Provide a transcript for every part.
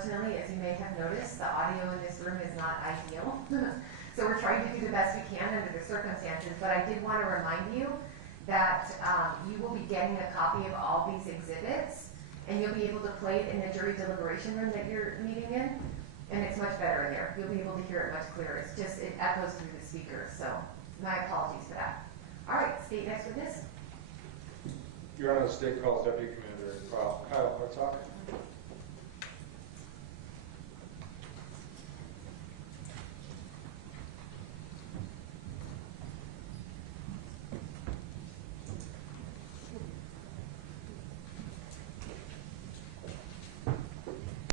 unfortunately, as you may have noticed, the audio in this room is not ideal. So we're trying to do the best we can under the circumstances, but I did want to remind you that you will be getting a copy of all these exhibits, and you'll be able to play it in the jury deliberation room that you're meeting in, and it's much better in there. You'll be able to hear it much clearer. It's just, it echoes through the speakers, so my apologies for that. All right, state next witness. Your Honor, the State calls Deputy Commander Kyle Hartzog.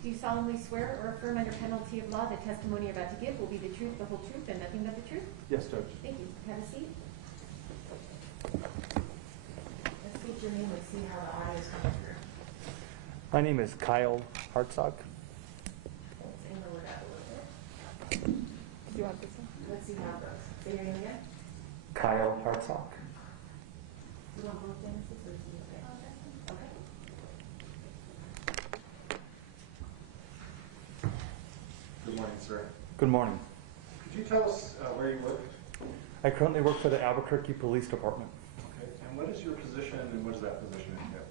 Do you solemnly swear or affirm under penalty of law the testimony you're about to give will be the truth, the whole truth, and nothing but the truth? Yes, Judge. Thank you. Have a seat. Let's get your name and see how the audio is coming through. My name is Kyle Hartzog. Let's angle it up a little bit. Do you want this one? Let's see how it goes. Say your name again. Kyle Hartzog. You want both Dennis's or is he okay? Okay. Good morning, sir. Good morning. Could you tell us where you work? I currently work for the Albuquerque Police Department. Okay. And what is your position and what does that position entail?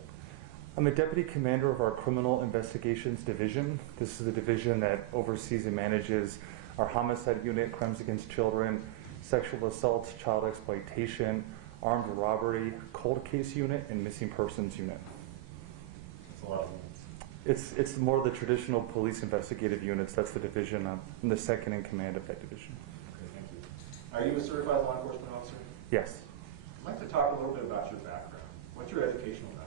I'm a deputy commander of our Criminal Investigations Division. This is the division that oversees and manages our homicide unit, crimes against children, sexual assaults, child exploitation, armed robbery, cold case unit, and missing persons unit. That's a lot of units. It's more the traditional police investigative units. That's the division. I'm the second in command of that division. Okay, thank you. Are you a certified law enforcement officer? Yes. I'd like to talk a little bit about your background. What's your educational background?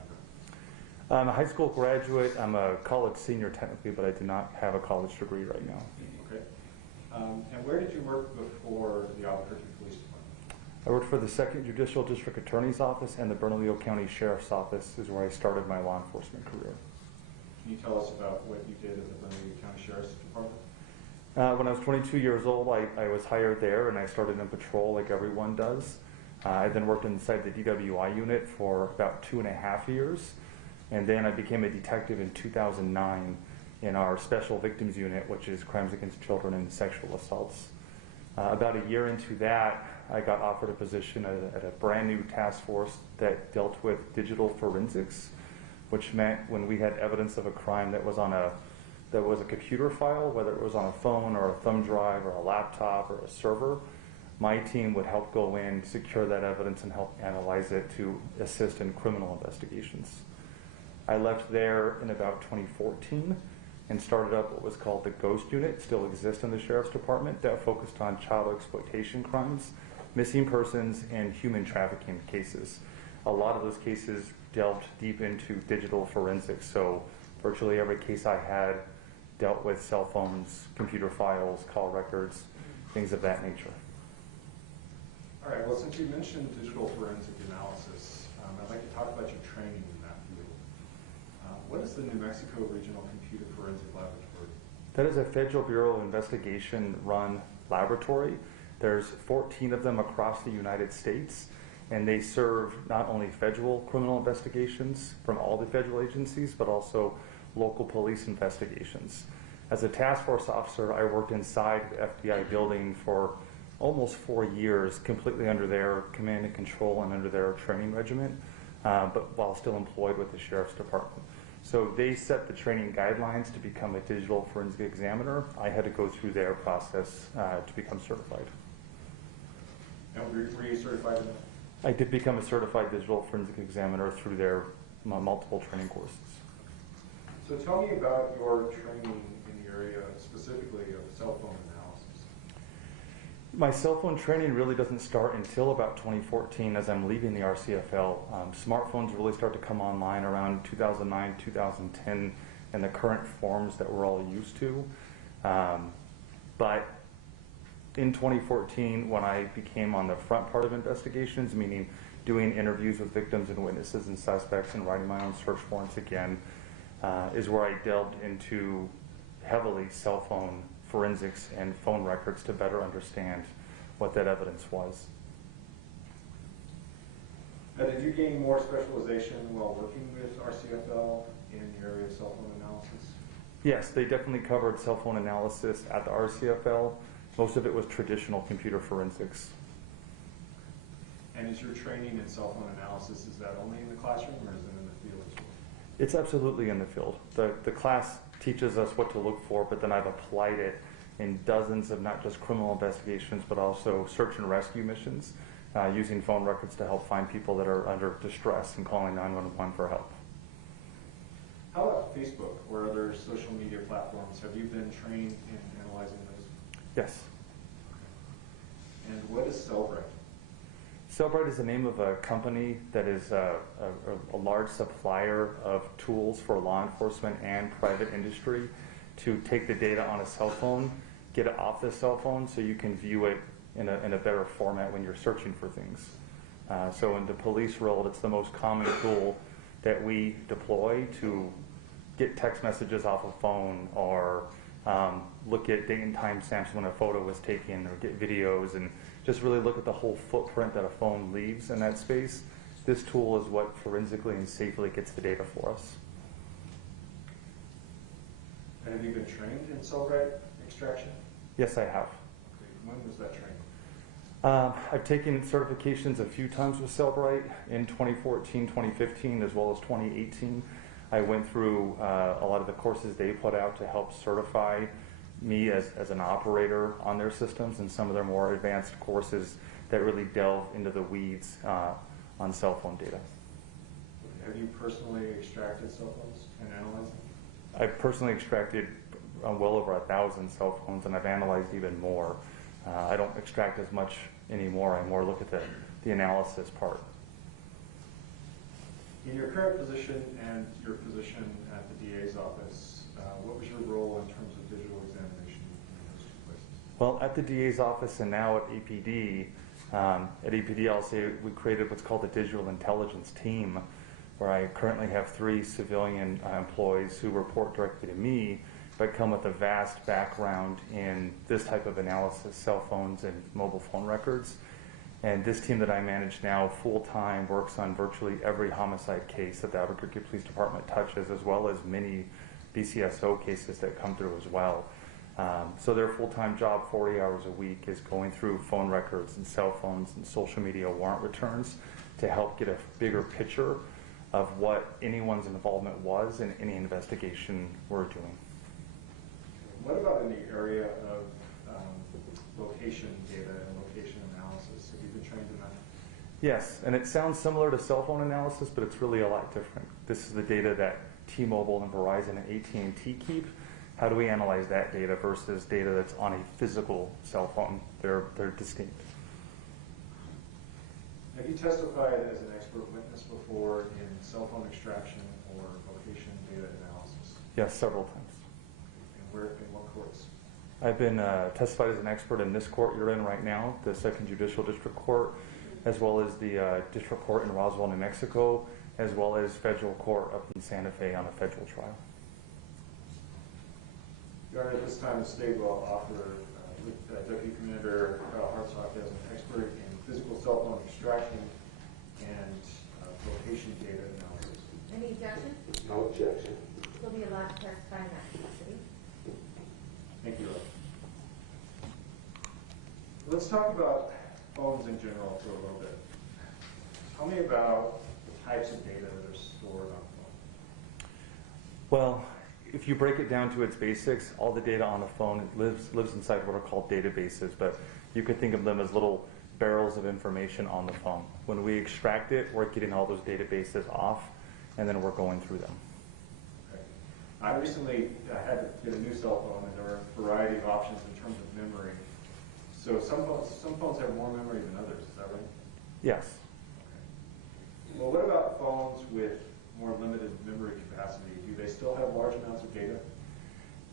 I'm a high school graduate. I'm a college senior technically, but I do not have a college degree right now. Okay. And where did you work before the Albuquerque Police Department? I worked for the 2nd Judicial District Attorney's Office and the Bernalillo County Sheriff's Office is where I started my law enforcement career. Can you tell us about what you did at the Bernalillo County Sheriff's Department? When I was 22 years old, I was hired there and I started in patrol like everyone does. I then worked inside the DWI unit for about 2.5 years. And then I became a detective in 2009 in our Special Victims Unit, which is crimes against children and sexual assaults. About a year into that, I got offered a position at a brand new task force that dealt with digital forensics, which meant when we had evidence of a crime that was a computer file, whether it was on a phone or a thumb drive or a laptop or a server, my team would help go in, secure that evidence, and help analyze it to assist in criminal investigations. I left there in about 2014 and started up what was called the Ghost Unit. It still exists in the Sheriff's Department, that focused on child exploitation crimes, missing persons, and human trafficking cases. A lot of those cases delved deep into digital forensics, so virtually every case I had dealt with cell phones, computer files, call records, things of that nature. All right, well, since you mentioned digital forensic analysis, I'd like to talk about your training in that field. What is the New Mexico Regional Computer Forensic Laboratory? That is a Federal Bureau of Investigation run laboratory. There's 14 of them across the United States, and they serve not only federal criminal investigations from all the federal agencies, but also local police investigations. As a task force officer, I worked inside the FBI building for almost 4 years, completely under their command and control and under their training regimen, but while still employed with the Sheriff's Department. So they set the training guidelines to become a digital forensic examiner. I had to go through their process to become certified. And were you certified in that? I did become a certified digital forensic examiner through their multiple training courses. So tell me about your training in the area specifically of cell phone analysis. My cell phone training really doesn't start until about 2014 as I'm leaving the RCFL. Smartphones really start to come online around 2009, 2010 in the current forms that we're all used to. But in 2014, when I became on the front part of investigations, meaning doing interviews with victims and witnesses and suspects and writing my own search warrants again, is where I delved into heavily cell phone forensics and phone records to better understand what that evidence was. Now, did you gain more specialization while working with RCFL in the area of cell phone analysis? Yes, they definitely covered cell phone analysis at the RCFL. Most of it was traditional computer forensics. And is your training in cell phone analysis, is that only in the classroom or is it in the field as well? It's absolutely in the field. The class teaches us what to look for, but then I've applied it in dozens of not just criminal investigations, but also search and rescue missions, using phone records to help find people that are under distress and calling 911 for help. How about Facebook or other social media platforms? Have you been trained in analyzing those? Yes. And what is Cellbrite? Cellbrite is the name of a company that is a large supplier of tools for law enforcement and private industry to take the data on a cell phone, get it off the cell phone so you can view it in a better format when you're searching for things. So in the police world, it's the most common tool that we deploy to get text messages off a phone or look at date and time stamps when a photo was taken or get videos and just really look at the whole footprint that a phone leaves in that space. This tool is what forensically and safely gets the data for us. And have you been trained in Cellbrite extraction? Yes, I have. Okay. When was that training? I've taken certifications a few times with Cellbrite in 2014, 2015, as well as 2018. I went through a lot of the courses they put out to help certify me as an operator on their systems, and some of their more advanced courses that really delve into the weeds on cell phone data. Have you personally extracted cell phones and analyzed them? I've personally extracted well over 1,000 cell phones, and I've analyzed even more. I don't extract as much anymore. I more look at the analysis part. In your current position and your position at the DA's office, what was your role in terms of digital examination in those two places? Well, at the DA's office and now at APD, I'll say we created what's called the Digital Intelligence Team, where I currently have 3 civilian employees who report directly to me, but come with a vast background in this type of analysis, cell phones and mobile phone records. And this team that I manage now full-time works on virtually every homicide case that the Albuquerque Police Department touches, as well as many BCSO cases that come through as well. So their full-time job, 40 hours a week, is going through phone records and cell phones and social media warrant returns to help get a bigger picture of what anyone's involvement was in any investigation we're doing. What about in the area of location data and location analysis? Have you been trained in that? Yes, and it sounds similar to cell phone analysis, but it's really a lot different. This is the data that T-Mobile and Verizon and AT&T keep. How do we analyze that data versus data that's on a physical cell phone? They're distinct. Have you testified as an expert witness before in cell phone extraction or location data analysis? Yes, several times. And where, in what courts? I've been testified as an expert in this court you're in right now, the 2nd Judicial District Court, as well as the District Court in Roswell, New Mexico, as well as federal court up in Santa Fe on a federal trial. Your Honor, at this time, the state will offer Deputy Commander Hartsock as an expert in physical cell phone extraction and location data analysis. Any objection? No objection. He'll be allowed to testify in that capacity. Thank you. Let's talk about phones in general for a little bit. Tell me about the types of data that are stored on a phone. Well, if you break it down to its basics, all the data on the phone lives inside what are called databases, but you could think of them as little barrels of information on the phone. When we extract it, we're getting all those databases off, and then we're going through them. Okay. I recently had to get a new cell phone, and there were a variety of options in terms of memory. So some phones have more memory than others, is that right? Yes. Okay. Well, what about phones with more limited memory capacity? Do they still have large amounts of data?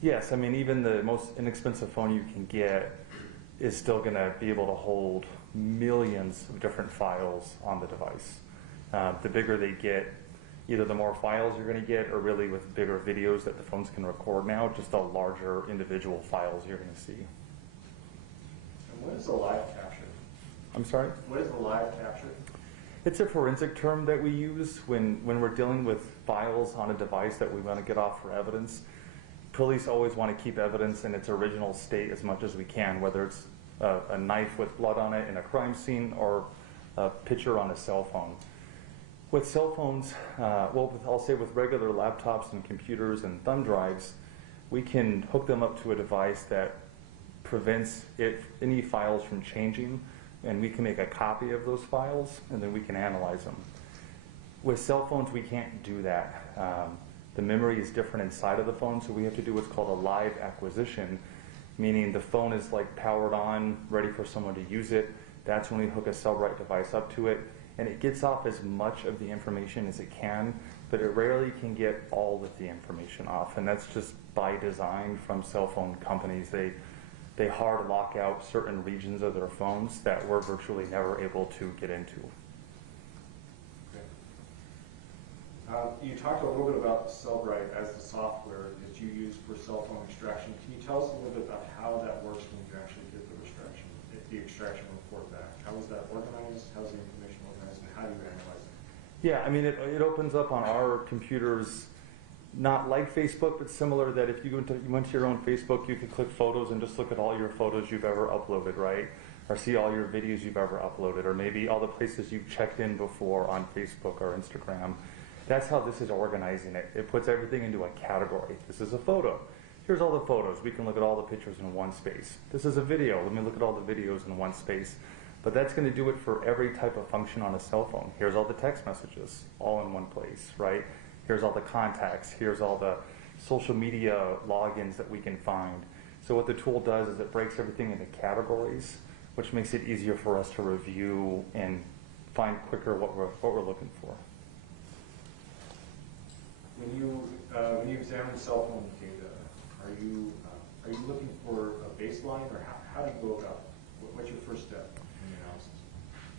Yes, I mean, even the most inexpensive phone you can get is still going to be able to hold millions of different files on the device. The bigger they get, either the more files you're going to get, or really with bigger videos that the phones can record now, just the larger individual files you're going to see. And what is a live capture? I'm sorry? What is a live capture? It's a forensic term that we use when we're dealing with files on a device that we want to get off for evidence. police always want to keep evidence in its original state as much as we can, whether it's a knife with blood on it in a crime scene or a picture on a cell phone. With cell phones, I'll say with regular laptops and computers and thumb drives, we can hook them up to a device that prevents any files from changing, and we can make a copy of those files, and then we can analyze them. With cell phones, we can't do that. The memory is different inside of the phone, so we have to do what's called a live acquisition, meaning the phone is like powered on, ready for someone to use it. That's when we hook a Cellbrite device up to it, and it gets off as much of the information as it can, but it rarely can get all of the information off, and that's just by design from cell phone companies. They hard lock out certain regions of their phones that we're virtually never able to get into. You talked a little bit about Cellbrite as the software that you use for cell phone extraction. Can you tell us a little bit about how that works when you actually get the extraction report back? How is that organized? How is the information organized? And how do you analyze it? Yeah, I mean, it opens up on our computers, not like Facebook, but similar, that if you went to your own Facebook, you could click photos and just look at all your photos you've ever uploaded, right? Or see all your videos you've ever uploaded, or maybe all the places you've checked in before on Facebook or Instagram. That's how this is organizing it. It puts everything into a category. This is a photo. Here's all the photos. We can look at all the pictures in one space. This is a video. Let me look at all the videos in one space. But that's going to do it for every type of function on a cell phone. Here's all the text messages, all in one place, right? Here's all the contacts. Here's all the social media logins that we can find. So what the tool does is it breaks everything into categories, which makes it easier for us to review and find quicker what we're looking for. When you examine cell phone data, are you looking for a baseline, or how do you go about it? What's your first step in the analysis?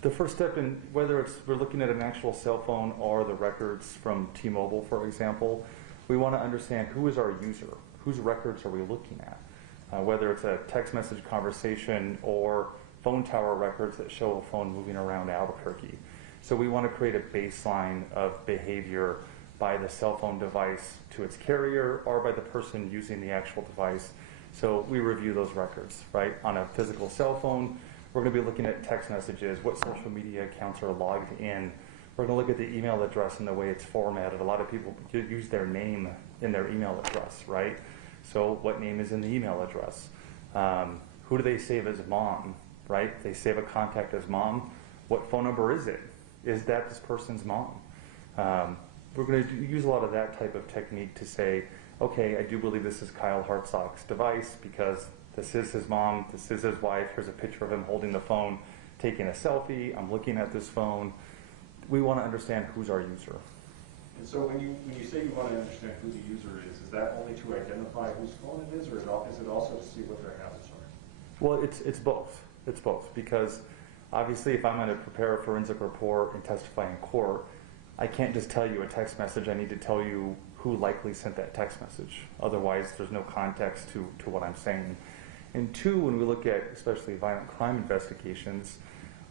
The first step, in whether we're looking at an actual cell phone or the records from T-Mobile, for example, we want to understand who is our user, whose records are we looking at, whether it's a text message conversation or phone tower records that show a phone moving around Albuquerque. So we want to create a baseline of behavior by the cell phone device to its carrier or by the person using the actual device. So we review those records, right? On a physical cell phone, we're going to be looking at text messages, what social media accounts are logged in. We're going to look at the email address and the way it's formatted. A lot of people use their name in their email address, right? So what name is in the email address? Who do they save as mom, right? They save a contact as mom. What phone number is it? Is that this person's mom? We're going to use a lot of that type of technique to say, okay, I do believe this is Kyle Hartsock's device because this is his mom, this is his wife, here's a picture of him holding the phone, taking a selfie, I'm looking at this phone. We want to understand who's our user. And so when you say you want to understand who the user is that only to identify whose phone it is, or is it also to see what their habits are? Well, it's both. It's both, because obviously if I'm going to prepare a forensic report and testify in court, I can't just tell you a text message. I need to tell you who likely sent that text message. Otherwise, there's no context to what I'm saying. And two, when we look at especially violent crime investigations,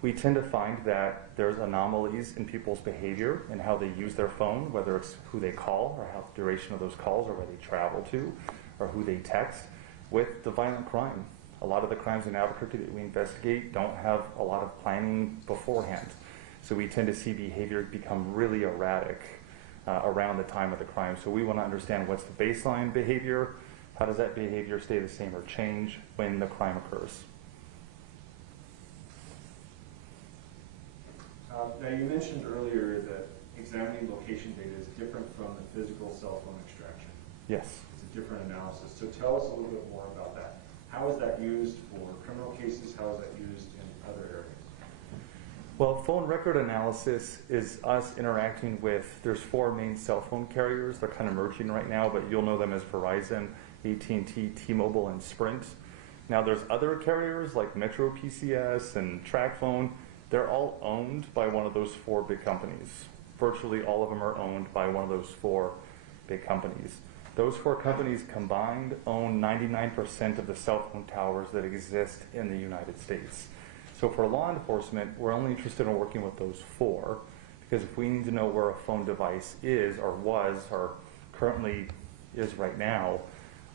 we tend to find that there's anomalies in people's behavior and how they use their phone, whether it's who they call or how the duration of those calls or where they travel to or who they text with the violent crime. A lot of the crimes in Albuquerque that we investigate don't have a lot of planning beforehand. So we tend to see behavior become really erratic around the time of the crime. So we want to understand what's the baseline behavior, how does that behavior stay the same or change when the crime occurs. Now you mentioned earlier that examining location data is different from the physical cell phone extraction. Yes. It's a different analysis. So tell us a little bit more about that. How is that used for criminal cases? How is that used in other areas? Well, phone record analysis is us interacting with, there's 4 main cell phone carriers. They're kind of merging right now, but you'll know them as Verizon, AT&T, T-Mobile, and Sprint. Now there's other carriers like Metro PCS and TracFone. They're all owned by one of those 4 big companies. Virtually all of them are owned by one of those 4 big companies. Those 4 companies combined own 99% of the cell phone towers that exist in the United States. So for law enforcement, we're only interested in working with those 4, because if we need to know where a phone device is or was or currently is right now,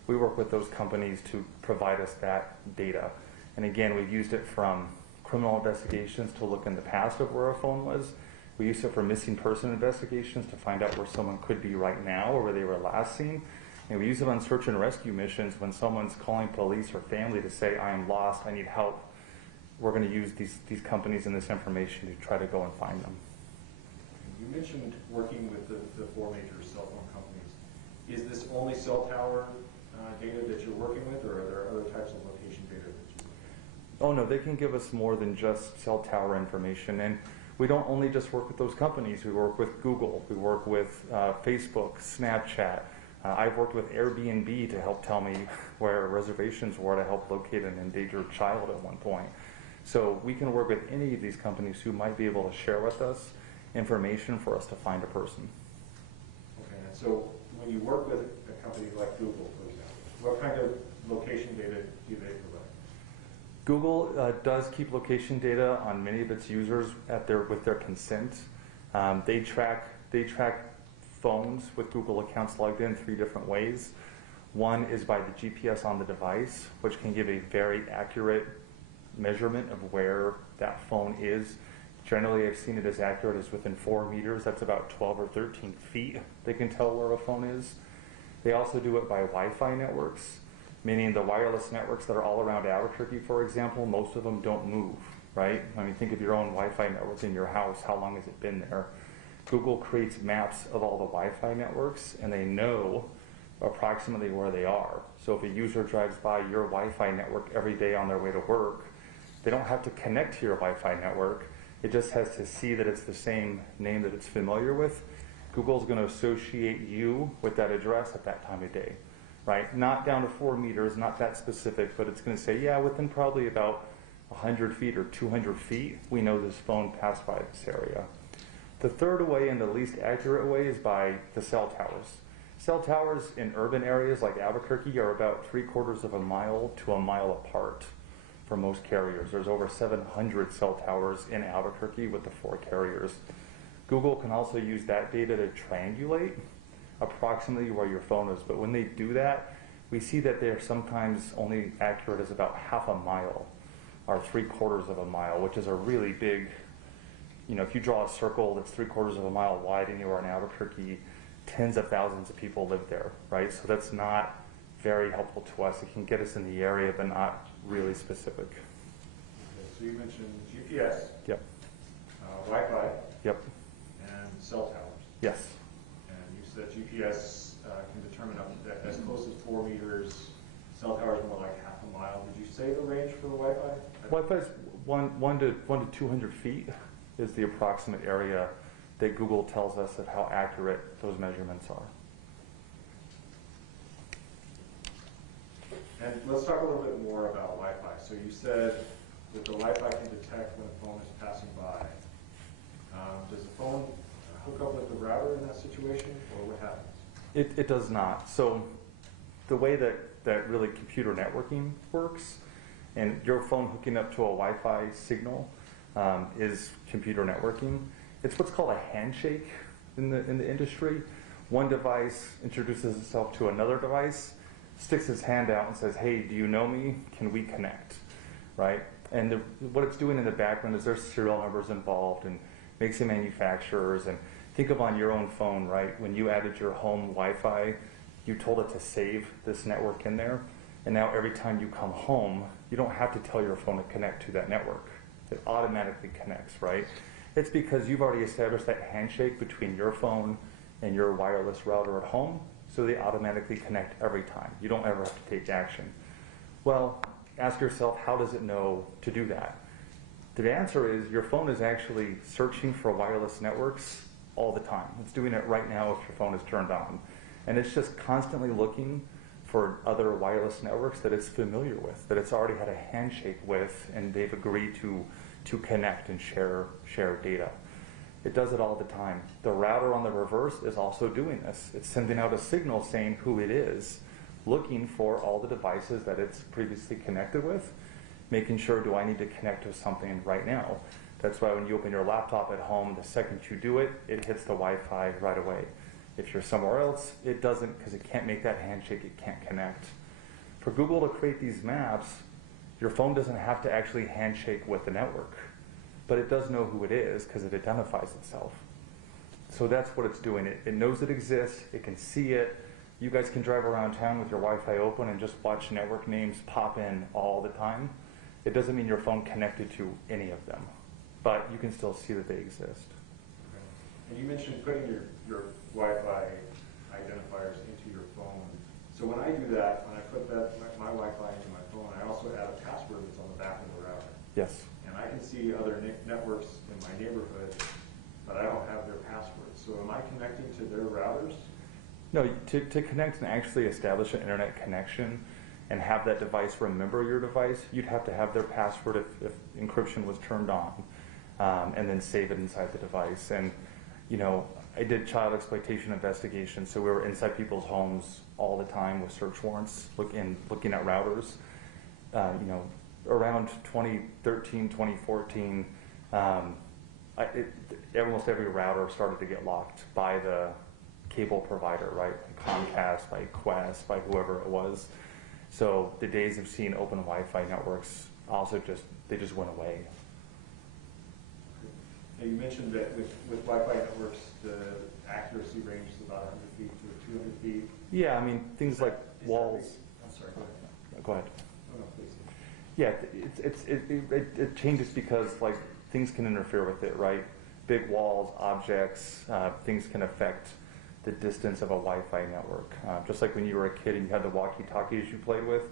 We work with those companies to provide us that data. And again, we've used it from criminal investigations to look in the past of where a phone was. We use it for missing person investigations to find out where someone could be right now or where they were last seen. And we use it on search and rescue missions when someone's calling police or family to say, I am lost, I need help. We're going to use these companies and this information to try to go and find them. You mentioned working with the four major cell phone companies. Is this only cell tower data that you're working with, or are there other types of location data that you look at? Oh no, they can give us more than just cell tower information. And we don't only just work with those companies. We work with Google. We work with Facebook, Snapchat. I've worked with Airbnb to help tell me where reservations were to help locate an endangered child at one point. So we can work with any of these companies who might be able to share with us information for us to find a person. Okay, and so when you work with a company like Google, for example, what kind of location data do they provide? Google does keep location data on many of its users with their consent. They track phones with Google accounts logged in 3 different ways. One is by the GPS on the device, which can give a very accurate measurement of where that phone is. Generally, I've seen it as accurate as within 4 meters. That's about 12 or 13 feet. They can tell where a phone is. They also do it by Wi-Fi networks, meaning the wireless networks that are all around Albuquerque, for example, most of them don't move, right? I mean, think of your own Wi-Fi network in your house. How long has it been there? Google creates maps of all the Wi-Fi networks, and they know approximately where they are. So if a user drives by your Wi-Fi network every day on their way to work, they don't have to connect to your Wi-Fi network. It just has to see that it's the same name that it's familiar with. Google's going to associate you with that address at that time of day, right? Not down to 4 meters, not that specific, but it's going to say, yeah, within probably about 100 feet or 200 feet, we know this phone passed by this area. The third way and the least accurate way is by the cell towers. Cell towers in urban areas like Albuquerque are about 3/4 of a mile to a mile apart for most carriers. There's over 700 cell towers in Albuquerque with the 4 carriers. Google can also use that data to triangulate approximately where your phone is. But when they do that, we see that they're sometimes only accurate as about half a mile or 3/4 of a mile, which is a really big, if you draw a circle that's 3/4 of a mile wide anywhere in Albuquerque, tens of thousands of people live there, right? So that's not very helpful to us. It can get us in the area, but not really specific. Okay, so you mentioned GPS, Yep. Wi-Fi, Yep. and cell towers. Yes. And you said GPS can determine up that as close as 4 meters, cell towers more like half a mile. Did you say the range for the Wi-Fi? Wi-Fi is one to 200 feet is the approximate area that Google tells us of how accurate those measurements are. And let's talk a little bit more about Wi-Fi. So you said that the Wi-Fi can detect when a phone is passing by. Does the phone hook up with the router in that situation, or what happens? It does not. So the way that really computer networking works, and your phone hooking up to a Wi-Fi signal is computer networking. It's what's called a handshake in the industry. One device introduces itself to another device, sticks its hand out and says, hey, do you know me? Can we connect? Right? And what it's doing in the background is there's serial numbers involved and makes it manufacturers. And think of on your own phone, right? When you added your home Wi-Fi, you told it to save this network in there. And now every time you come home, you don't have to tell your phone to connect to that network. It automatically connects, right? It's because you've already established that handshake between your phone and your wireless router at home, so they automatically connect every time. You don't ever have to take action. Well, ask yourself, how does it know to do that? The answer is your phone is actually searching for wireless networks all the time. It's doing it right now if your phone is turned on. And it's just constantly looking for other wireless networks that it's familiar with, that it's already had a handshake with, and they've agreed to connect and share data. It does it all the time. The router on the reverse is also doing this. It's sending out a signal saying who it is, looking for all the devices that it's previously connected with, making sure, do I need to connect to something right now? That's why when you open your laptop at home, the second you do it, it hits the Wi-Fi right away. If you're somewhere else, it doesn't, because it can't make that handshake, it can't connect. For Google to create these maps, your phone doesn't have to actually handshake with the network, but it does know who it is because it identifies itself. So that's what it's doing. It knows it exists, it can see it. You guys can drive around town with your Wi-Fi open and just watch network names pop in all the time. It doesn't mean your phone connected to any of them, but you can still see that they exist. And you mentioned putting your Wi-Fi identifiers into your phone. So when I do that, when I put my Wi-Fi into my phone, I also add a password that's on the back of the router. Yes. And I can see other networks in my neighborhood, but I don't have their passwords. So am I connecting to their routers? No, to connect and actually establish an internet connection and have that device remember your device, you'd have to have their password if encryption was turned on, and then save it inside the device. And, you know, I did child exploitation investigations, so we were inside people's homes all the time with search warrants, looking at routers. You know, around 2013, 2014, almost every router started to get locked by the cable provider, right? By Comcast, by Qwest, by whoever it was. So the days of seeing open Wi-Fi networks also just went away. Now you mentioned that with Wi-Fi networks, the accuracy range is about 100 feet to 200 feet. Yeah, I mean, things like walls. I'm sorry, go ahead. Go ahead. Oh, no, please. Yeah, it changes because like things can interfere with it, right? Big walls, objects, things can affect the distance of a Wi-Fi network. Just like when you were a kid and you had the walkie-talkies you played with,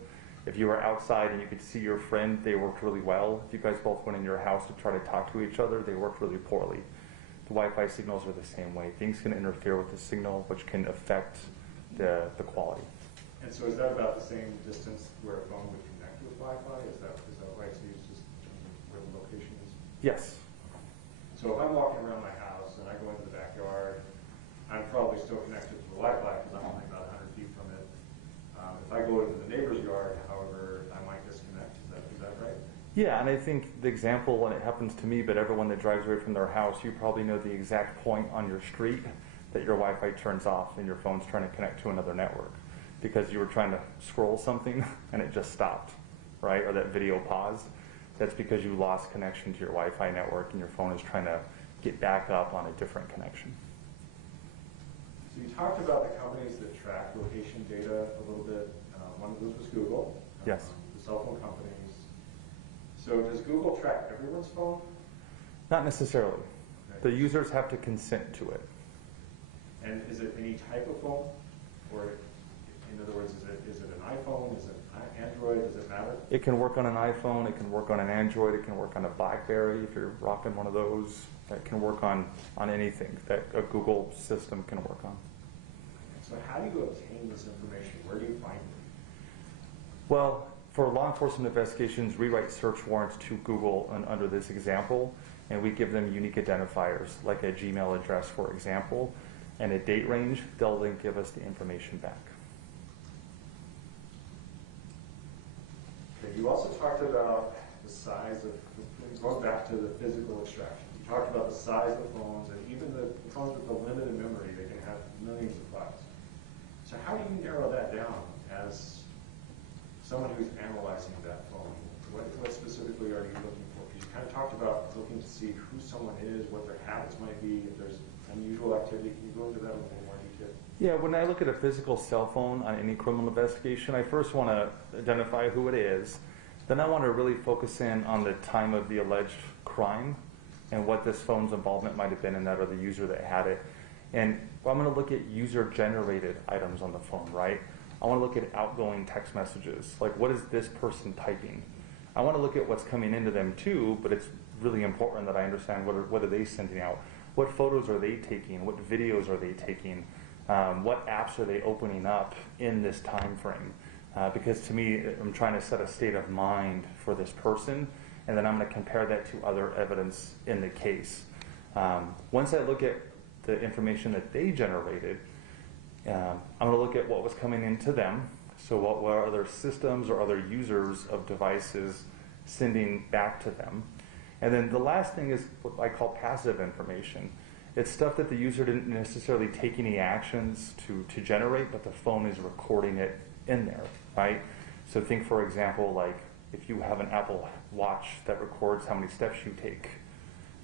if you were outside and you could see your friend, they worked really well. If you guys both went in your house to try to talk to each other, they worked really poorly. The Wi-Fi signals are the same way. Things can interfere with the signal, which can affect the quality. And so is that about the same distance where a phone would connect with Wi-Fi? Is that right? So it's just where the location is? Yes. So if I'm walking around my house and I go into the backyard, I'm probably still connected to the Wi-Fi because I'm only about 100 feet from it. If I go into the neighbor's yard, however, I might disconnect. Is that right? Yeah, and I think the example when it happens to me, but everyone that drives away from their house, you probably know the exact point on your street that your Wi-Fi turns off and your phone's trying to connect to another network because you were trying to scroll something and it just stopped, right? Or that video paused. That's because you lost connection to your Wi-Fi network and your phone is trying to get back up on a different connection. So you talked about the companies that track location data a little bit. One of those was Google. Yes. The cell phone companies. So does Google track everyone's phone? Not necessarily. Okay. The users have to consent to it. And is it any type of phone? Or in other words, is it an iPhone? Is it Android? Does it matter? It can work on an iPhone, it can work on an Android, it can work on a BlackBerry if you're rocking one of those. That can work on anything that a Google system can work on. So how do you obtain this information? Where do you find it? Well, for law enforcement investigations, we write search warrants to Google under this example, and we give them unique identifiers, like a Gmail address, for example, and a date range. They'll then give us the information back. Okay, you also talked about the size of, going back to the physical extraction. You talked about the size of phones, and even the phones with the limited memory, they can have millions of files. So how do you narrow that down as someone who's analyzing that phone? What specifically are you looking for? Because you kind of talked about looking to see who someone is, what their habits might be, if there's unusual activity. Can you go into that in a little more detail? Yeah, when I look at a physical cell phone on any criminal investigation, I first want to identify who it is. Then I want to really focus in on the time of the alleged crime and what this phone's involvement might have been in that, or the user that had it. And I'm going to look at user-generated items on the phone, right? I want to look at outgoing text messages. Like, what is this person typing? I want to look at what's coming into them too, but it's really important that I understand what are they sending out. What photos are they taking? What videos are they taking? What apps are they opening up in this time frame? Because to me, I'm trying to set a state of mind for this person, and then I'm going to compare that to other evidence in the case. Once I look at the information that they generated, I'm going to look at what was coming into them. So what were other systems or other users of devices sending back to them. And then the last thing is what I call passive information. It's stuff that the user didn't necessarily take any actions to generate, but the phone is recording it in there, right? So think, for example, like if you have an Apple Watch that records how many steps you take,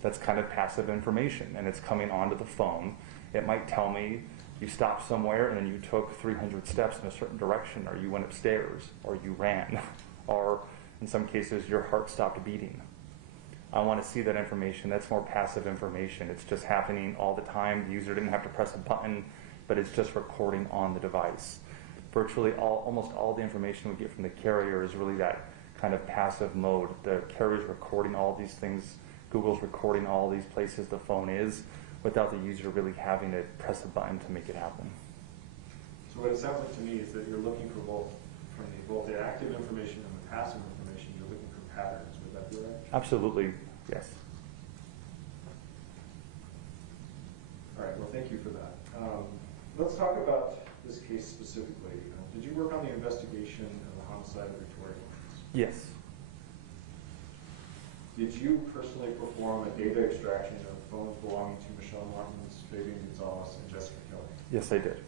that's kind of passive information, and it's coming onto the phone. It might tell me you stopped somewhere and then you took 300 steps in a certain direction, or you went upstairs, or you ran, or in some cases your heart stopped beating. I want to see that information. That's more passive information. It's just happening all the time. The user didn't have to press a button, but it's just recording on the device. Virtually almost all the information we get from the carrier is really that kind of passive mode. The carrier's recording all these things. Google's recording all these places the phone is without the user really having to press a button to make it happen. So what it sounds like to me is that you're looking for both the active information and the passive information. You're looking for patterns. Would that be right? Absolutely, yes. All right, well, thank you for that. Let's talk about this case specifically. Did you work on the investigation of the homicide of Victoria Martens? Yes. Did you personally perform a data extraction of phones belonging to Michelle Martens, Fabian Gonzales, and Jessica Keller? Yes, I did.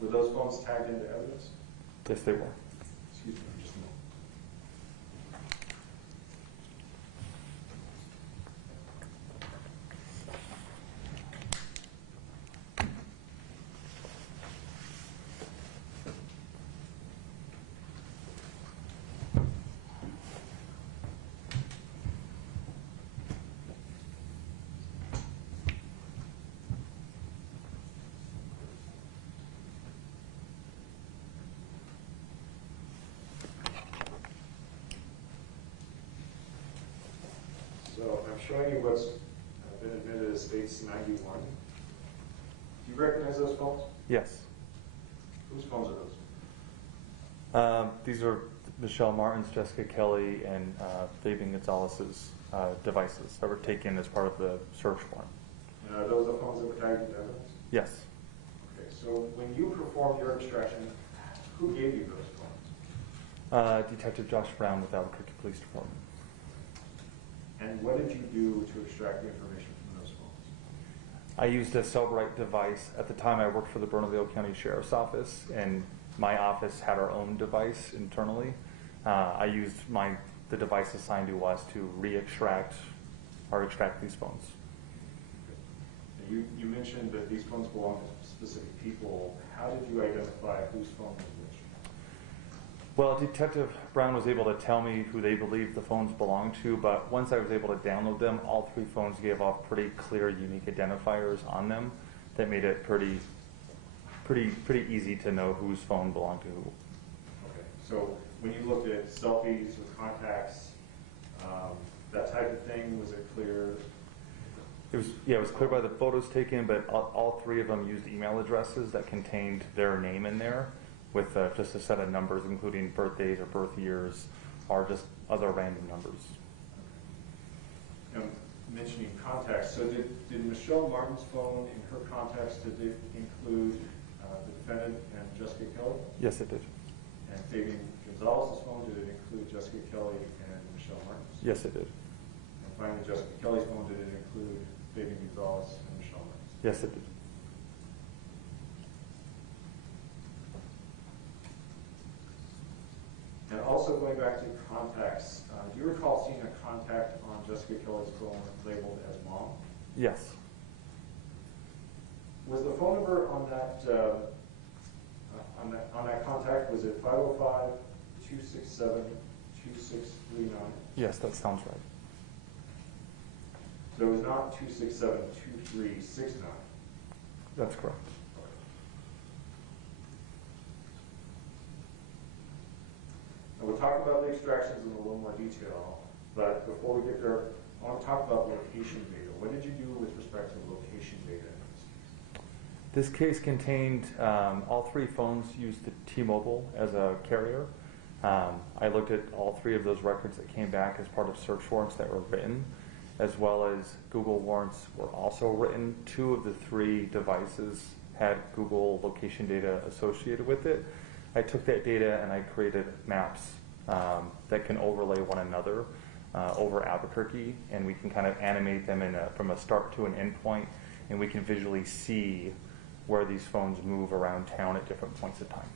Were those phones tagged into evidence? Yes, they were. Excuse me, just a moment. So I'm showing you what's been admitted as States 91. Do you recognize those phones? Yes. Whose phones are those? These are Michelle Martens, Jessica Kelly, and Fabian Gonzalez's devices that were taken as part of the search warrant. And are those the phones that were tagged into evidence? Yes. Okay, so when you performed your extraction, who gave you those phones? Detective Josh Brown with Albuquerque Police Department. And what did you do to extract the information from those phones? I used a Cellbrite device. At the time, I worked for the Bernalillo County Sheriff's Office, and my office had our own device internally. I used the device assigned to us to re-extract or extract these phones. Okay. You mentioned that these phones belong to specific people. How did you identify whose phone was which? Well, Detective Brown was able to tell me who they believed the phones belonged to, but once I was able to download them, all three phones gave off pretty clear, unique identifiers on them that made it pretty easy to know whose phone belonged to who. Okay, so when you looked at selfies with contacts, that type of thing, was it clear? It was clear by the photos taken, but all three of them used email addresses that contained their name in there, with just a set of numbers, including birthdays or birth years, or just other random numbers. Okay. Mentioning contacts, so did Michelle Martin's phone in her contacts, did it include the defendant and Jessica Kelly? Yes, it did. And Fabian Gonzalez' phone, did it include Jessica Kelly and Michelle Martens? Yes, it did. And finally, Jessica Kelly's phone, did it include Fabian Gonzalez and Michelle Martens? Yes, it did. And also going back to contacts, do you recall seeing a contact on Jessica Kelly's phone labeled as mom? Yes. Was the phone number on that contact, was it 505-267-2639? Yes, that sounds right. So it was not 267-2369. That's correct. And we'll talk about the extractions in a little more detail, but before we get there, I want to talk about location data. What did you do with respect to location data in this case? This case contained all three phones used the T-Mobile as a carrier. I looked at all three of those records that came back as part of search warrants that were written, as well as Google warrants were also written. 2 of the 3 devices had Google location data associated with it. I took that data and I created maps that can overlay one another. over Albuquerque, and we can kind of animate them from a start to an end point, and we can visually see where these phones move around town at different points of time.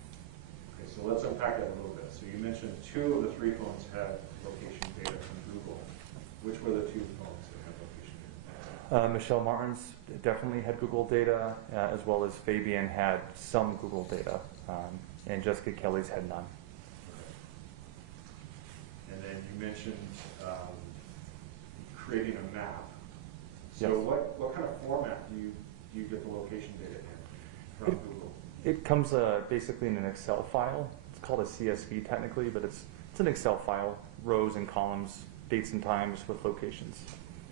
Okay, so let's unpack that a little bit. So you mentioned 2 of the 3 phones had location data from Google. Which were the 2 phones that had location data? Michelle Martens definitely had Google data, as well as Fabian had some Google data, and Jessica Kelly's had none. And then you mentioned creating a map. So Yes. what kind of format do you get the location data in from Google? It comes basically in an Excel file. It's called a CSV technically, but it's an Excel file, rows and columns, dates and times with locations.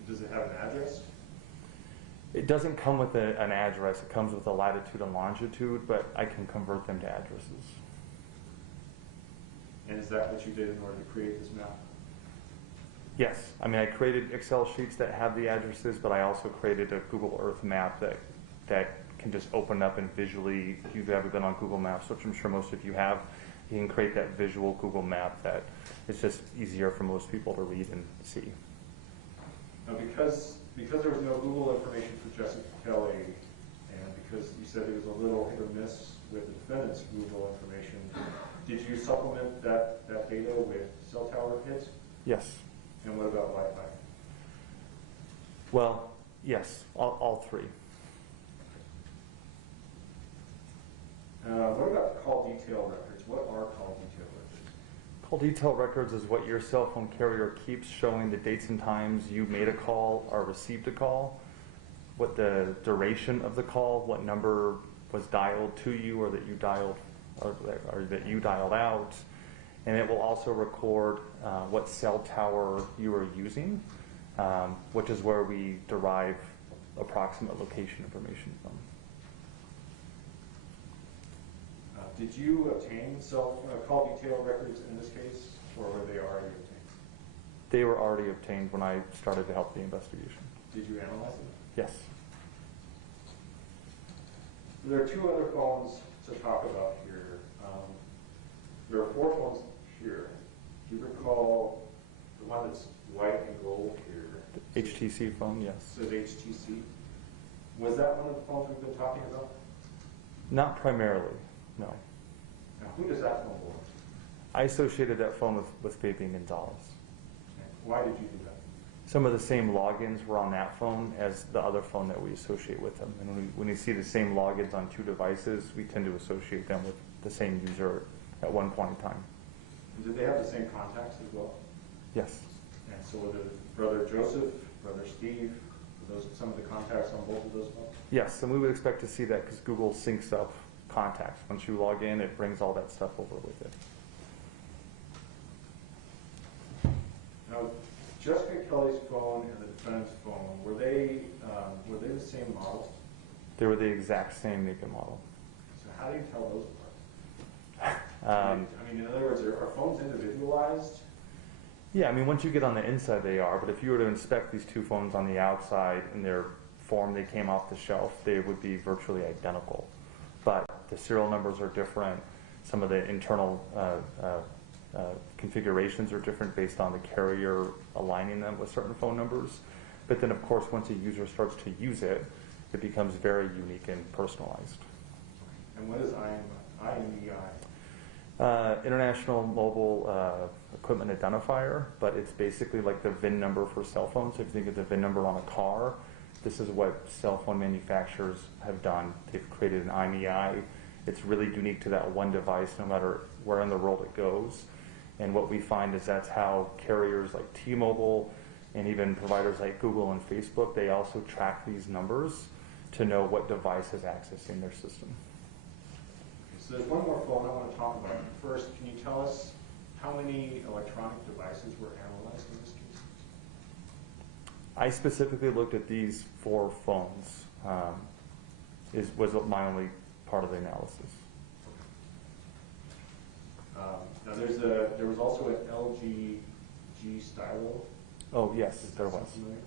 Does it have an address? It doesn't come with an address. It comes with a latitude and longitude, but I can convert them to addresses. And is that what you did in order to create this map? Yes. I mean, I created Excel sheets that have the addresses, but I also created a Google Earth map that can just open up and visually, if you've ever been on Google Maps, which I'm sure most of you have, you can create that visual Google map that is just easier for most people to read and see. Now, because there was no Google information for Jessica Kelly, and because you said it was a little hit or miss with the defendant's Google information, did you supplement that data with cell tower hits? Yes. And what about Wi-Fi? Well, yes, all 3. What about call detail records? What are call detail records? Call detail records is what your cell phone carrier keeps showing the dates and times you made a call or received a call, what the duration of the call, what number was dialed to you or that you dialed out, and it will also record what cell tower you are using, which is where we derive approximate location information from. Did you obtain call detail records in this case, or were they already obtained? They were already obtained when I started to help the investigation. Did you analyze them? Yes. There are 2 other phones to talk about here. There are 4 phones here. Do you recall the one that's white and gold here? The HTC phone, yes. Says HTC. Was that one of the phones we've been talking about? Not primarily, no. Now, who does that phone belong to? I associated that phone with Fabian Gonzales. Why did you do that? Some of the same logins were on that phone as the other phone that we associate with them. And when you see the same logins on 2 devices, we tend to associate them with the same user at one point in time. And did they have the same contacts as well? Yes. And so were the brother Joseph, brother Steve, were those some of the contacts on both of those phones? Yes, and we would expect to see that because Google syncs up contacts. Once you log in, it brings all that stuff over with it. Now, Jessica Kelly's phone and the defendant's phone, were they the same model? They were the exact same make and model. So how do you tell those apart? I mean, in other words, are phones individualized? Yeah, I mean, once you get on the inside, they are. But if you were to inspect these 2 phones on the outside in their form they came off the shelf, they would be virtually identical. But the serial numbers are different. Some of the internal configurations are different based on the carrier aligning them with certain phone numbers. But then, of course, once a user starts to use it, it becomes very unique and personalized. And what is IMEI? International Mobile Equipment Identifier, but it's basically like the VIN number for cell phones. If you think of the VIN number on a car, this is what cell phone manufacturers have done. They've created an IMEI. It's really unique to that one device, no matter where in the world it goes. And what we find is that's how carriers like T-Mobile and even providers like Google and Facebook, they also track these numbers to know what device is accessing their system. So there's one more phone I want to talk about. First, can you tell us how many electronic devices were analyzed in this case? I specifically looked at these 4 phones. Was my only part of the analysis. Now there was also an LG G Stylo. Oh yes, Is that there was. sound familiar?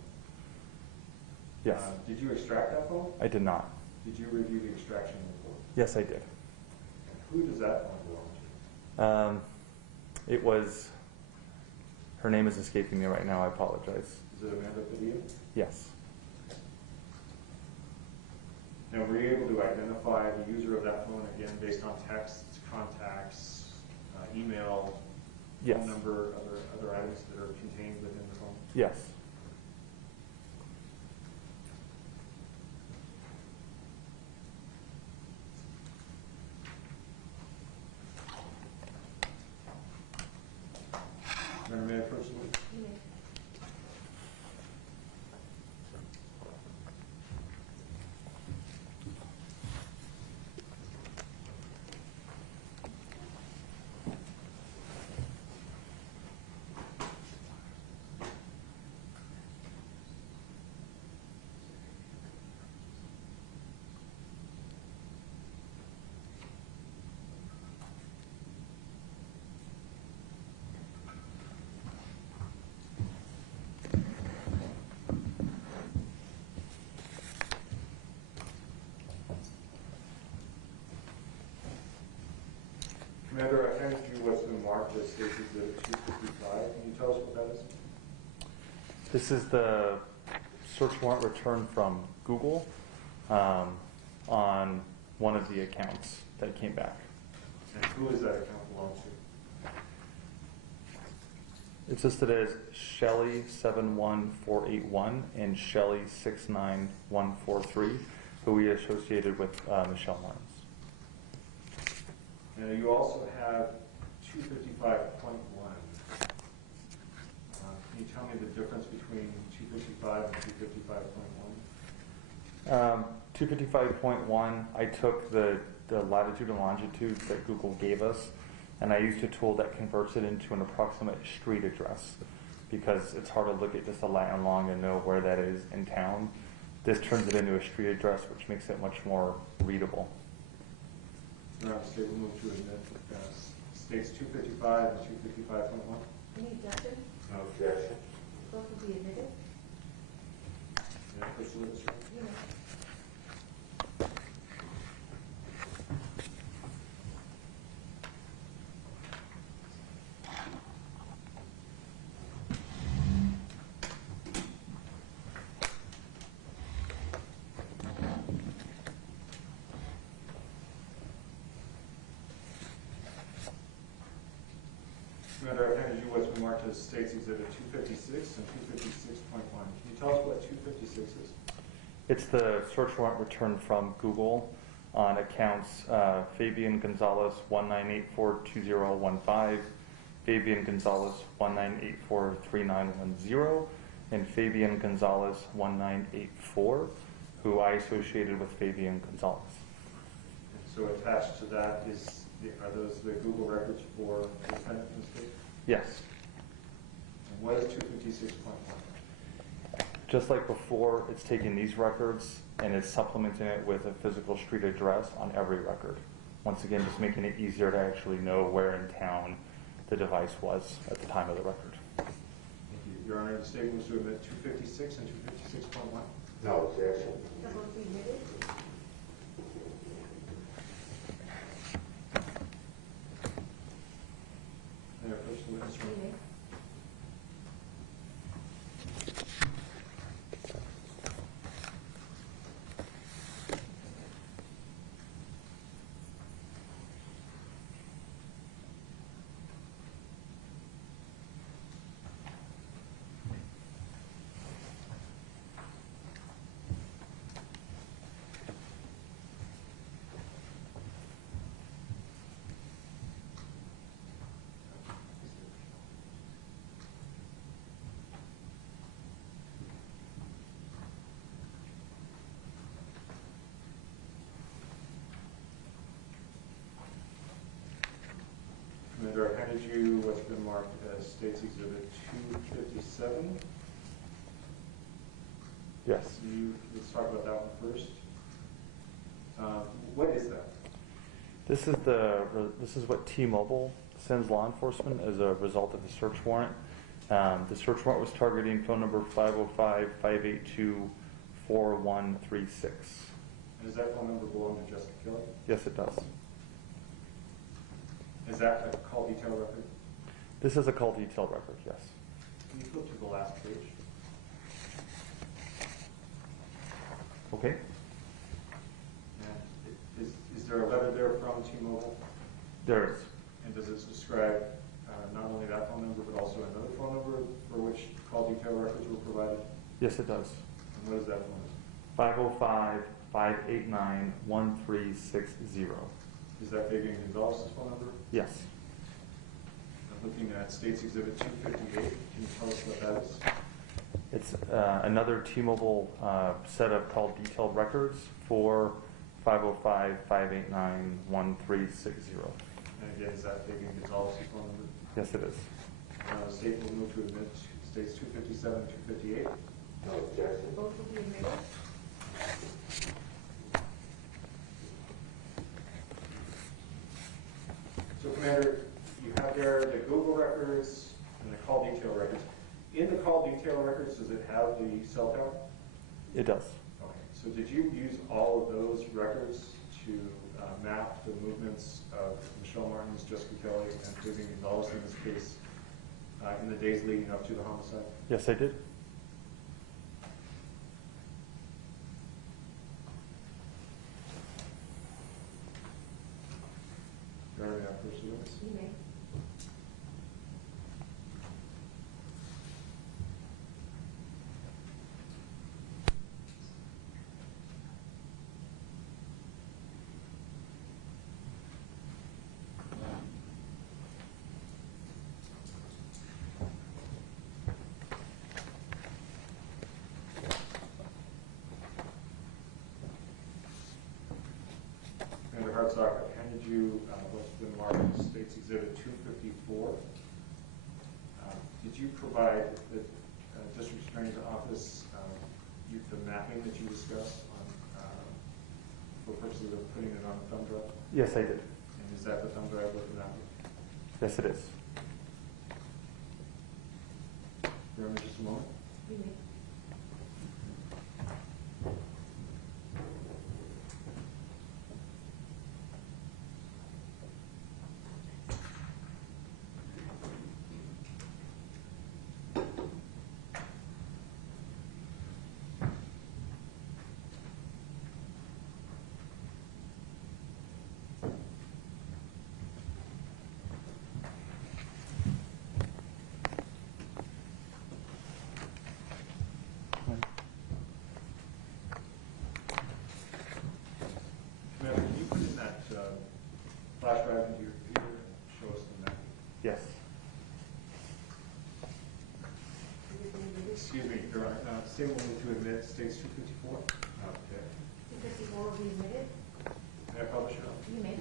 Yes, Did you extract that phone? I did not. Did you review the extraction report? Yes, I did. And who does that phone belong to? It was Her name is escaping me right now. I apologize. Is it Amanda Padilla? Yes. And were you able to identify the user of that phone again based on text, contacts, email, Yes. phone number, other items that are contained within the phone? Yes. Madam Mayor, personally? You may. Commander, I handed you what's been marked as State Exhibit 255. Can you tell us what that is? This is the search warrant returned from Google on one of the accounts that came back. And who is that account belong to? It's listed as Shelly71481 and Shelly69143, who we associated with Michelle Martens. And you also have 255.1. Can you tell me the difference between 255 and 255.1? 255.1, I took the latitude and longitude that Google gave us, and I used a tool that converts it into an approximate street address, because it's hard to look at just a lat and long and know where that is in town. This turns it into a street address, which makes it much more readable. The state will move to admit states 255 and 255.1. Any objection? No objection. Both will be admitted. Yeah, Crystal, that's right. You may. Commander, I handed you what's been marked as States Exhibit 256 and 256.1. Can you tell us what 256 is? It's the search warrant returned from Google on accounts Fabian Gonzales 19842015, Fabian Gonzales 19843910, and Fabian Gonzales 1984, who I associated with Fabian Gonzales. And so attached to that are those the Google records for the defendant in this case? Yes. And what is 256.1? Just like before, it's taking these records and it's supplementing it with a physical street address on every record. Once again, just making it easier to actually know where in town the device was at the time of the record. Thank you. Your Honor, the state moves to admit 256 and 256.1. No objection. They'll both be admitted. May I approach the witness You room? may. Commander, I handed you what's been marked as States Exhibit 257. Yes. Let's talk about that one first. What is that? This is what T-Mobile sends law enforcement as a result of the search warrant. The search warrant was targeting phone number 505-582-4136. And does that phone number belong to Jessica Keller? Yes, it does. Is that a call detail record? This is a call detail record, yes. Can you flip to the last page? Okay. And is there a letter there from T-Mobile? There is. And does it describe not only that phone number, but also another phone number for which call detail records were provided? Yes, it does. And what is that phone? 505-589-1360. Is that Fabian Gonzales' phone number? Yes. I'm looking at States Exhibit 258. Can you tell us what that is? It's another T-Mobile set of call detailed records for 505-589-1360. And again, is that Fabian Gonzales' phone number? Yes, it is. The state will move to admit States 257 and 258. No objection. Both will be admitted. So, Commander, you have there the Google records and the call detail records. In the call detail records, does it have the cell tower? It does. Okay. So did you use all of those records to map the movements of Michelle Martens, Jessica Kelly, and Fabian Gonzales in this case in the days leading up to the homicide? Yes, I did. Very pursuance. You may. Commander Hartsock, I handed you what's been marked as States Exhibit 254. Did you provide the District Attorney's Office the mapping that you discussed for purposes of putting it on a thumb drive? Yes, I did. And is that the thumb drive with the mapping? Yes, it is. Remember just a moment? You may. Commander, can you put in that flash drive into your computer and show us the mapping? Yes. Excuse me, Your Honor. State will move to admit States 254. Okay. 254 will be admitted. May I publish it? You may.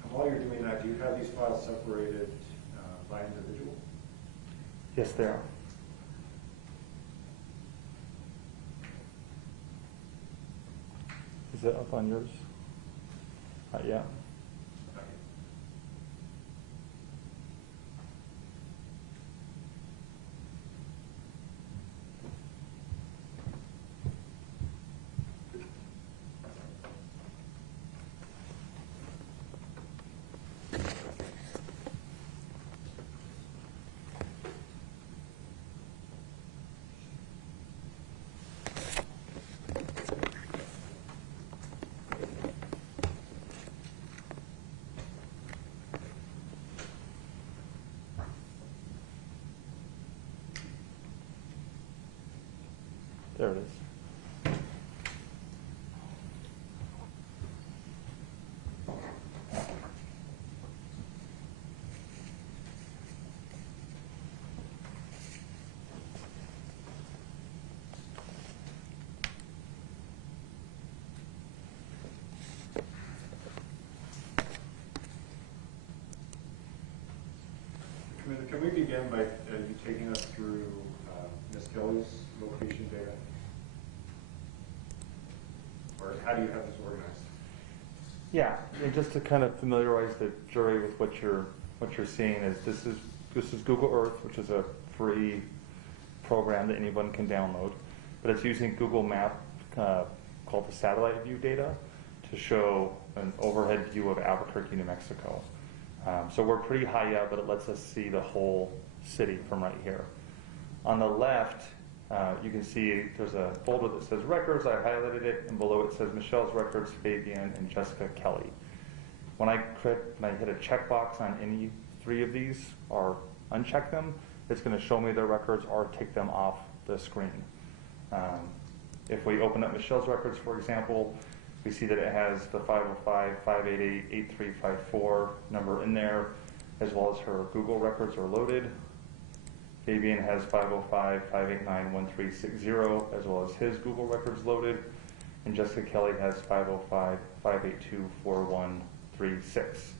And while you're doing that, do you have these files separated by individual? Yes, they are. Is it up on yours? Yeah. Okay. There it is. Commander, can we begin by you taking us through Ms. Kelly's location data? Or how do you have this organized? Yeah, and just to kind of familiarize the jury with what you're seeing is this is Google Earth, which is a free program that anyone can download, but it's using Google Map called the satellite view data to show an overhead view of Albuquerque, New Mexico. So we're pretty high up, but it lets us see the whole city from right here. On the left, you can see there's a folder that says records. I highlighted it, and below it says Michelle's records, Fabian, and Jessica Kelly. When I hit a checkbox on any three of these or uncheck them, it's going to show me their records or take them off the screen. If we open up Michelle's records, for example, we see that it has the 505-588-8354 number in there, as well as her Google records are loaded. Fabian has 505-589-1360, as well as his Google records loaded. And Jessica Kelly has 505-582-4136.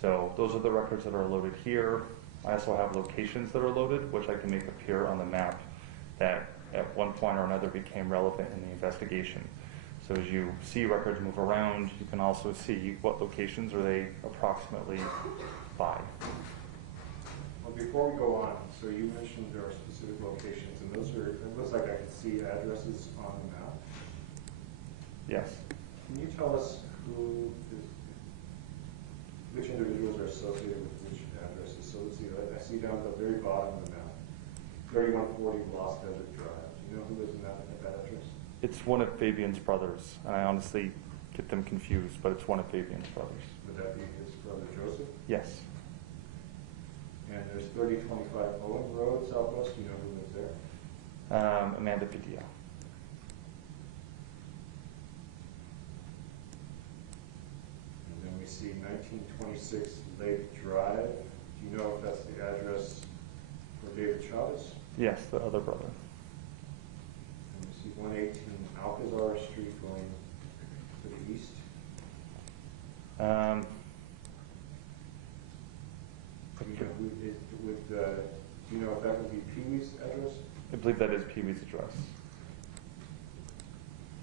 So those are the records that are loaded here. I also have locations that are loaded, which I can make appear on the map that at one point or another became relevant in the investigation. So as you see records move around, you can also see what locations are they approximately by. Well, before we go on, so you mentioned there are specific locations, and those are, it looks like I can see addresses on the map. Yes. Can you tell us which individuals are associated with which addresses? So let's see, I see down at the very bottom of the map, 3140 Lost Desert Drive. Do you know who lives in that address? It's one of Fabian's brothers, and I honestly get them confused, but it's one of Fabian's brothers. Would that be his brother Joseph? Yes. And there's 3025 Owen Road, Southwest. Do you know who lives there? Amanda Padilla. And then we see 1926 Lake Drive. Do you know if that's the address for David Chavez? Yes, the other brother. And we see 118 Alcazar Street going to the east. Do you know if that would be Pee-wee's address? I believe that is Pee-wee's address.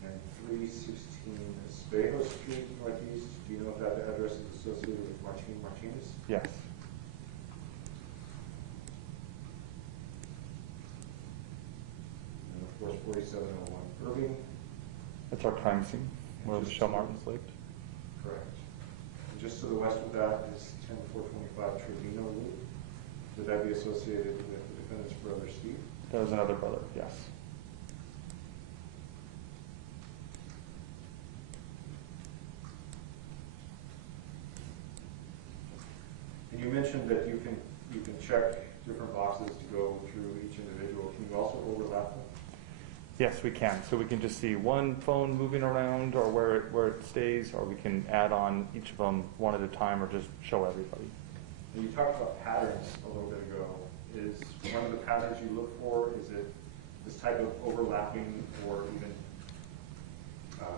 And 316 Espejo Street northeast. Do you know if that address is associated with Martin Martinez? Yes. And of course 4701 Irving. That's our crime scene, where Michelle Martens lived. Correct. And just to the west of that is 10425 Trevino Loop. Would that be associated with the defendant's brother, Steve? That was another brother, yes. And you mentioned that you can check different boxes to go through each individual. Can you also overlap them? Yes, we can. So we can just see one phone moving around or where it stays, or we can add on each of them one at a time or just show everybody. And you talked about patterns a little bit ago. Is one of the patterns you look for, is it this type of overlapping or even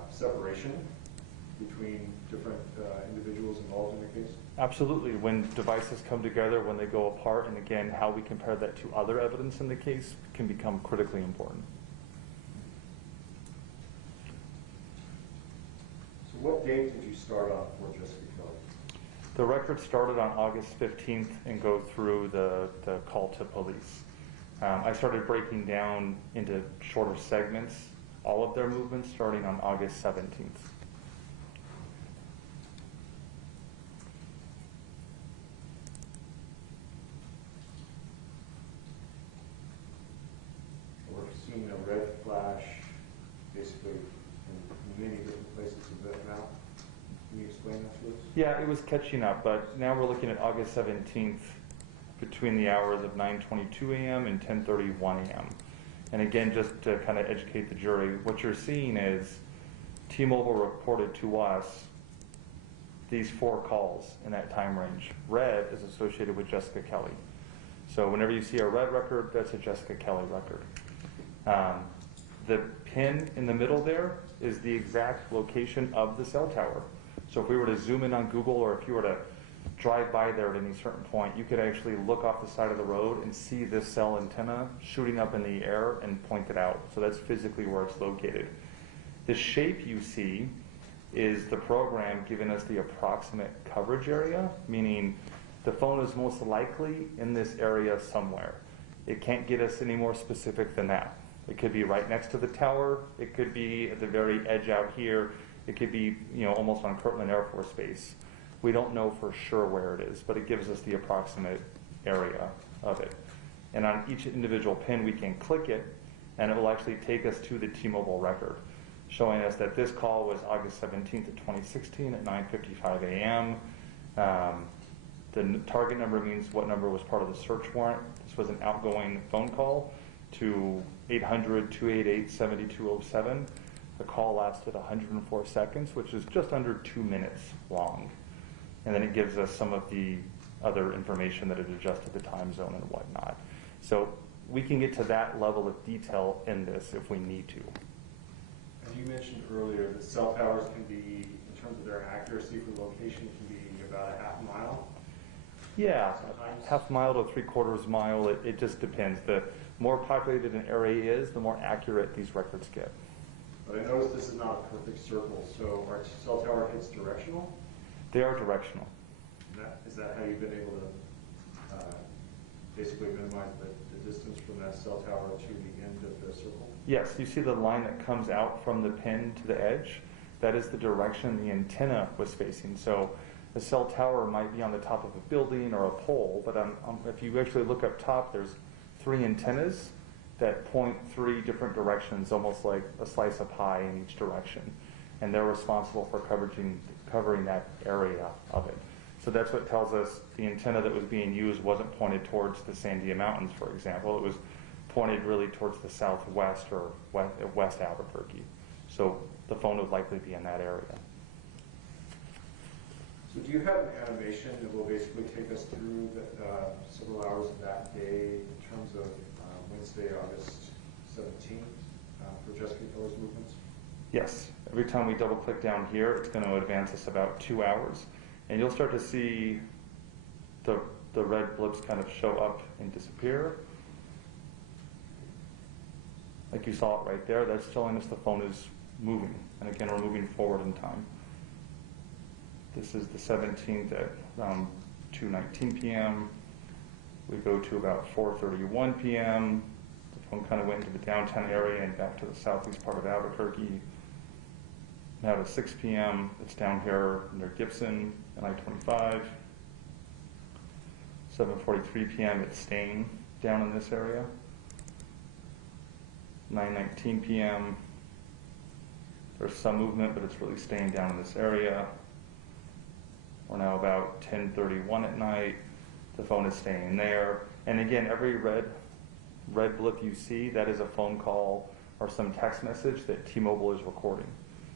separation between different individuals involved in the case? Absolutely. When devices come together, when they go apart, and again, how we compare that to other evidence in the case can become critically important. So what date did you start on for Jessica Kelly? The record started on August 15th and go through the call to police. I started breaking down into shorter segments, all of their movements starting on August 17th. We're seeing a red flash basically in many different places of that map. Can you explain that to us? Yeah, it was catching up, but now we're looking at August 17th between the hours of 9:22 a.m. and 10:31 a.m. And again, just to kind of educate the jury, what you're seeing is T-Mobile reported to us these 4 calls in that time range. Red is associated with Jessica Kelly. So whenever you see a red record, that's a Jessica Kelly record. The pin in the middle there is the exact location of the cell tower. So if we were to zoom in on Google, or if you were to drive by there at any certain point, you could actually look off the side of the road and see this cell antenna shooting up in the air and point it out. So that's physically where it's located. The shape you see is the program giving us the approximate coverage area, meaning the phone is most likely in this area somewhere. It can't get us any more specific than that. It could be right next to the tower. It could be at the very edge out here. It could be, almost on Kirtland Air Force Base. We don't know for sure where it is, but it gives us the approximate area of it. And on each individual pin, we can click it, and it will actually take us to the T-Mobile record, showing us that this call was August 17th of 2016 at 9:55 a.m. The target number means what number was part of the search warrant. This was an outgoing phone call to 800-288-7207. The call lasted 104 seconds, which is just under 2 minutes long. And then it gives us some of the other information that it adjusted the time zone and whatnot. So we can get to that level of detail in this if we need to. As you mentioned earlier, the cell towers can be, in terms of their accuracy for location, can be about a half mile. Yeah, Sometimes. half mile to 3/4 mile, it just depends. The more populated an area is, the more accurate these records get. But I noticed this is not a perfect circle, so our cell tower hits directional? They are directional. Is that how you've been able to basically minimize the distance from that cell tower to the end of the circle? Yes, you see the line that comes out from the pin to the edge? That is the direction the antenna was facing. So the cell tower might be on the top of a building or a pole, but if you actually look up top, there's 3 antennas that point 3 different directions, almost like a slice of pie in each direction. And they're responsible for covering that area of it. So that's what tells us the antenna that was being used wasn't pointed towards the Sandia Mountains, for example. It was pointed really towards the southwest or west Albuquerque. So the phone would likely be in that area. So do you have an animation that will basically take us through several hours of that day in terms of Wednesday, August 17th for Jessica Keller's movements? Yes. Every time we double click down here, it's going to advance us about 2 hours. And you'll start to see the red blips kind of show up and disappear. Like you saw it right there, that's telling us the phone is moving. And again, we're moving forward in time. This is the 17th at around 2:19 p.m. We go to about 4:31 p.m. The phone kind of went into the downtown area and back to the southeast part of Albuquerque. Now to 6 p.m., it's down here near Gibson and I-25. 7:43 p.m., it's staying down in this area. 9:19 p.m., there's some movement, but it's really staying down in this area. We're now about 10:31 at night. The phone is staying there. And again, every red blip you see, that is a phone call or some text message that T-Mobile is recording.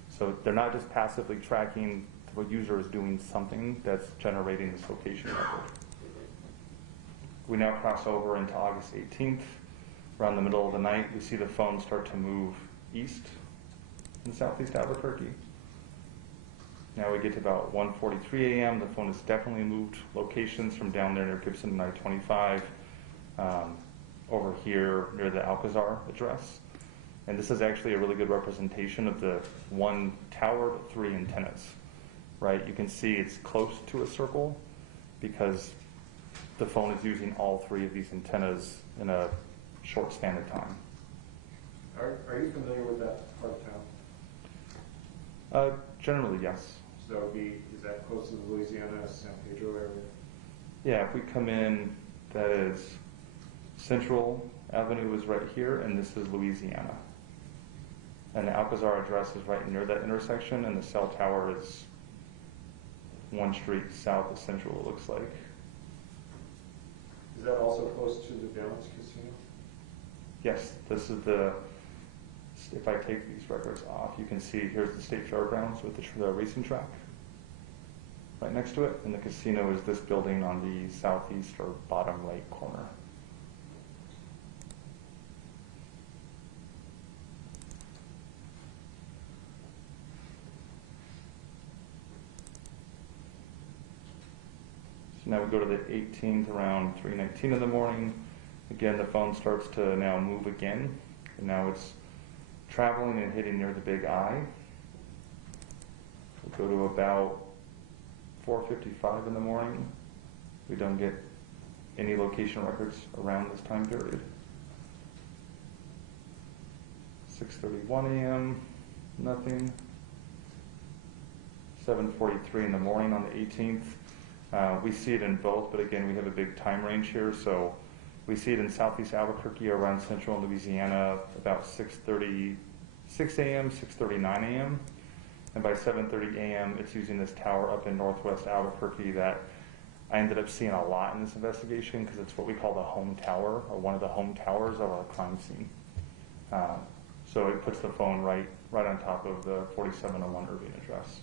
So they're not just passively tracking the user is doing something that's generating this location record. We now cross over into August 18th. Around the middle of the night, we see the phone start to move east in southeast Albuquerque. Now we get to about 1:43 a.m. The phone has definitely moved locations from down there near Gibson and I-25 over here near the Alcazar address. And this is actually a really good representation of the one tower but 3 antennas, right? You can see it's close to a circle because the phone is using all 3 of these antennas in a short span of time. Are you familiar with that part of town? Generally, yes. So is that close to the Louisiana, San Pedro area? Yeah, if we come in, that is Central Avenue is right here, and this is Louisiana. And the Alcazar address is right near that intersection, and the cell tower is 1 street south of Central, it looks like. Is that also close to the Balance Casino? Yes, this is if I take these records off, you can see here's the State Fairgrounds with the racing track right next to it, and the casino is this building on the southeast or bottom right corner. So now we go to the 18th around 3:19 in the morning. Again, the phone starts to now move again. And now it's traveling and hitting near the big eye. We go to about 4:55 in the morning. We don't get any location records around this time period. 6:31 a.m., nothing. 7:43 in the morning on the 18th. We see it in both, but again, we have a big time range here. So we see it in southeast Albuquerque around central Louisiana about 6:36 a.m., 6:39 a.m. And by 7:30 a.m., it's using this tower up in northwest Albuquerque that I ended up seeing a lot in this investigation because it's what we call the home tower, or one of the home towers of our crime scene. So it puts the phone right on top of the 4701 Irving address.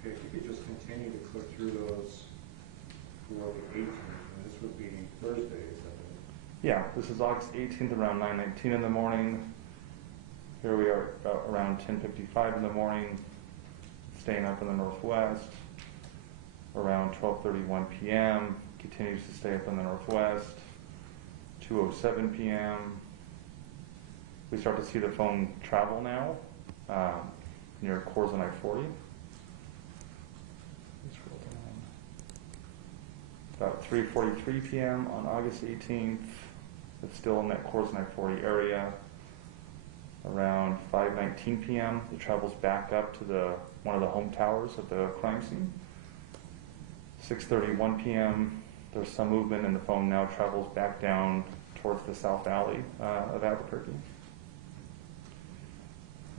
Okay, if you could just continue to click through those for the 18th, and this would be Thursday, is that right? Yeah, this is August 18th around 9:19 in the morning. Here we are around 10:55 in the morning, staying up in the northwest. Around 12:31 p.m., continues to stay up in the northwest. 2:07 p.m. We start to see the phone travel now near Corzine I-40. About 3:43 p.m. on August 18th, it's still in that Corzine I-40 area. Around 5:19 p.m., it travels back up to one of the home towers of the crime scene. 6:31 p.m., there's some movement and the phone now travels back down towards the South Valley of Albuquerque.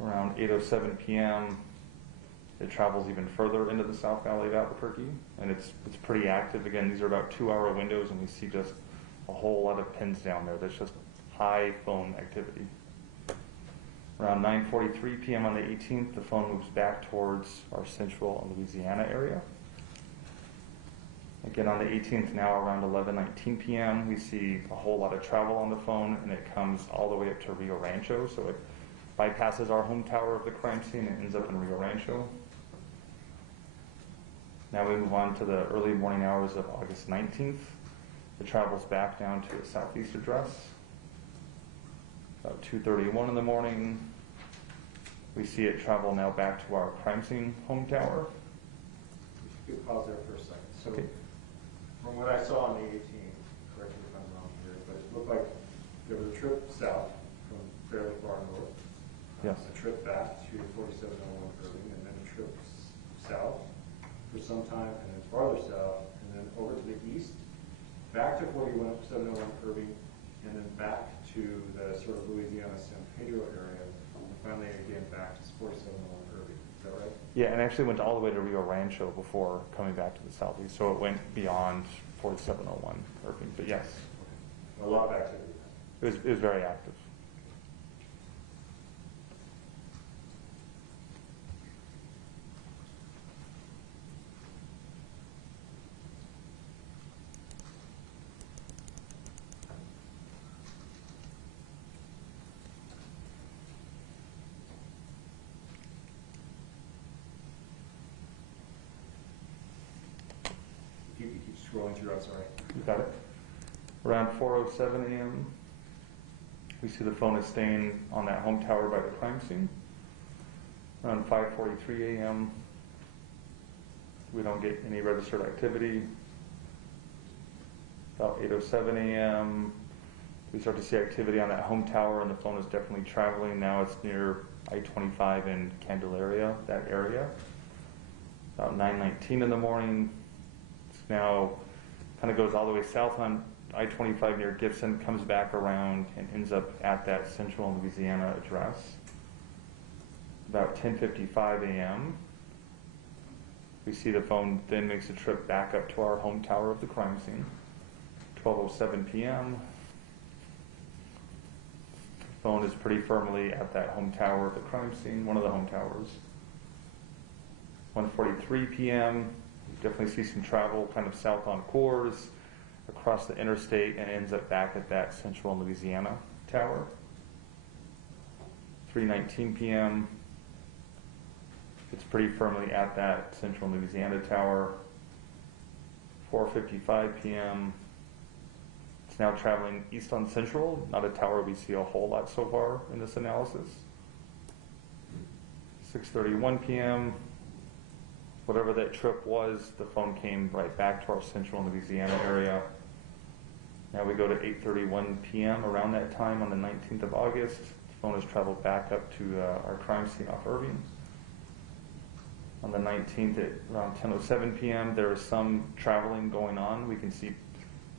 Around 8:07 p.m., it travels even further into the South Valley of Albuquerque, and it's pretty active. Again, these are about 2-hour windows, and we see just a whole lot of pins down there. There's just high phone activity. Around 9:43 p.m. on the 18th, the phone moves back towards our central Louisiana area. Again, on the 18th, now around 11:19 p.m., we see a whole lot of travel on the phone, and it comes all the way up to Rio Rancho, so it bypasses our home tower of the crime scene and ends up in Rio Rancho. Now we move on to the early morning hours of August 19th. It travels back down to a southeast address. About 2:31 in the morning, we see it travel now back to our crime scene home tower. If you could pause there for a second. So, Okay. From what I saw on the 18th, correct me if I'm wrong here, but it looked like there was a trip south from fairly far north. Yes. A trip back to 4701 Irving, and then a trip south for some time, and then farther south, and then over to the east, back to 4701 Irving, and then back to the sort of Louisiana San Pedro area, and finally again back to 4701 Irving. Is that right? Yeah, and actually went all the way to Rio Rancho before coming back to the southeast, so it went beyond 4701 Irving, but yes, A lot of activity. it was very active. You keep scrolling through, I'm sorry. You got it? Around 4:07 a.m., we see the phone is staying on that home tower by the crime scene. Around 5:43 a.m., we don't get any registered activity. About 8:07 a.m., we start to see activity on that home tower, and the phone is definitely traveling. Now it's near I-25 in Candelaria, that area. About 9:19 in the morning, it's now kind of goes all the way south on I-25 near Gibson, comes back around and ends up at that central Louisiana address. About 10:55 a.m., we see the phone then makes a trip back up to our home tower of the crime scene. 12:07 p.m., the phone is pretty firmly at that home tower of the crime scene, one of the home towers. 1:43 p.m., you definitely see some travel kind of south on Coors, across the interstate, and ends up back at that central Louisiana tower. 3:19 p.m., It's pretty firmly at that central Louisiana tower. 4:55 p.m. It's now traveling east on central, not a tower we see a whole lot so far in this analysis. 6:31 p.m. Whatever that trip was, the phone came right back to our central Louisiana area. Now we go to 8:31 p.m. Around that time on the 19th of August, the phone has traveled back up to our crime scene off Irving. On the 19th at around 10:07 p.m., there is some traveling going on. We can see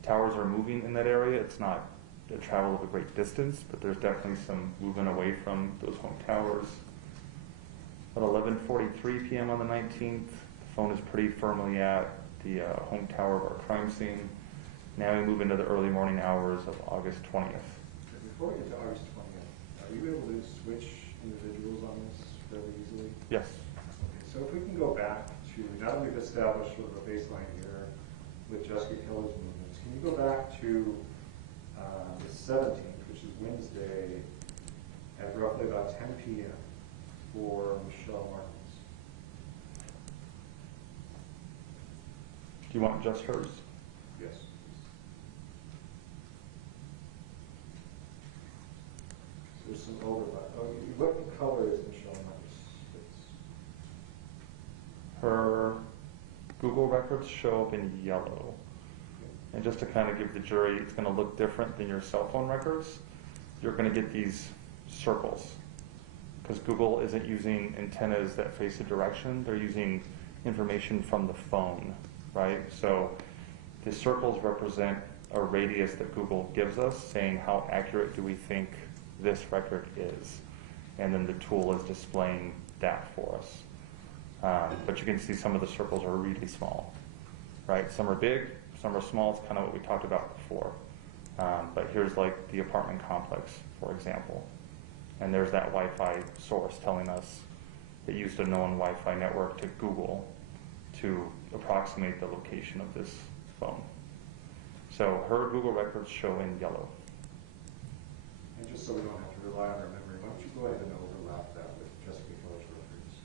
towers are moving in that area. It's not a travel of a great distance, but there's definitely some movement away from those home towers. At 11:43 p.m. on the 19th, the phone is pretty firmly at the home tower of our crime scene. Now we move into the early morning hours of August 20th. Before we get to August 20th, are you able to switch individuals on this fairly easily? Yes. Okay, so if we can go back to, now that we've established sort of a baseline here with Jessica Keller's movements, can you go back to the 17th, which is Wednesday, at roughly about 10 p.m. for Michelle Martens? Do you want just hers? Yes. There's some overlap. Oh, what color is Michelle Martens? Her Google records show up in yellow. And just to kind of give the jury, it's going to look different than your cell phone records. You're going to get these circles because Google isn't using antennas that face a direction. They're using information from the phone, right? So the circles represent a radius that Google gives us saying how accurate do we think this record is. And then the tool is displaying that for us. But you can see some of the circles are really small, right? Some are big, some are small. It's kind of what we talked about before. But here's like the apartment complex, for example. And there's that Wi-Fi source telling us it used a known Wi-Fi network to Google to approximate the location of this phone. So her Google records show in yellow. And just so we don't have to rely on our memory, why don't you go ahead and overlap that with Jessica Keller's records?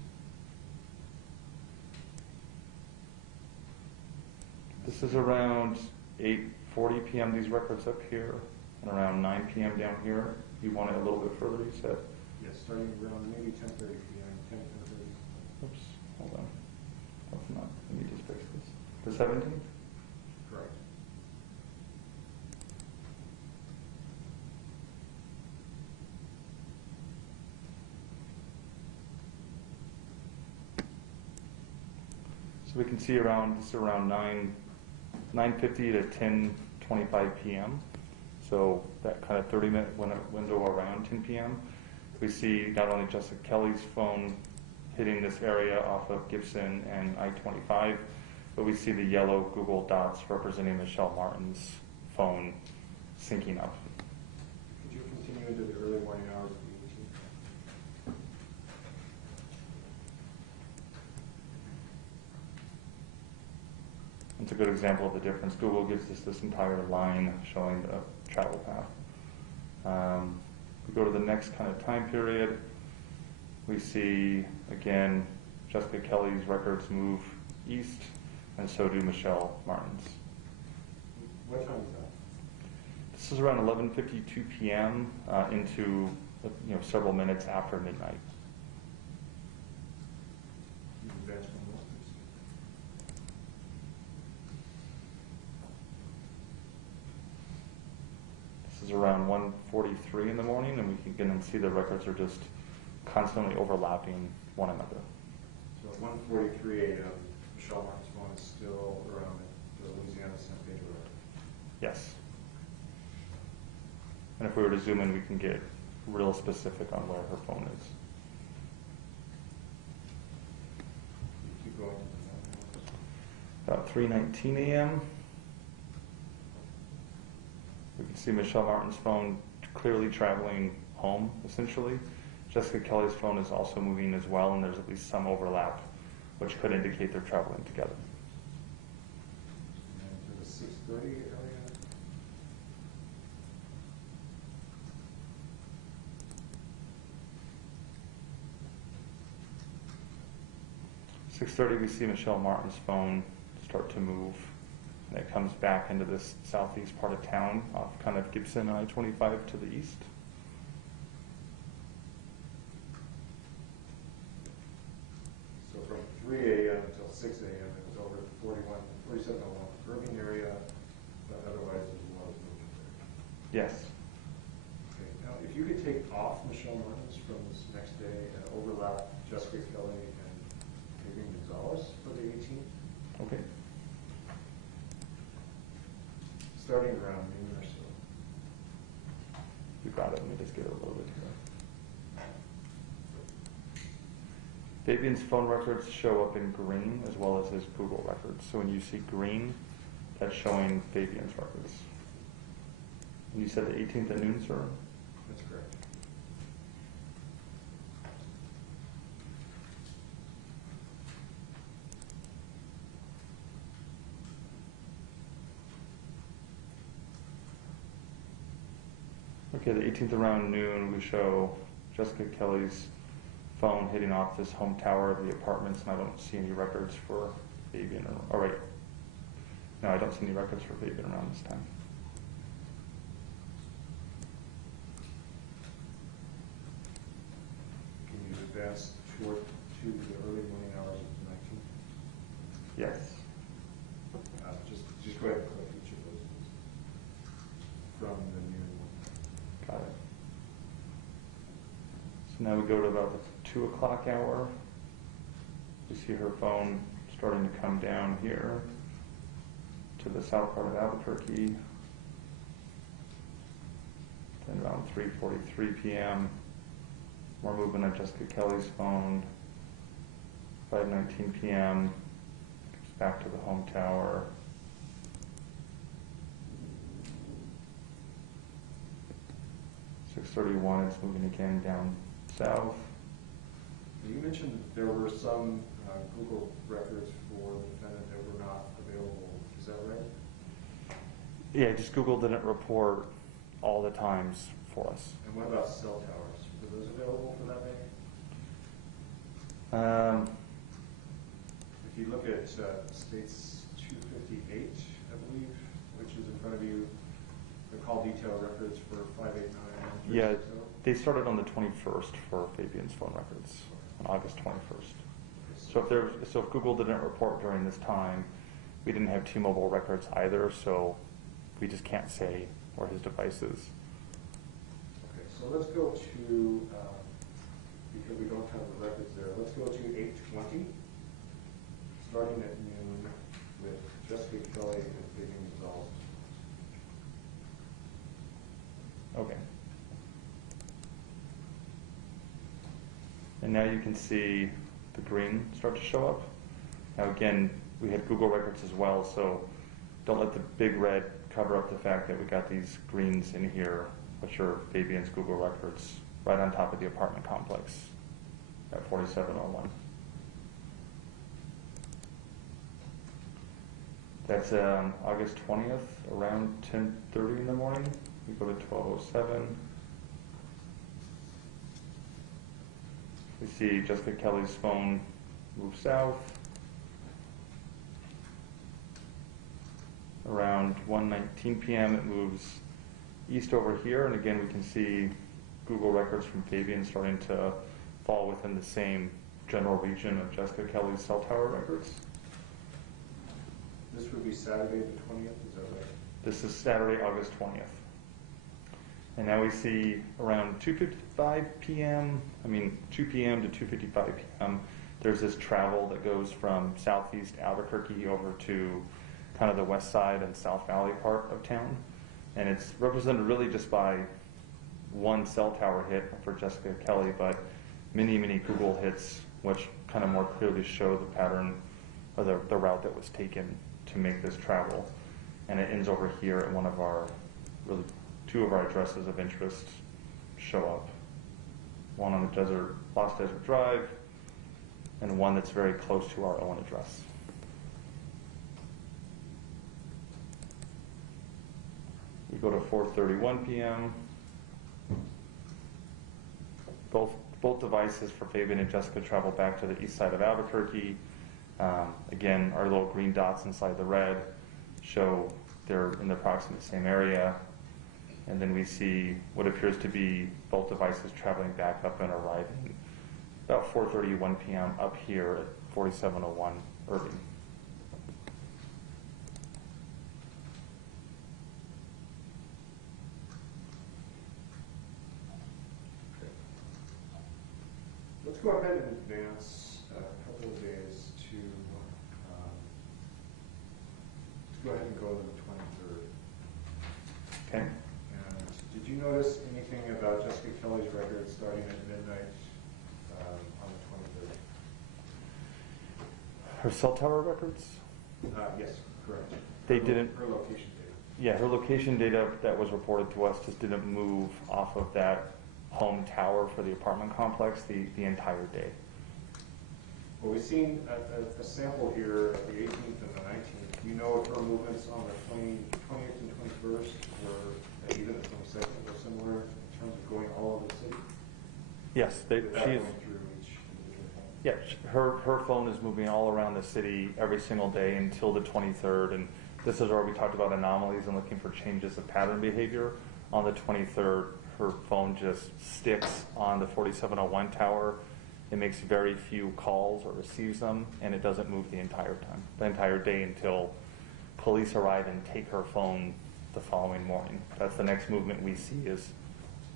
This is around 8:40 p.m. these records up here, and around 9 p.m. down here. You want it a little bit further, you said? Yes, starting around maybe 10:30 p.m., 10:30. Oops, hold on. That's not, let me just fix this. The 17th? Correct. So we can see around, this is around 9:50 to 10:25 p.m. So that kind of 30-minute window around 10 p.m. We see not only Jessica Kelly's phone hitting this area off of Gibson and I-25, but we see the yellow Google dots representing Michelle Martens' phone syncing up. Could you continue into the early morning hours of the 18th? It's a good example of the difference. Google gives us this entire line showing the travel path. We go to the next kind of time period. We see, again, Jessica Kelly's records move east, and so do Michelle Martens. What time is that? This is around 11:52 p.m. Into several minutes after midnight. You can advance one more, please. This is around 1:43 in the morning, and we can again see the records are just constantly overlapping one another. So at 1:43 a.m., Michelle Martens' phone is still around the Louisiana San Pedro area. Yes. And if we were to zoom in, we can get real specific on where her phone is. You keep going. About 3:19 a.m. We can see Michelle Martens' phone clearly traveling home, essentially. Jessica Kelly's phone is also moving as well, and there's at least some overlap, which could indicate they're traveling together. And to the 6:30 area. 6:30, we see Michelle Martin's phone start to move, and it comes back into this southeast part of town, off kind of Gibson and I-25 to the east. So from 3 a.m. until 6 a.m., it was over the 4701 Irving area, but otherwise there's a lot of movement there. Yes. Okay, now if you could take off Michelle Martens from this next day and overlap Jessica Kelly and Fabian Gonzales for the 18th, Okay. starting around noon or so. You got it. Let me just get it a little bit here. Fabian's phone records show up in green as well as his Google records. So when you see green, that's showing Fabian's records. And you said the 18th at noon, sir? That's correct. Okay, the 18th around noon, we show Jessica Kelly's phone hitting off this home tower of the apartments, and I don't see any records for Fabian. All right. No, I don't see any records for Fabian around this time. Can you advance toward to the early morning hours of the 19th? Yes. Just go ahead and click each of those from the noon one. Got it. So now we go to about the 2 o'clock hour. We see her phone starting to come down here to the south part of Albuquerque. Then around 3:43 p.m., more movement on Jessica Kelly's phone. 5:19 p.m., goes back to the home tower. 6:31, it's moving again down south. You mentioned that there were some Google records for the defendant that were not available. Is that right? Yeah, just Google didn't report all the times for us. And what about cell towers? Were those available for that day? If you look at States 258, I believe, which is in front of you, the call detail records for 589. Yeah, they started on the 21st for Fabian's phone records, on August 21st. So if Google didn't report during this time, we didn't have T-Mobile records either, so we just can't say where his device is. Okay, so let's go to, because we don't have the records there, let's go to 8:20, starting at noon with Jessica Kelly and Fabian Gonzales. Okay. And now you can see the green start to show up. Now again, we had Google records as well, so don't let the big red cover up the fact that we got these greens in here, which are Fabian's Google records, right on top of the apartment complex at 4701. That's August 20th, around 10:30 in the morning. We go to 12:07. We see Jessica Kelly's phone move south. Around 1:19 p.m. it moves east over here, and again we can see Google records from Fabian starting to fall within the same general region of Jessica Kelly's cell tower records. This would be Saturday the 20th, is that right? This is Saturday, August 20th. And now we see around 2:55 p.m., 2 p.m. to 2:55 p.m., there's this travel that goes from southeast Albuquerque over to kind of the west side and South Valley part of town. And it's represented really just by one cell tower hit for Jessica Kelly, but many, many Google hits, which kind of more clearly show the pattern or the route that was taken to make this travel. And it ends over here at one of our, really, two of our addresses of interest show up. One on the Lost Desert Drive, and one that's very close to our own address. We go to 4:31 p.m. Both devices for Fabian and Jessica travel back to the east side of Albuquerque. Again, our little green dots inside the red show they're in the approximate same area. And then we see what appears to be both devices traveling back up and arriving about 4:31 p.m. up here at 4701 Irving. Let's go ahead and advance a couple of days to, let's go ahead and go to the 23rd. Okay. And did you notice anything about Jessica Kelly's record starting at midnight on the 23rd? Her cell tower records? Yes, correct. They didn't. Her location data. Yeah, her location data that was reported to us just didn't move off of that home tower for the apartment complex the entire day. Well, we've seen a sample here of the 18th and the 19th. Do you know if her movements on the 20th and 21st were, and even the 22nd, were similar in terms of going all over the city? Yes, Without she's. going through each individual home? Yeah, her phone is moving all around the city every single day until the 23rd, and this is where we talked about anomalies and looking for changes of pattern behavior. On the 23rd, her phone just sticks on the 4701 tower. It makes very few calls or receives them, and it doesn't move the entire day until police arrive and take her phone the following morning. That's the next movement we see is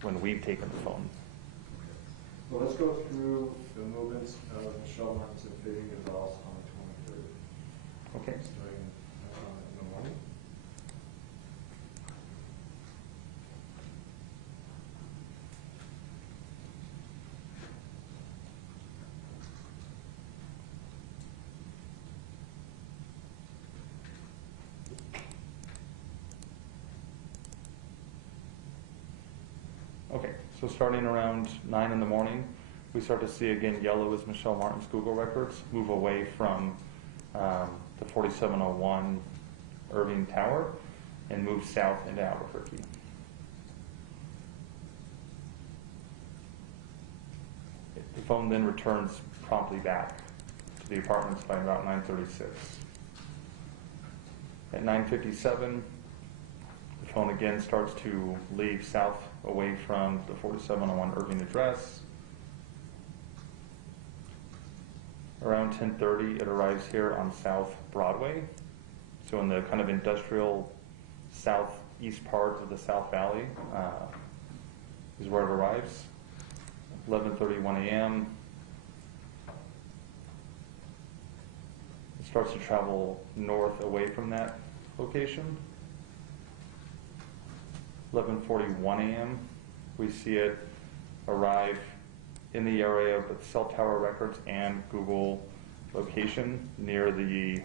when we've taken the phone. Well, let's go through the movements of Michelle Martens and Fabian Gonzales on the 23rd. Okay. Starting in the morning. Okay, so starting around 9 in the morning, we start to see again yellow is Michelle Martin's Google records move away from the 4701 Irving Tower and move south into Albuquerque. The phone then returns promptly back to the apartments by about 9:36. At 9:57, the phone again starts to leave south away from the 4701 Irving address. Around 10:30, it arrives here on South Broadway. So in the kind of industrial southeast part of the South Valley is where it arrives. 11:31 a.m. It starts to travel north away from that location. 11:41 a.m. we see it arrive in the area of the cell tower records and Google location near the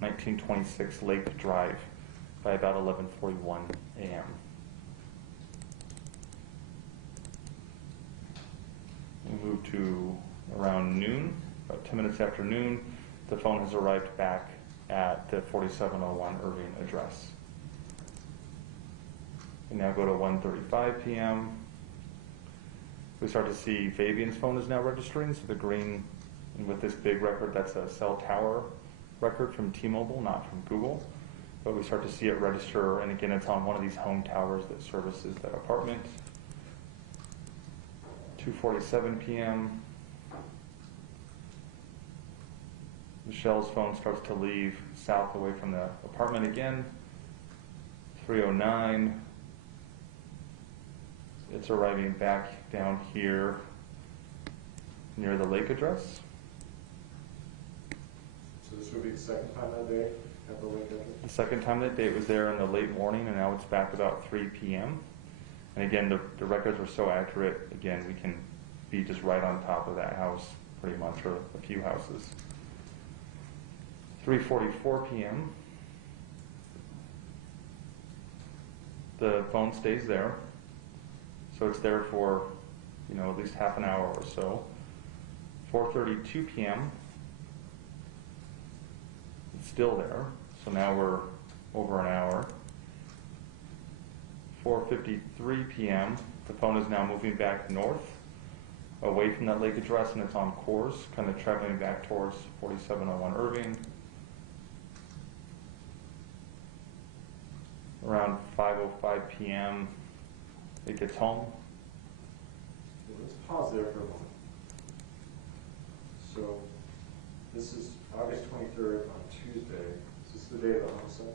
1926 Lake Drive by about 11:41 a.m. We move to around noon, about 10 minutes after noon, the phone has arrived back at the 4701 Irving address. We now go to 1:35 p.m. We start to see Fabian's phone is now registering, so the green, and with this big record, that's a cell tower record from T-Mobile, not from Google. But we start to see it register, and again, it's on one of these home towers that services that apartment. 2:47 p.m. Michelle's phone starts to leave south away from the apartment again. 3:09. It's arriving back down here near the lake address. So this would be the second time that day at the lake address? The second time that day it was there in the late morning, and now it's back about 3 p.m. And again, the records are so accurate, again, we can be just right on top of that house pretty much, or a few houses. 3:44 p.m. The phone stays there. So it's there for, at least half an hour or so. 4:32 p.m. It's still there. So now we're over an hour. 4:53 p.m. The phone is now moving back north away from that lake address, and it's on course, kind of traveling back towards 4701 Irving. Around 5:05 p.m. it gets home. Let's pause there for a moment. So this is August 23rd on Tuesday. Is this the day of the homicide?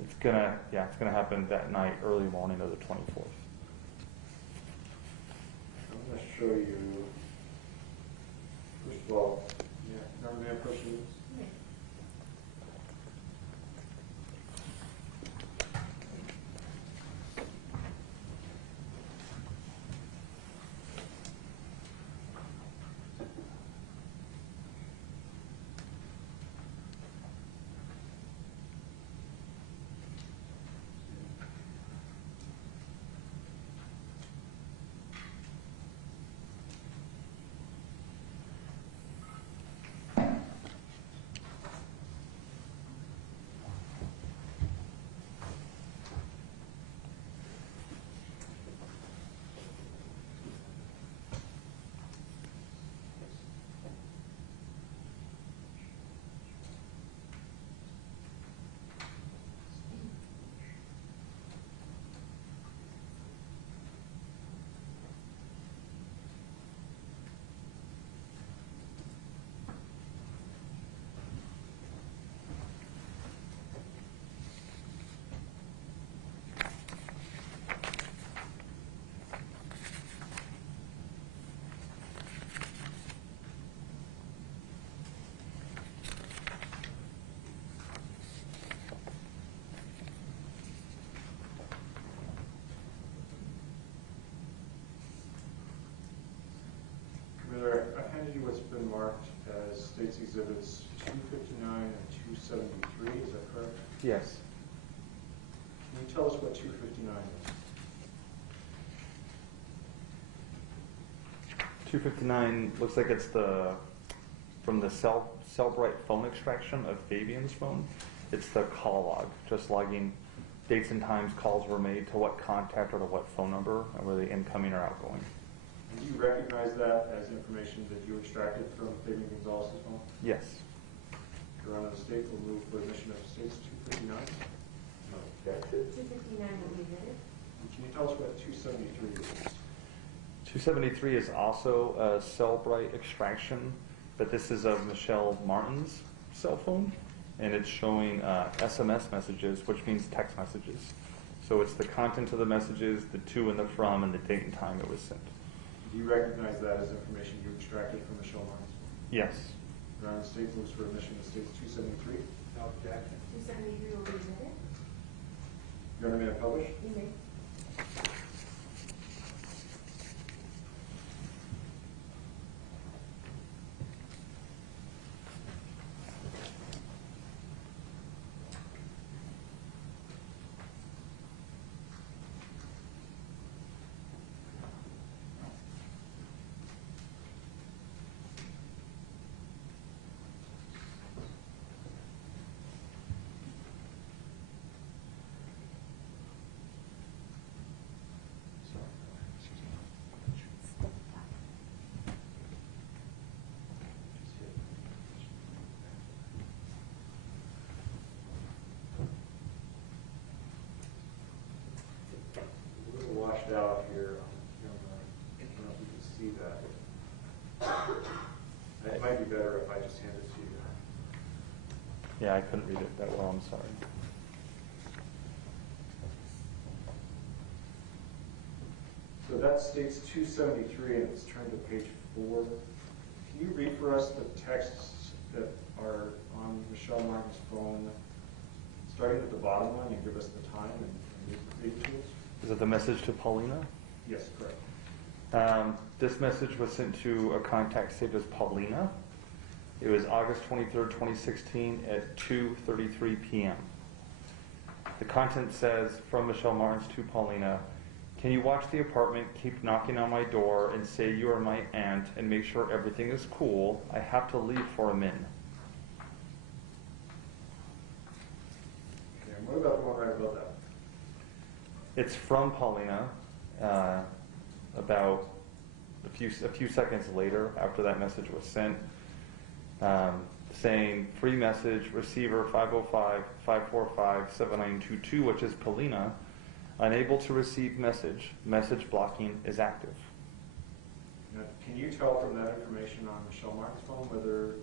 It's gonna happen that night, early morning of the 24th. I'm going to show you, first of all, remember the impressions? I've handed you what's been marked as States Exhibits 259 and 273, is that correct? Yes. Can you tell us what 259 is? 259 looks like it's from the Cellbrite phone extraction of Fabian's phone. It's the call log, just logging dates and times calls were made to what contact or to what phone number, and were they incoming or outgoing. And do you recognize that as information that you extracted from Fabian Gonzales' phone? Yes. Your Honor, the state will move for admission of States 259. No objection. 259 will be admitted. Can you tell us what 273 is? 273 is also a Cellbrite extraction, but this is of Michelle Martens' cell phone, and it's showing SMS messages, which means text messages. So it's the content of the messages, the to and the from, and the date and time it was sent. Do you recognize that as information you extracted from Michelle Martens? Yes. Your Honor, the state moves for admission of States 273. No objection. 273 will be admitted. Your Honor, may I publish? You may. A little washed out here on camera. I don't know if you can see that. It might be better if I just hand it to you. Yeah, I couldn't read it that well, I'm sorry. So that states 273, and it's turned to page 4. Can you read for us the texts that are on Michelle Martin's phone, starting at the bottom one, and give us the time and read it to us? Is it the message to Paulina? Yes, correct. This message was sent to a contact saved as Paulina. It was August 23rd, 2016 at 2:33 p.m. The content says, from Michelle Martens to Paulina, can you watch the apartment, keep knocking on my door, and say you are my aunt, and make sure everything is cool? I have to leave for a min. Okay, and what about the one right above that? It's from Paulina about a few seconds later after that message was sent, saying free message, receiver 505-545-7922, which is Paulina, unable to receive message. Message blocking is active. Now, can you tell from that information on Michelle Mark's phone whether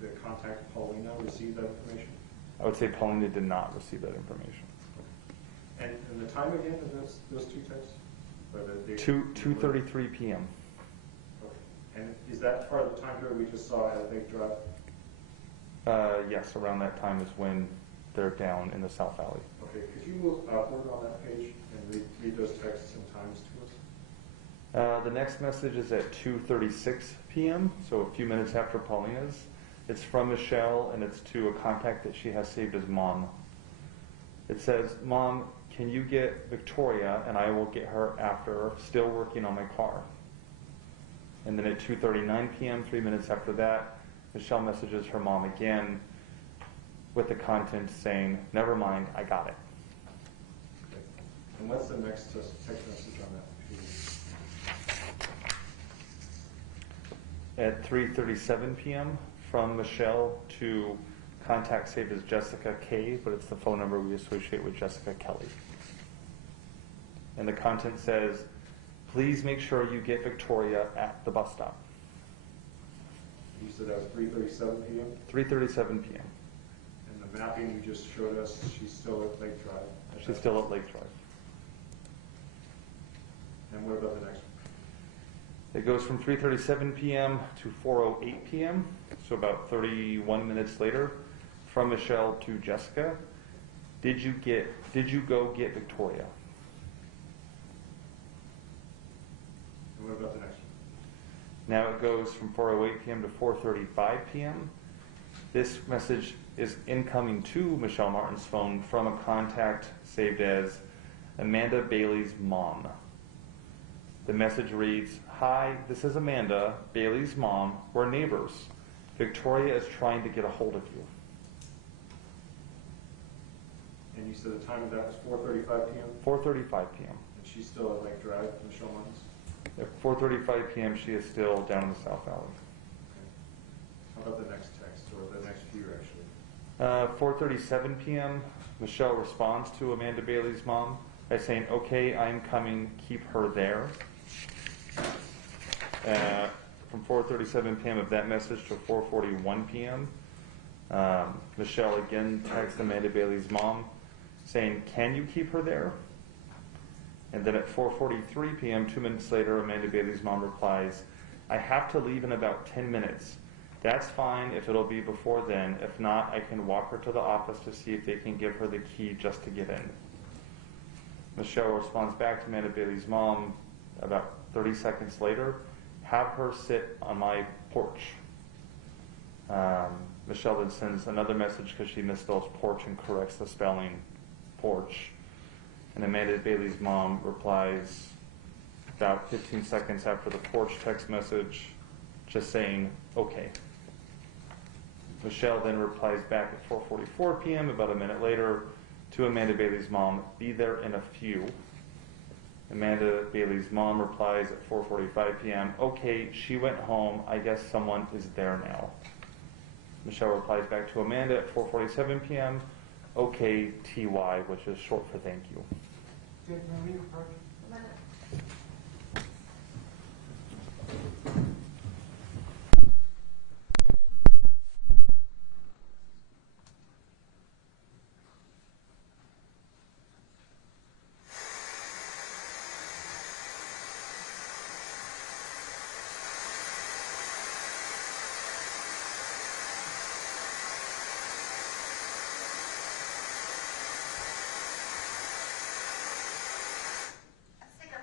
the contact Paulina received that information? I would say Paulina did not receive that information. And the time again of those two texts? 2:33 p.m. Okay. And is that part of the time period we just saw at Lake Drive? Yes, around that time is when they're down in the South Valley. Okay, could you move upward on that page and read those texts and times to us? The next message is at 2:36 p.m., so a few minutes after Paulina's. It's from Michelle, and it's to a contact that she has saved as Mom. It says, Mom, can you get Victoria, and I will get her after, still working on my car. And then at 2:39 p.m., 3 minutes after that, Michelle messages her mom again with the content saying, never mind, I got it. Okay. And what's the next text message on that page? At 3:37 p.m., from Michelle to contact saved as Jessica K, but it's the phone number we associate with Jessica Kelly. And the content says, please make sure you get Victoria at the bus stop. You said that was 3:37 p.m.? 3:37 p.m. And the mapping you just showed us, she's still at Lake Drive? She's still at Lake Drive. And what about the next one? It goes from 3:37 p.m. to 4:08 p.m., so about 31 minutes later, from Michelle to Jessica. Did you go get Victoria? And what about the next one? Now it goes from 4:08 p.m. to 4:35 p.m. This message is incoming to Michelle Martin's phone from a contact saved as Amanda Bailey's mom. The message reads, hi, this is Amanda, Bailey's mom. We're neighbors. Victoria is trying to get a hold of you. And you said the time of that was 4:35 p.m.? 4:35 p.m. And she's still at Lake Drive, Michelle Martens? At 4:35 p.m. she is still down in the South Valley. Okay. How about the next text, or the next few actually? 4:37 p.m. Michelle responds to Amanda Bailey's mom by saying, okay, I'm coming, keep her there. From 4:37 p.m. of that message to 4:41 p.m. Michelle again texts Amanda Bailey's mom saying, can you keep her there? And then at 4:43 p.m., 2 minutes later, Amanda Bailey's mom replies, I have to leave in about 10 minutes. That's fine if it'll be before then. If not, I can walk her to the office to see if they can give her the key just to get in. Michelle responds back to Amanda Bailey's mom about 30 seconds later, have her sit on my porch. Michelle then sends another message because she misspells porch and corrects the spelling porch. And Amanda Bailey's mom replies about 15 seconds after the porch text message, just saying, okay. Michelle then replies back at 4:44 p.m., about a minute later, to Amanda Bailey's mom, be there in a few. Amanda Bailey's mom replies at 4:45 p.m., okay, she went home, I guess someone is there now. Michelle replies back to Amanda at 4:47 p.m., okay, TY, which is short for thank you. Okay, can I read it first? Let's take a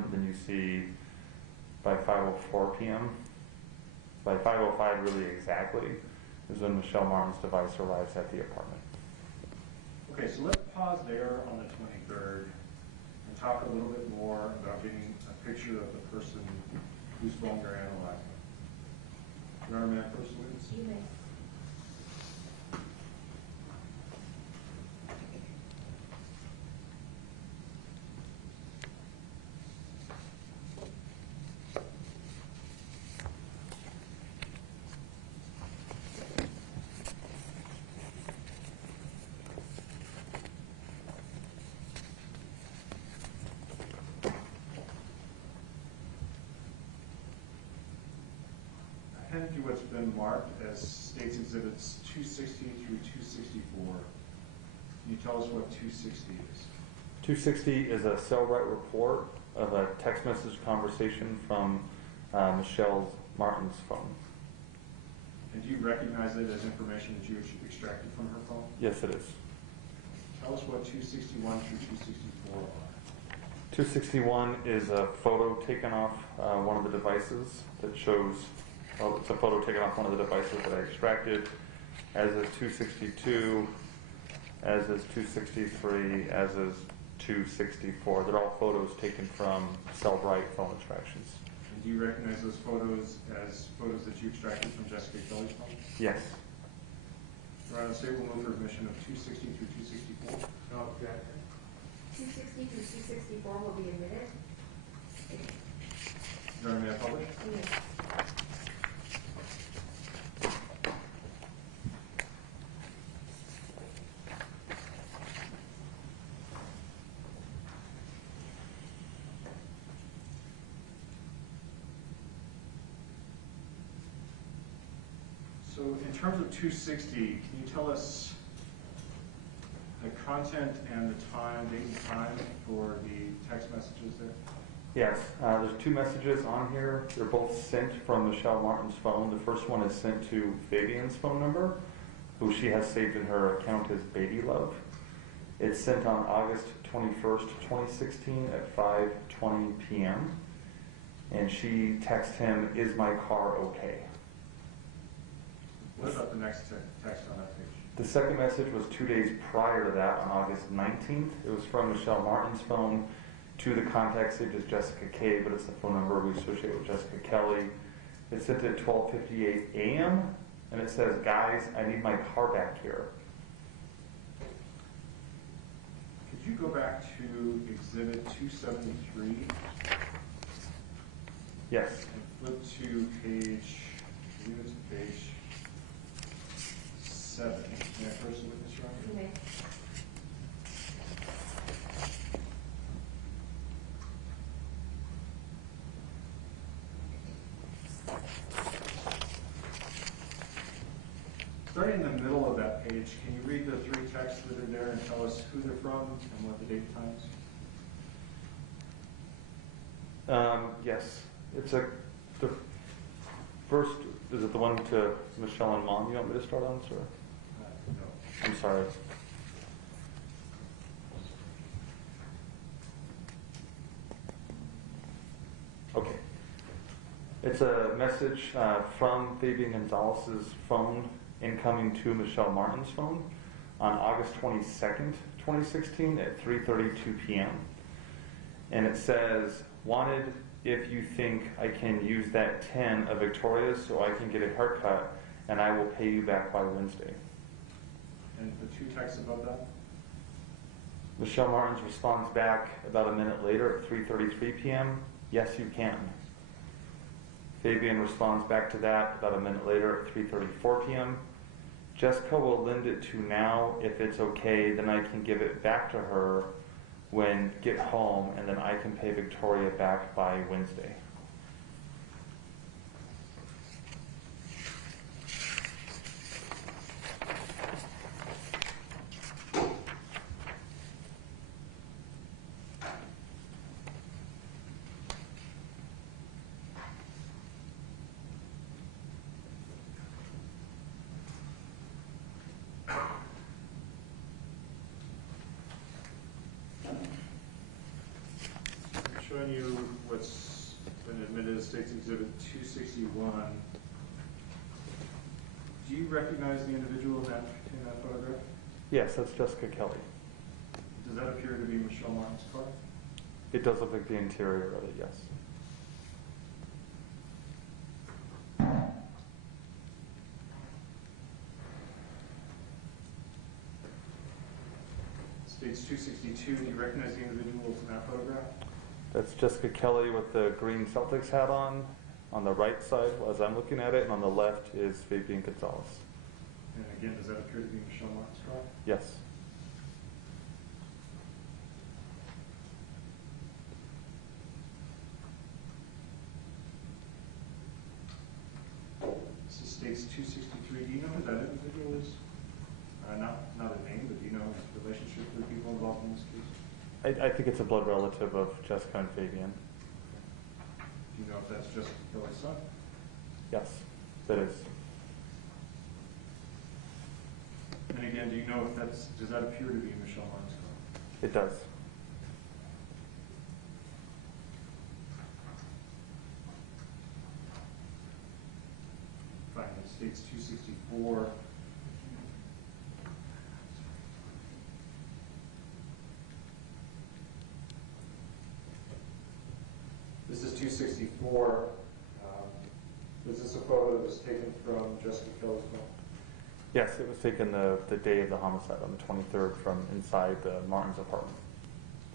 p.m. Then you see by 5:04 p.m. By 5:05 really exactly is when Michelle Martin's device arrives at the apartment. Okay, so let's pause there on the 23rd and talk a little bit more about getting a picture of the person whose phone you're analyzing. You want to man first, Liz? You may. I handed you what's been marked as States Exhibits 260 through 264. Can you tell us what 260 is? 260 is a cell right report of a text message conversation from Michelle Martin's phone. And do you recognize it as information that you extracted from her phone? Yes, it is. Tell us what 261 through 264 are. 261 is a photo taken off one of the devices that shows, well, it's a photo taken off one of the devices that I extracted, as is 262, as is 263, as is 264. They're all photos taken from Cellbrite phone extractions. And do you recognize those photos as photos that you extracted from Jessica Kelly's phone? Yes. Your Honor, say we'll move for admission of 260 through 264. No objection. 260 through 264 will be admitted. Your Honor, may I publish? You may. So in terms of 260, can you tell us the content and the time, date and time for the text messages there? Yes, there's two messages on here. They're both sent from Michelle Martin's phone. The first one is sent to Fabian's phone number, who she has saved in her account as Baby Love. It's sent on August 21st, 2016 at 5:20 p.m. And she texts him, "Is my car okay?" What about the next text on that page? The second message was 2 days prior to that, on August 19th. It was from Michelle Martin's phone to the contact saved as Jessica K, but it's the phone number we associate with Jessica Kelly. It's sent at 12:58 a.m. and it says, "Guys, I need my car back here." Could you go back to Exhibit 273 Yes. and flip to page, I believe it's page 7. May I first look at this, Your Honor? You may. Starting in the middle of that page, can you read the three texts that are there and tell us who they're from and what the date and time is? Yes. It's the first, is it the one to Michelle and Mom you want me to start on, sir? No. I'm sorry. Okay. It's a message from Fabian Gonzales' phone incoming to Michelle Martin's phone on August 22nd, 2016 at 3:32 p.m. And it says, "Wanted if you think I can use that 10 of Victoria's so I can get a haircut and I will pay you back by Wednesday." And the two texts above that? Michelle Martens responds back about a minute later at 3:33 p.m. "Yes, you can." Fabian responds back to that about a minute later at 3:34 p.m. "Jessica will lend it to now. If it's okay, then I can give it back to her when get home, and then I can pay Victoria back by Wednesday." Show showing you what's been admitted as State's Exhibit 261. Do you recognize the individual in that photograph? Yes, that's Jessica Kelly. Does that appear to be Michelle Martin's car? It does look like the interior of it, yes. State's 262, do you recognize the individuals in that photograph? That's Jessica Kelly with the green Celtics hat on the right side as I'm looking at it, and on the left is Fabian Gonzales. And again, does that appear to be Michelle Martin's car? Yes. This is State's 263. Do you know who that individual is? Not a name, but do you know his relationship with the people involved in this case? I think it's a blood relative of Jessica and Fabian. Do you know if that's Jessica Kelly's son? Yes, that is. And again, do you know if does that appear to be Michelle Martin's car? It does. Fine, it State's 264. This is 264. Was this a photo that was taken from Jessica Kelly's home? Yes, it was taken the day of the homicide on the 23rd from inside the Martins apartment.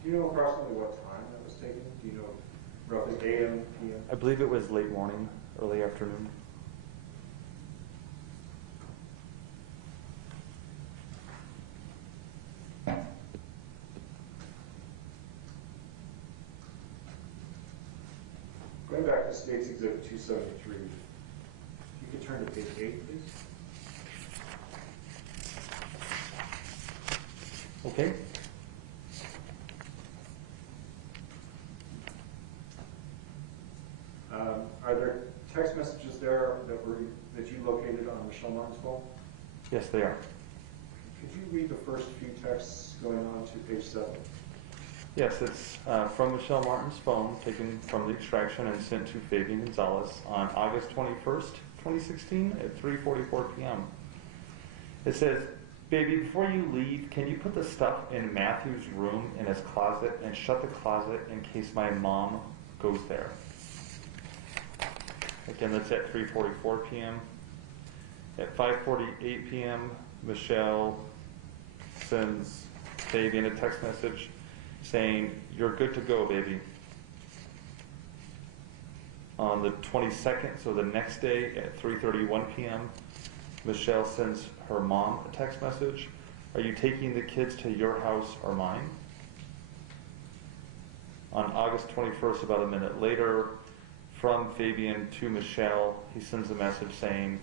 Do you know approximately what time that was taken? Do you know roughly AM, PM? I believe it was late morning, early afternoon. Going back to State's Exhibit 273, if you could turn to page 8, please. Okay. Are there text messages there that you located on Michelle Martin's phone? Yes, they are. Could you read the first few texts going on to page 7? Yes, it's from Michelle Martin's phone, taken from the extraction and sent to Fabian Gonzales on August 21st, 2016 at 3:44 p.m. It says, "Baby, before you leave, can you put the stuff in Matthew's room in his closet and shut the closet in case my mom goes there?" Again, that's at 3:44 p.m. At 5:48 p.m., Michelle sends Fabian a text message saying, "You're good to go, baby." On the 22nd, so the next day at 3:31 p.m., Michelle sends her mom a text message, "Are you taking the kids to your house or mine?" On August 21st, about a minute later, from Fabian to Michelle, he sends a message saying,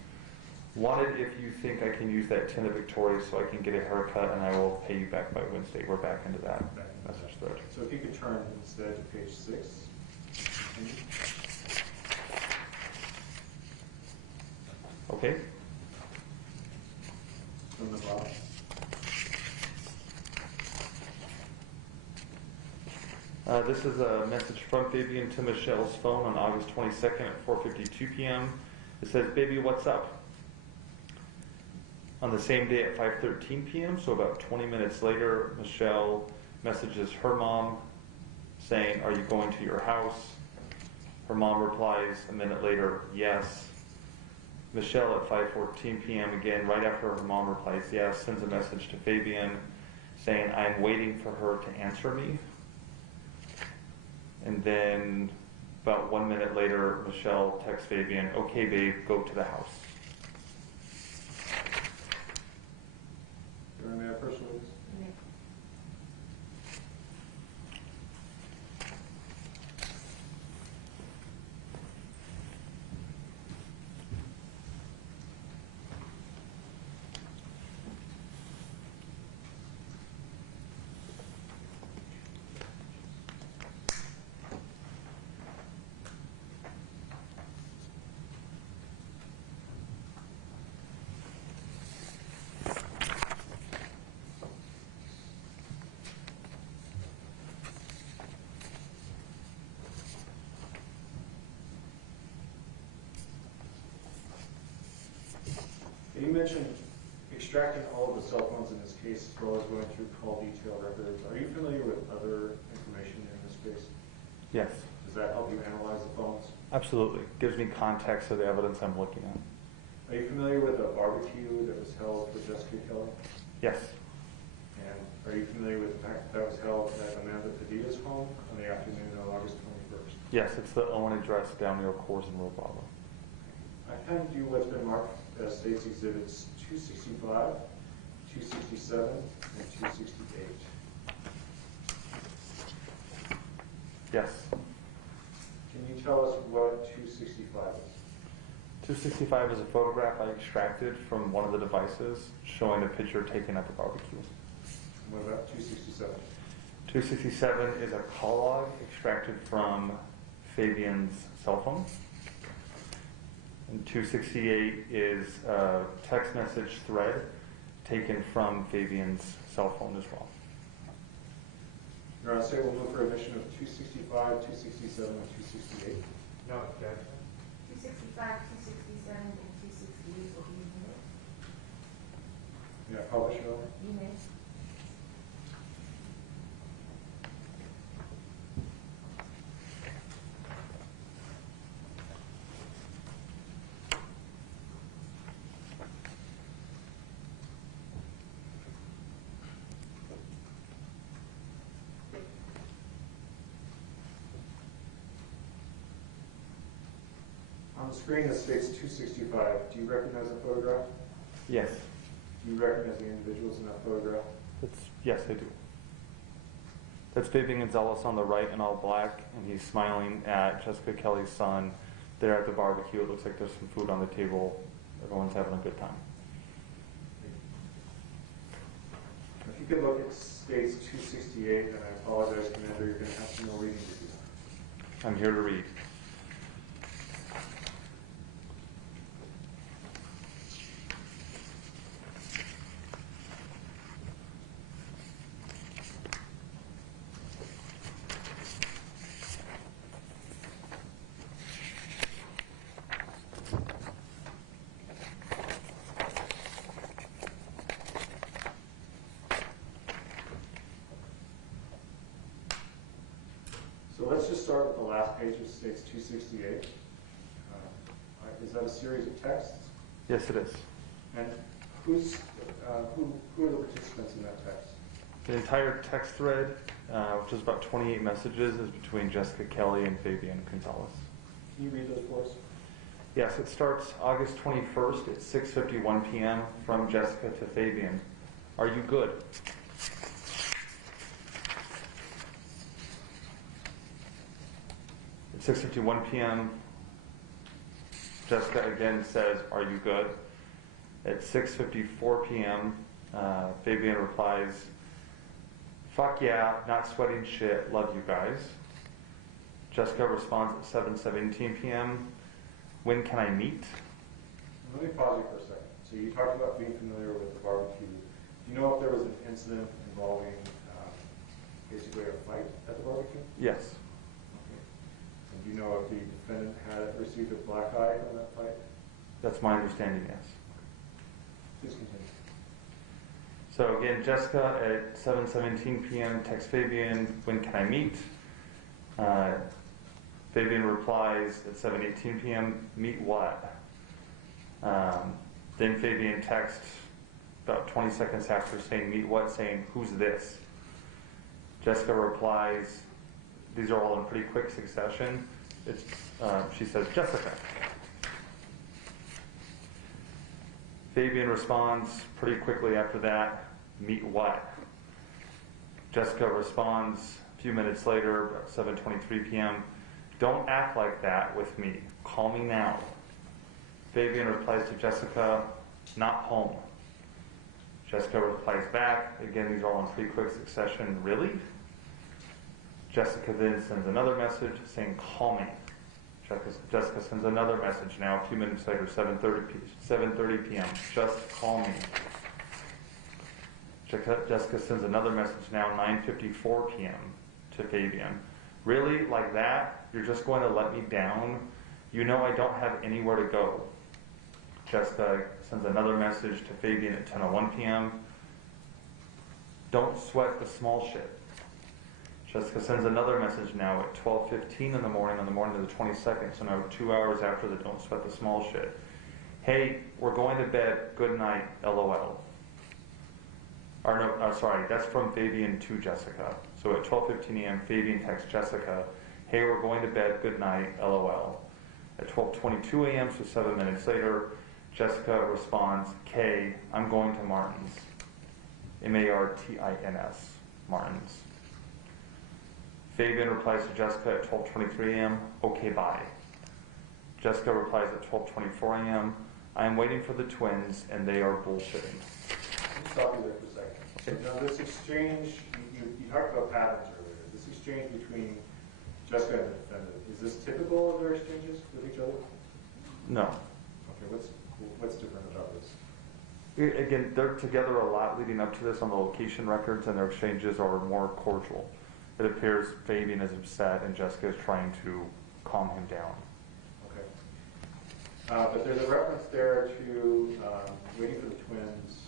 "Wanted if you think I can use that tin of Victoria so I can get a haircut and I will pay you back by Wednesday." We're back into that message thread. So if you could turn instead to page 6. Continue. Okay? From the bottom. This is a message from Fabian to Michelle's phone on August 22nd at 4:52 p.m. It says, "Baby, what's up?" On the same day at 5:13 p.m., so about 20 minutes later, Michelle messages her mom saying, "Are you going to your house?" Her mom replies a minute later, "Yes." Michelle at 5:14 p.m., again, right after her mom replies yes, sends a message to Fabian saying, "I'm waiting for her to answer me." And then about 1 minute later, Michelle texts Fabian, "Okay, babe, go to the house." May I first read this? You mentioned extracting all of the cell phones in this case as well as going through call detail records. Are you familiar with other information in this case? Yes, Does that help you analyze the phones? absolutely. Gives me context of the evidence I'm looking at. Are you familiar with a barbecue that was held for Jessica Keller? Yes, And are you familiar with the fact that was held at Amanda Padilla's home on the afternoon of August 21st? yes, it's the Owen address down near Coors and Road Bravo. I handed you what's been marked as State's Exhibits 265, 267, and 268. Yes. Can you tell us what 265 is? 265 is a photograph I extracted from one of the devices showing a picture taken at the barbecue. And what about 267? 267 is a call log extracted from Fabian's cell phone. And 268 is a text message thread taken from Fabian's cell phone as well. Your Honor, say we'll move for admission of 265, 267, and 268. No objection. 265, 267, and 268 will be unit. May I publish, Your Honor? Unit. On the screen it states 265. Do you recognize the photograph? Yes, Do you recognize the individuals in that photograph? yes, I do. That's Fabian Gonzales on the right in all black, and he's smiling at Jessica Kelly's son there at the barbecue. It looks like there's some food on the table. Everyone's having a good time. If you could look at states 268, and I apologize, Commander, you're going to have some more reading to do. I'm here to read. So let's just start with the last page of states 268. Is that a series of texts? Yes, it is. And who are the participants in that text? The entire text thread, which is about 28 messages, is between Jessica Kelly and Fabian Gonzales. Can you read those for us? Yes, it starts August 21st at 6:51 p.m. from Jessica to Fabian. Are you good? At 6:51 p.m., Jessica again says, "Are you good?" At 6:54 p.m., Fabian replies, "Fuck yeah, not sweating shit, love you guys." Jessica responds at 7:17 p.m., "When can I meet?" Let me pause you for a second. So you talked about being familiar with the barbecue. Do you know if there was an incident involving basically a fight at the barbecue? Yes. Okay. And do you know if the defendant had received a black eye from that fight? That's my understanding, yes. Please continue. So again, Jessica at 7:17 p.m. texts Fabian, "When can I meet?" Fabian replies at 7:18 p.m., "Meet what?" Then Fabian texts about 20 seconds after saying, "Meet what?" saying, "Who's this?" Jessica replies, these are all in pretty quick succession. She says, "Jessica." Fabian responds pretty quickly after that, "Meet what?" Jessica responds a few minutes later, about 7:23 p.m., "Don't act like that with me. Call me now." Fabian replies to Jessica, "Not home." Jessica replies back, again, these are all in pretty quick succession, "Really?" Jessica then sends another message saying, "Call me." Jessica sends another message now a few minutes later, 7:30 p.m., "Just call me." Jessica sends another message now 9:54 p.m. to Fabian. "Really? Like that? You're just going to let me down? You know I don't have anywhere to go." Jessica sends another message to Fabian at 10:01 p.m. Don't sweat the small shit. Jessica sends another message now at 12:15 on the morning of the 22nd, so now 2 hours after the don't sweat the small shit. Hey, we're going to bed. Good night, LOL. Or no, sorry, that's from Fabian to Jessica. So at 12:15 a.m., Fabian texts Jessica, hey, we're going to bed. Good night, LOL. At 12:22 a.m., so 7 minutes later, Jessica responds, K, I'm going to Martens. Martins, Martens. Fabian replies to Jessica at 12:23 a.m., okay, bye. Jessica replies at 12:24 a.m., I am waiting for the twins and they are bullshitting. Let me stop you there for a second. Okay. Now this exchange, you talked about patterns earlier. This exchange between Jessica and the defendant, is this typical of their exchanges with each other? No. Okay, what's different about this? Again, they're together a lot leading up to this on the location records, and their exchanges are more cordial. It appears Fabian is upset and Jessica is trying to calm him down. Okay. But there's a reference there to waiting for the twins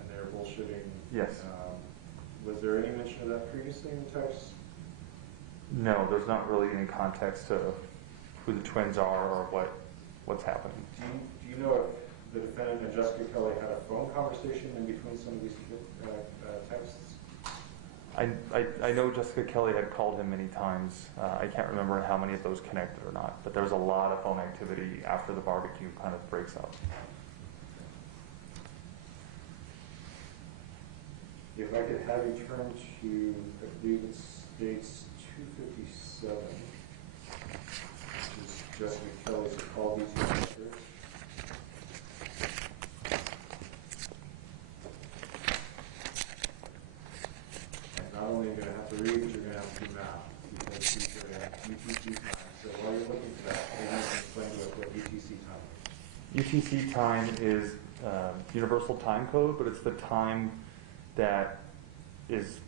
and they're bullshitting. Yes. Was there any mention of that previously in the text? No, there's not really any context to who the twins are or what's happening. Do you know if the defendant and Jessica Kelly had a phone conversation in between some of these texts? I know Jessica Kelly had called him many times. I can't remember how many of those connected or not, but there was a lot of phone activity after the barbecue kind of breaks up. If I could have you turn to, I believe it states 257, which is Jessica Kelly's call details records. Not only are you going to have to read, but you're going to have to do math, because these are UTC time. So while you're looking for that, maybe you can explain to us what UTC time is. UTC time is universal time code, but it's the time that is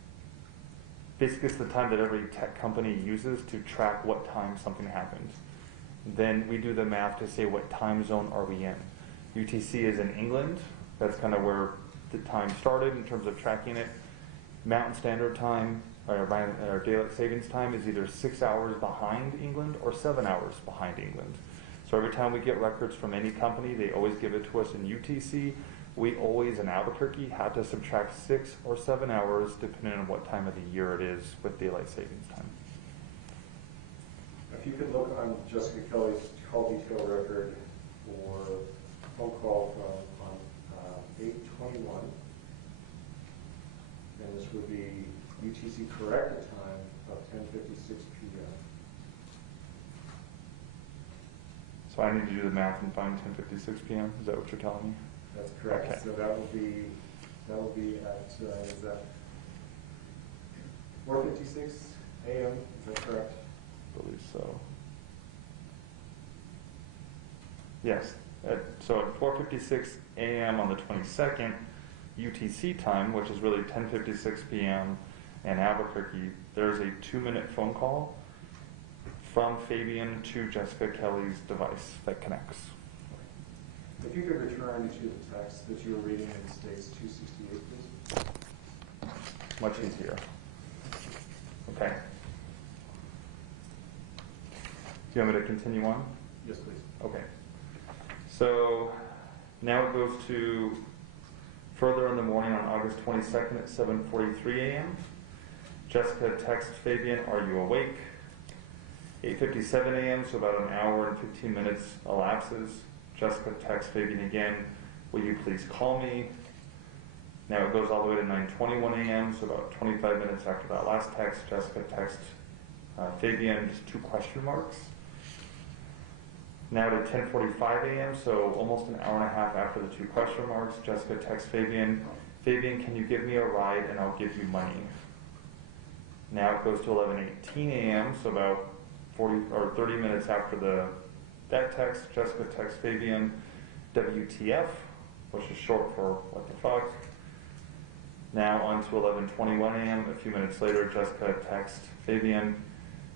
basically it's the time that every tech company uses to track what time something happened. Then we do the math to say what time zone are we in. UTC is in England. That's kind of where the time started in terms of tracking it. Mountain Standard Time, or Daylight Savings Time, is either 6 hours behind England or 7 hours behind England. So every time we get records from any company, they always give it to us in UTC. We always, in Albuquerque, have to subtract 6 or 7 hours depending on what time of the year it is with Daylight Savings Time. If you could look on Jessica Kelly's call detail record for phone call from 8/21. And this would be UTC corrected time of 10:56 p.m. So I need to do the math and find 10:56 p.m. Is that what you're telling me? That's correct. Okay. So that will be at is that 4:56 a.m. Is that correct? I believe so. Yes. So at 4:56 a.m. on the 22nd, UTC time, which is really 10:56 p.m. in Albuquerque, there's a 2-minute phone call from Fabian to Jessica Kelly's device that connects. If you could return to the text that you were reading in States 268, please. Much easier. Okay. Do you want me to continue on? Yes, please. Okay. So now it goes to further in the morning on August 22nd at 7:43 a.m. Jessica texts Fabian, are you awake? 8:57 a.m., so about an hour and 15 minutes elapses. Jessica texts Fabian again, will you please call me? Now it goes all the way to 9:21 a.m., so about 25 minutes after that last text, Jessica texts Fabian just 2 question marks. Now to 10:45 a.m., so almost an hour and a half after the 2 question marks, Jessica texts Fabian, Fabian, can you give me a ride and I'll give you money? Now it goes to 11:18 a.m., so about 30 minutes after that text, Jessica texts Fabian, WTF, which is short for what the fuck. Now on to 11:21 a.m., a few minutes later, Jessica texts Fabian,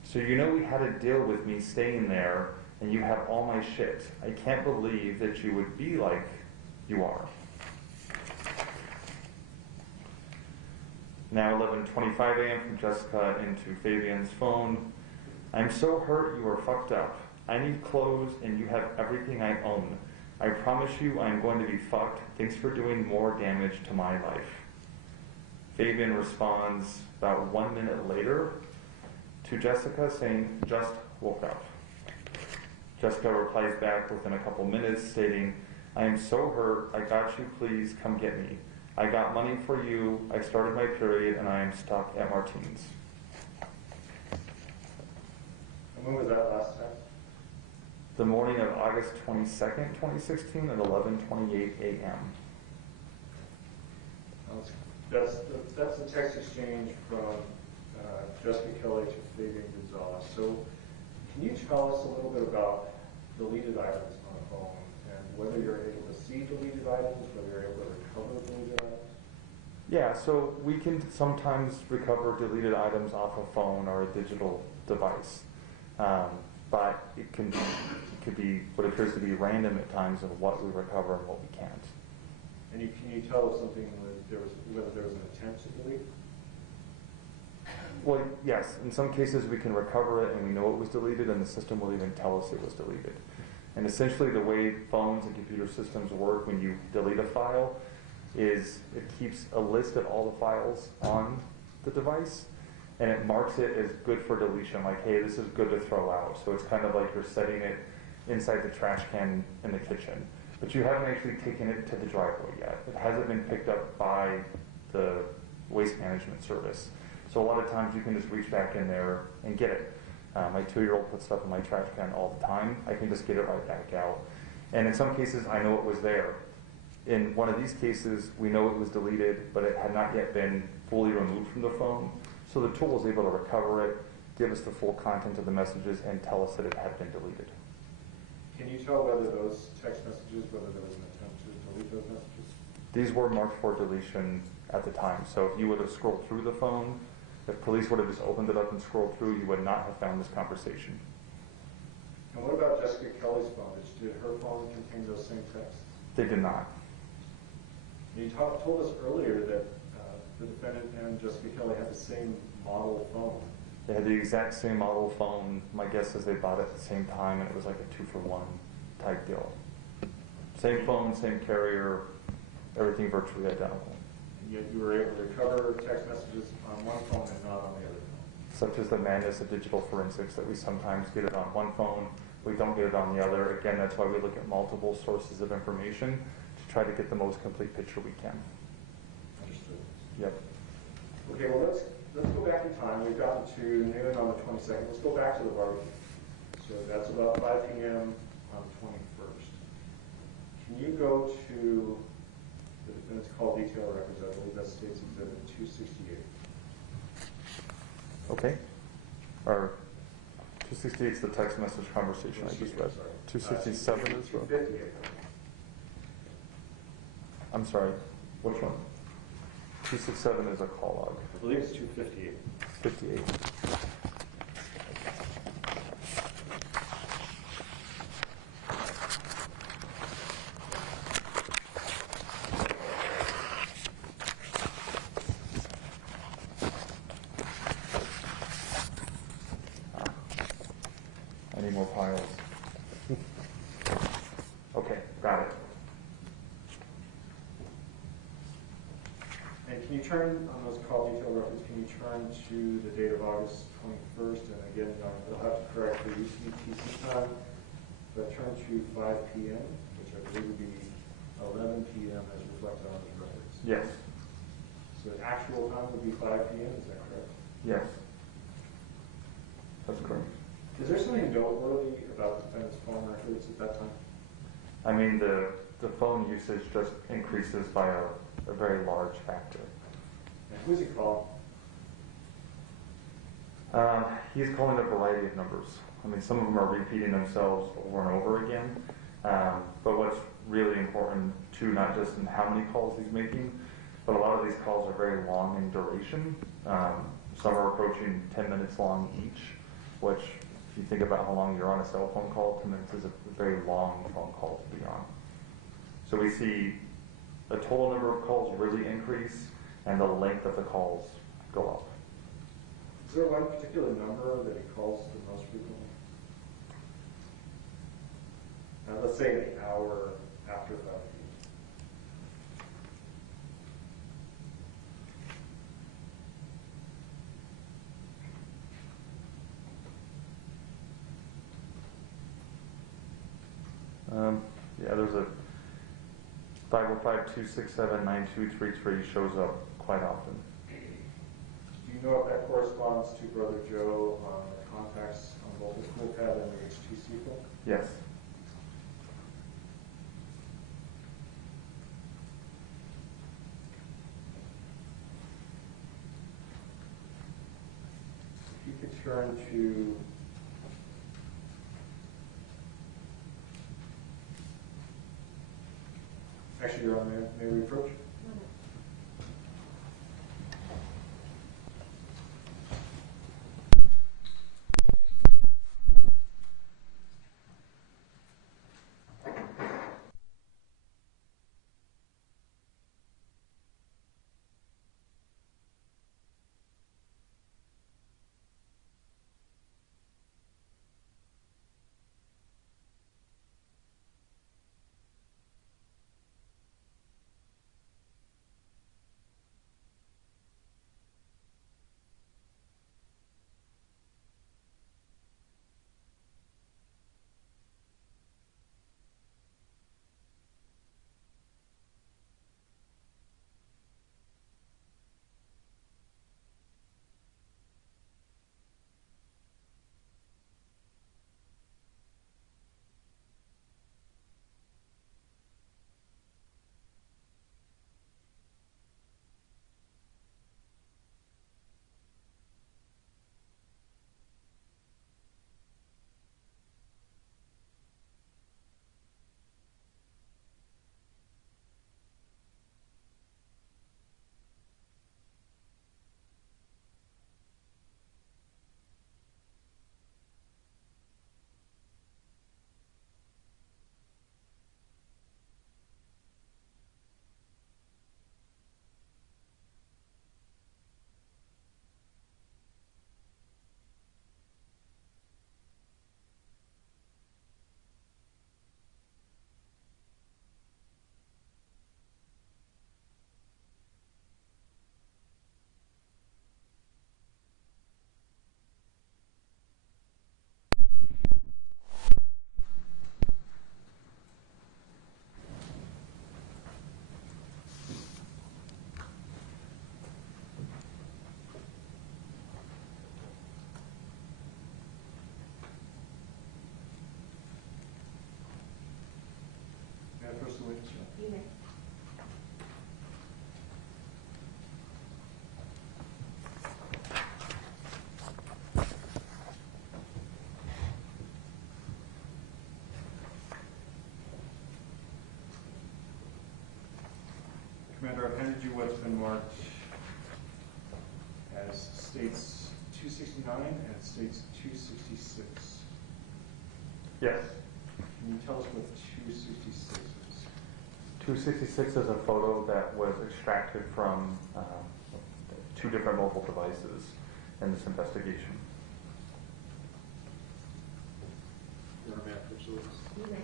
so you know we had a deal with me staying there and you have all my shit. I can't believe that you would be like You are. Now 11:25 a.m. from Jessica into Fabian's phone. I'm so hurt you are fucked up. I need clothes and you have everything I own. I promise you I'm going to be fucked. Thanks for doing more damage to my life. Fabian responds about 1 minute later to Jessica saying, just woke up. Jessica replies back within a couple minutes stating, I am so hurt. I got you. Please come get me. I got money for you. I started my period and I am stuck at Martens. And when was that last time? The morning of August 22nd, 2016 at 11:28 a.m. That's the text exchange from Jessica Keller to Fabian Gonzales. So can you tell us a little bit about deleted items on a phone and whether you're able to see deleted items, whether you're able to recover deleted items? Yeah, so we can sometimes recover deleted items off a phone or a digital device. But it could be what appears to be random at times of what we recover and what we can't. And can you tell us something whether there was an attempt to delete? Well, yes. In some cases, we can recover it and we know it was deleted, and the system will even tell us it was deleted. And essentially, the way phones and computer systems work when you delete a file is it keeps a list of all the files on the device, and it marks it as good for deletion, like, hey, this is good to throw out. So it's kind of like you're setting it inside the trash can in the kitchen. But you haven't actually taken it to the driveway yet. It hasn't been picked up by the waste management service. So a lot of times you can just reach back in there and get it. My 2-year-old puts stuff in my trash can all the time. I can just get it right back out. And in some cases, I know it was there. In one of these cases, we know it was deleted, but it had not yet been fully removed from the phone. So the tool was able to recover it, give us the full content of the messages, and tell us that it had been deleted. Can you tell whether those text messages, whether there was an attempt to delete those messages? These were marked for deletion at the time. So if you would have scrolled through the phone, if police would have just opened it up and scrolled through, you would not have found this conversation. And what about Jessica Kelly's phone? Did her phone contain those same texts? They did not. You told us earlier that the defendant and Jessica Kelly had the same model phone. They had the exact same model phone. My guess is they bought it at the same time, and it was like a 2-for-1 type deal. Same phone, same carrier, everything virtually identical. And yet you were able to recover text messages on one phone and not on the other phone. Such as the madness of digital forensics, that we sometimes get it on one phone, we don't get it on the other. Again, that's why we look at multiple sources of information to try to get the most complete picture we can. Understood. Yep. Okay, well let's go back in time. We've gotten to noon on the 22nd. Let's go back to the barbecue. So that's about 5 p.m. on the 21st. Can you go to the defendant's call detail records? I believe that states exhibit 268. Okay. Or 268 is the text message conversation I just read. 267 is what? 258. I'm sorry. Which one? 267 is a call log. I believe it's 258. 58. I need more piles. Okay, got it. And can you turn on those call detail records? Can you turn to the date of August 21st? And again, you'll have to correct the UCTC time, but turn to 5 p.m., which I believe would be 11 p.m. as reflected on those records. Yes. So the actual time would be 5 p.m. Is that correct? Yes. That's correct. Is there something noteworthy about the defendant's phone records at that time? I mean, the phone usage just increases by a very large factor. And who's he calling? He's calling a variety of numbers. I mean, some of them are repeating themselves over and over again. But what's really important, too, not just in how many calls he's making, but a lot of these calls are very long in duration. Some are approaching 10 minutes long each, which, if you think about how long you're on a cell phone call, 10 minutes is a very long phone call to be on. So we see the total number of calls really increase and the length of the calls go up. Is there one particular number that he calls the most frequently? Let's say an hour after 5 Yeah, there's a 505-267-9233 shows up quite often. Do you know if that corresponds to Brother Joe on the contacts on both the cool pad and the H2C phone? Yes. If you could turn to actually, you're on there. May we approach? May I first witness you? You may. Commander, I've handed you what's been marked as states 269 and states 266. Yes. Can you tell us what 266 is? 266 is a photo that was extracted from 2 different mobile devices in this investigation. Your map, absolutely. You may.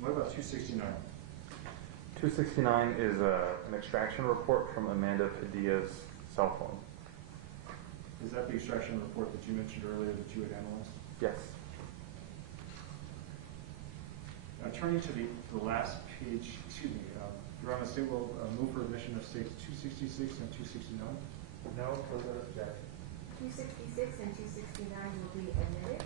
What about 269? 269 is an extraction report from Amanda Padilla's cell phone. Is that the extraction report that you mentioned earlier that you had analyzed? Yes. Turning to the last page, excuse me, Your Honor, state will move for admission of states 266 and 269. No further objection. 266 and 269 will be admitted.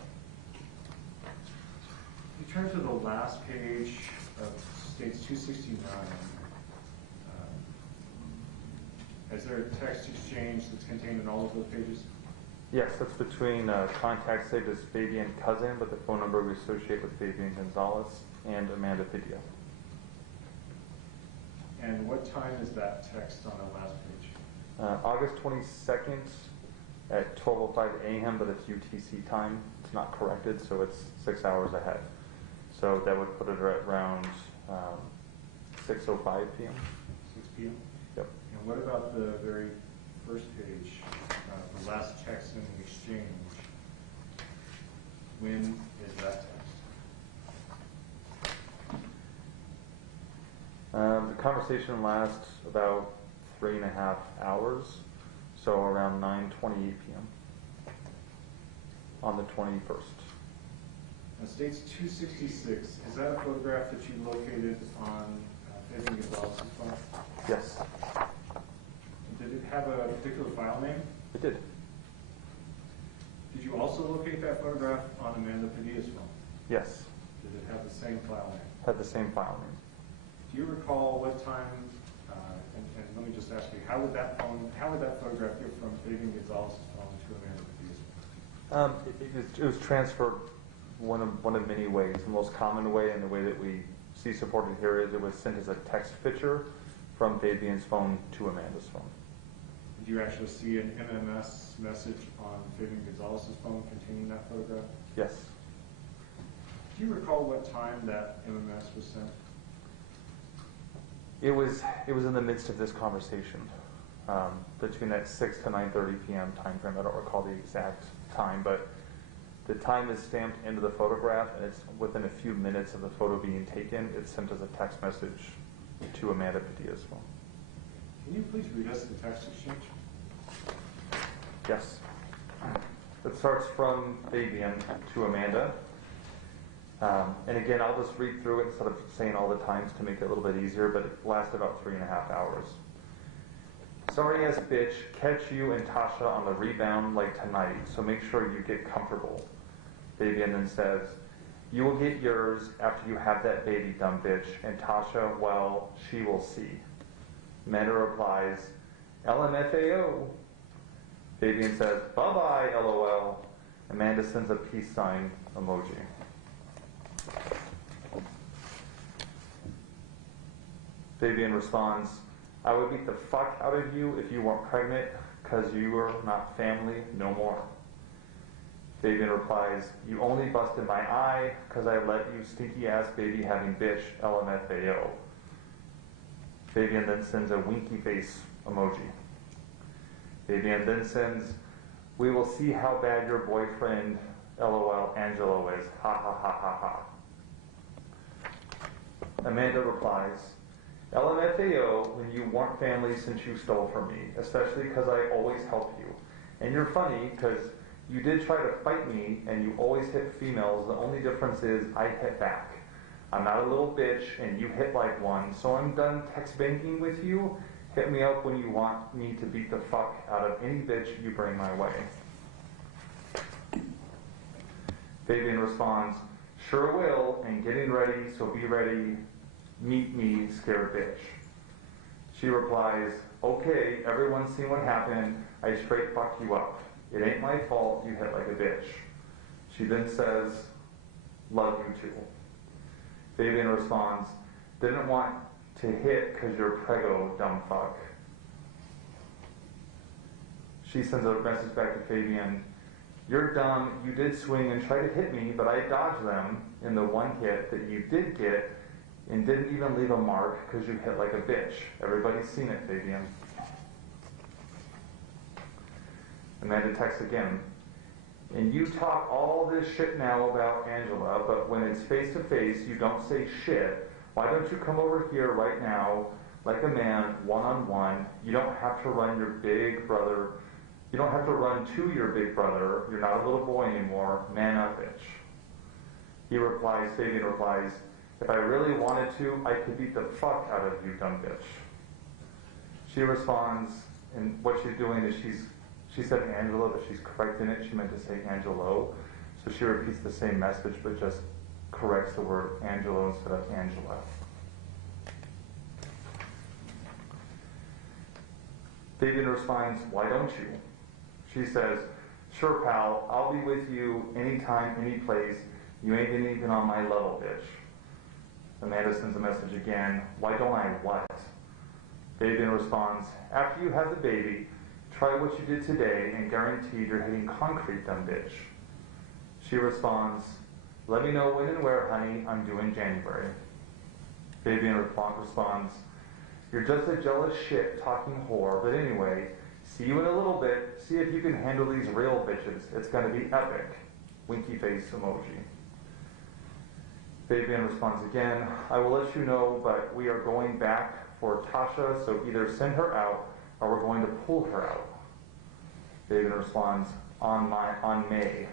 You turn to the last page of states 269. Is there a text exchange that's contained in all of those pages? Yes, that's between contacts saved as Fabian Cousin, but the phone number we associate with Fabian Gonzales and Amanda Padilla. And what time is that text on the last page? August 22nd at 12:05 a.m., but it's UTC time. It's not corrected, so it's 6 hours ahead. So that would put it at around 6:05 p.m. 6 p.m.? Yep. And what about the very first page, the last text in the exchange? When is that text? The conversation lasts about 3.5 hours, so around 9:28 p.m. on the 21st. It states 266. Is that a photograph that you located on Fabian Gonzales' phone? Yes, Did it have a particular file name? it did. Did you also locate that photograph on Amanda Padilla's phone? Yes, Did it have the same file name? had the same file name. Do you recall what time, and let me just ask you, how would that photograph get from Fabian Gonzales' phone to Amanda Padilla's phone? It was transferred one of many ways. The most common way, and the way that we see supported here, is it was sent as a text picture from Fabian's phone to Amanda's phone. Did you actually see an MMS message on Fabian Gonzales' phone containing that photograph? Yes. Do you recall what time that MMS was sent? It was in the midst of this conversation, between that 6 to 9:30 p.m. time frame. I don't recall the exact time, but the time is stamped into the photograph, and it's within a few minutes of the photo being taken. It's sent as a text message to Amanda Padilla's phone. Can you please read us the text exchange? Yes. It starts from Fabian to Amanda. And again, I'll just read through it instead of saying all the times to make it a little bit easier, but it lasts about 3.5 hours. Sorry ass bitch, catch you and Tasha on the rebound like tonight, so make sure you get comfortable. Fabian then says, you will get yours after you have that baby, dumb bitch, and Tasha, well, she will see. Amanda replies, LMFAO. Fabian says, bye-bye, LOL. Amanda sends a peace sign emoji. Fabian responds, I would beat the fuck out of you if you weren't pregnant, because you are not family no more. Fabian replies, you only busted my eye because I let you stinky ass baby having bitch, LMFAO. Fabian then sends a winky face emoji. Fabian then sends, we will see how bad your boyfriend, LOL, Angelo is, ha ha ha ha ha. Amanda replies, LMFAO when you weren't family since you stole from me, especially because I always help you. And you're funny because you did try to fight me and you always hit females. The only difference is I hit back. I'm not a little bitch and you hit like one, so I'm done text banking with you. Hit me up when you want me to beat the fuck out of any bitch you bring my way. Fabian responds, sure will, and getting ready, so be ready. Meet me, scared bitch. She replies, okay, everyone's seen what happened. I straight fucked you up. It ain't my fault you hit like a bitch. She then says, love you too. Fabian responds, didn't want to hit because you're prego, dumb fuck. She sends a message back to Fabian, you're dumb, you did swing and try to hit me, but I dodged them in the one hit that you did get and didn't even leave a mark because you hit like a bitch. Everybody's seen it, Fabian. Amanda texts again. And you talk all this shit now about Angela, but when it's face to face, you don't say shit. Why don't you come over here right now, like a man, one-on-one? You don't have to run your big brother. You don't have to run to your big brother. You're not a little boy anymore. Man up, bitch. He replies, Fabian replies, if I really wanted to, I could beat the fuck out of you, dumb bitch. She responds, and what she's doing is she said Angela, but she's correcting it. She meant to say Angelo. So she repeats the same message, but just corrects the word Angelo instead of Angela. Fabian responds, why don't you? She says, sure, pal, I'll be with you anytime, any place. You ain't even on my level, bitch. Amanda sends a message again, why don't I what? Fabian responds, after you have the baby, try what you did today and guaranteed you're hitting concrete, dumb bitch. She responds, let me know when and where, honey, I'm due in January. Fabian responds, you're just a jealous shit talking whore, but anyway, see you in a little bit, see if you can handle these real bitches. It's gonna be epic. Winky face emoji. Fabian responds again, I will let you know, but we are going back for Tasha, so either send her out or we're going to pull her out. Fabian responds, on May.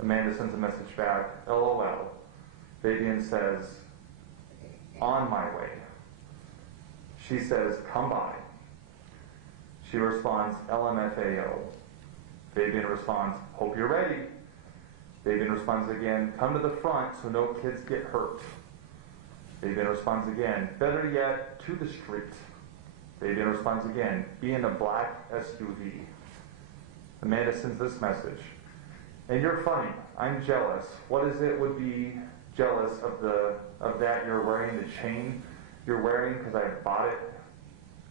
Amanda sends a message back, LOL. Fabian says, on my way. She says, come by. She responds, LMFAO. Fabian responds, hope you're ready. Fabian responds again, come to the front so no kids get hurt. Fabian responds again, better yet, to the street. Fabian responds again, be in a black SUV. Amanda sends this message, and you're funny, I'm jealous. What is it would be jealous of that you're wearing the chain you're wearing because I bought it.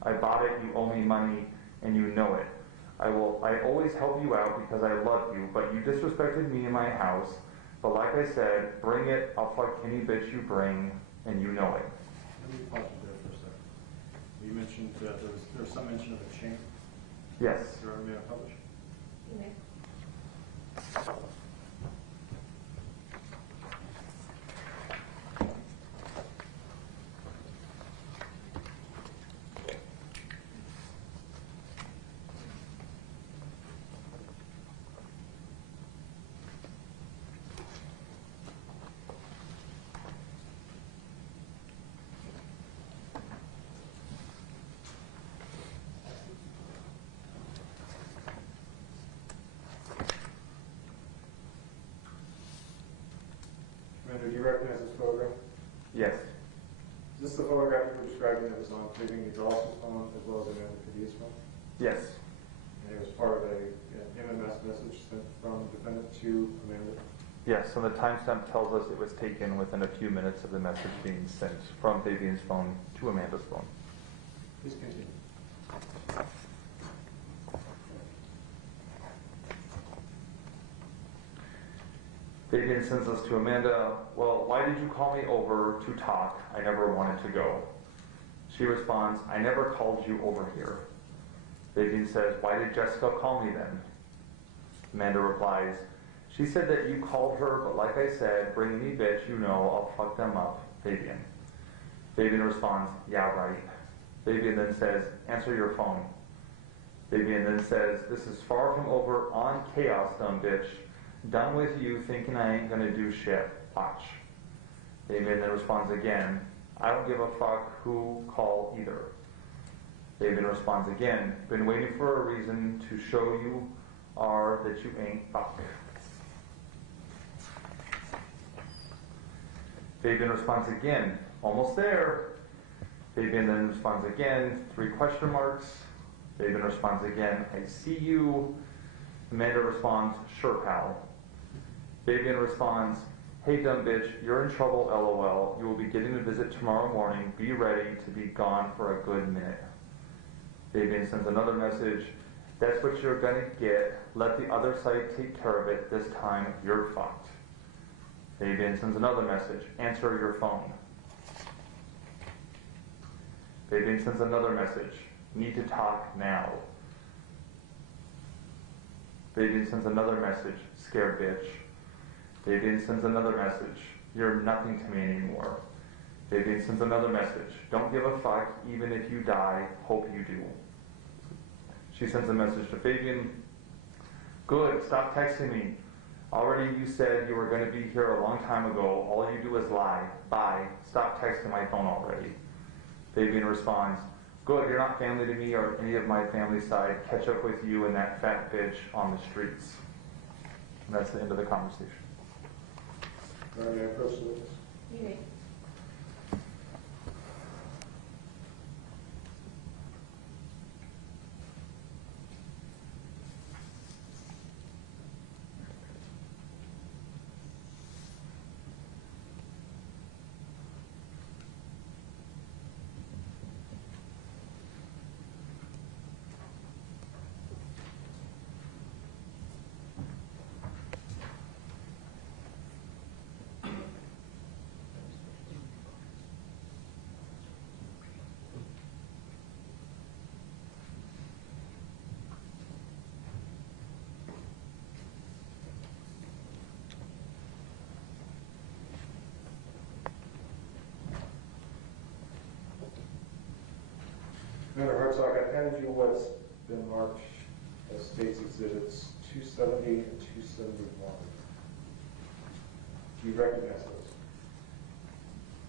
I bought it, you owe me money, and you know it. I always help you out because I love you, but you disrespected me in my house. But like I said, bring it, I'll fuck any bitch you bring, and you know it. Let me pause you there for a second. You mentioned that there was some mention of a chain. Yes. Is there any published? You may. Amanda, do you recognize this photograph? Yes. Is this the photograph you were describing that was on Fabian Gonzales' phone as well as Amanda Padilla's phone? Yes. And it was part of an MMS message sent from the defendant to Amanda? Yes, and the timestamp tells us it was taken within a few minutes of the message being sent from Fabian's phone to Amanda's phone. Please continue. Fabian sends us to Amanda, well, why did you call me over to talk? I never wanted to go. She responds, I never called you over here. Fabian says, why did Jessica call me then? Amanda replies, she said that you called her, but like I said, bring any bitch you know, I'll fuck them up. Fabian. Fabian responds, yeah, right. Fabian then says, answer your phone. Fabian then says, this is far from over on chaos, dumb bitch. Done with you thinking I ain't gonna do shit. Watch. Fabian then responds again, I don't give a fuck who call either. Fabian responds again, been waiting for a reason to show you are that you ain't fuck. Fabian responds again, almost there. Fabian then responds again, 3 question marks. Fabian responds again, I see you. Amanda responds, sure, pal. Fabian responds, hey, dumb bitch, you're in trouble, LOL. You will be getting a visit tomorrow morning. Be ready to be gone for a good minute. Fabian sends another message, that's what you're gonna get. Let the other side take care of it. This time, you're fucked. Fabian sends another message, answer your phone. Fabian sends another message, need to talk now. Fabian sends another message, scared bitch. Fabian sends another message, you're nothing to me anymore. Fabian sends another message, don't give a fuck, even if you die, hope you do. She sends a message to Fabian, good, stop texting me. Already you said you were going to be here a long time ago, all you do is lie. Bye, stop texting my phone already. Fabian responds, good, you're not family to me or any of my family side. Catch up with you and that fat bitch on the streets. And that's the end of the conversation. All right, may I approach the witness? You may. Commander Hartzog, I handed you what's been marked as State's Exhibits 270 and 271. Do you recognize those?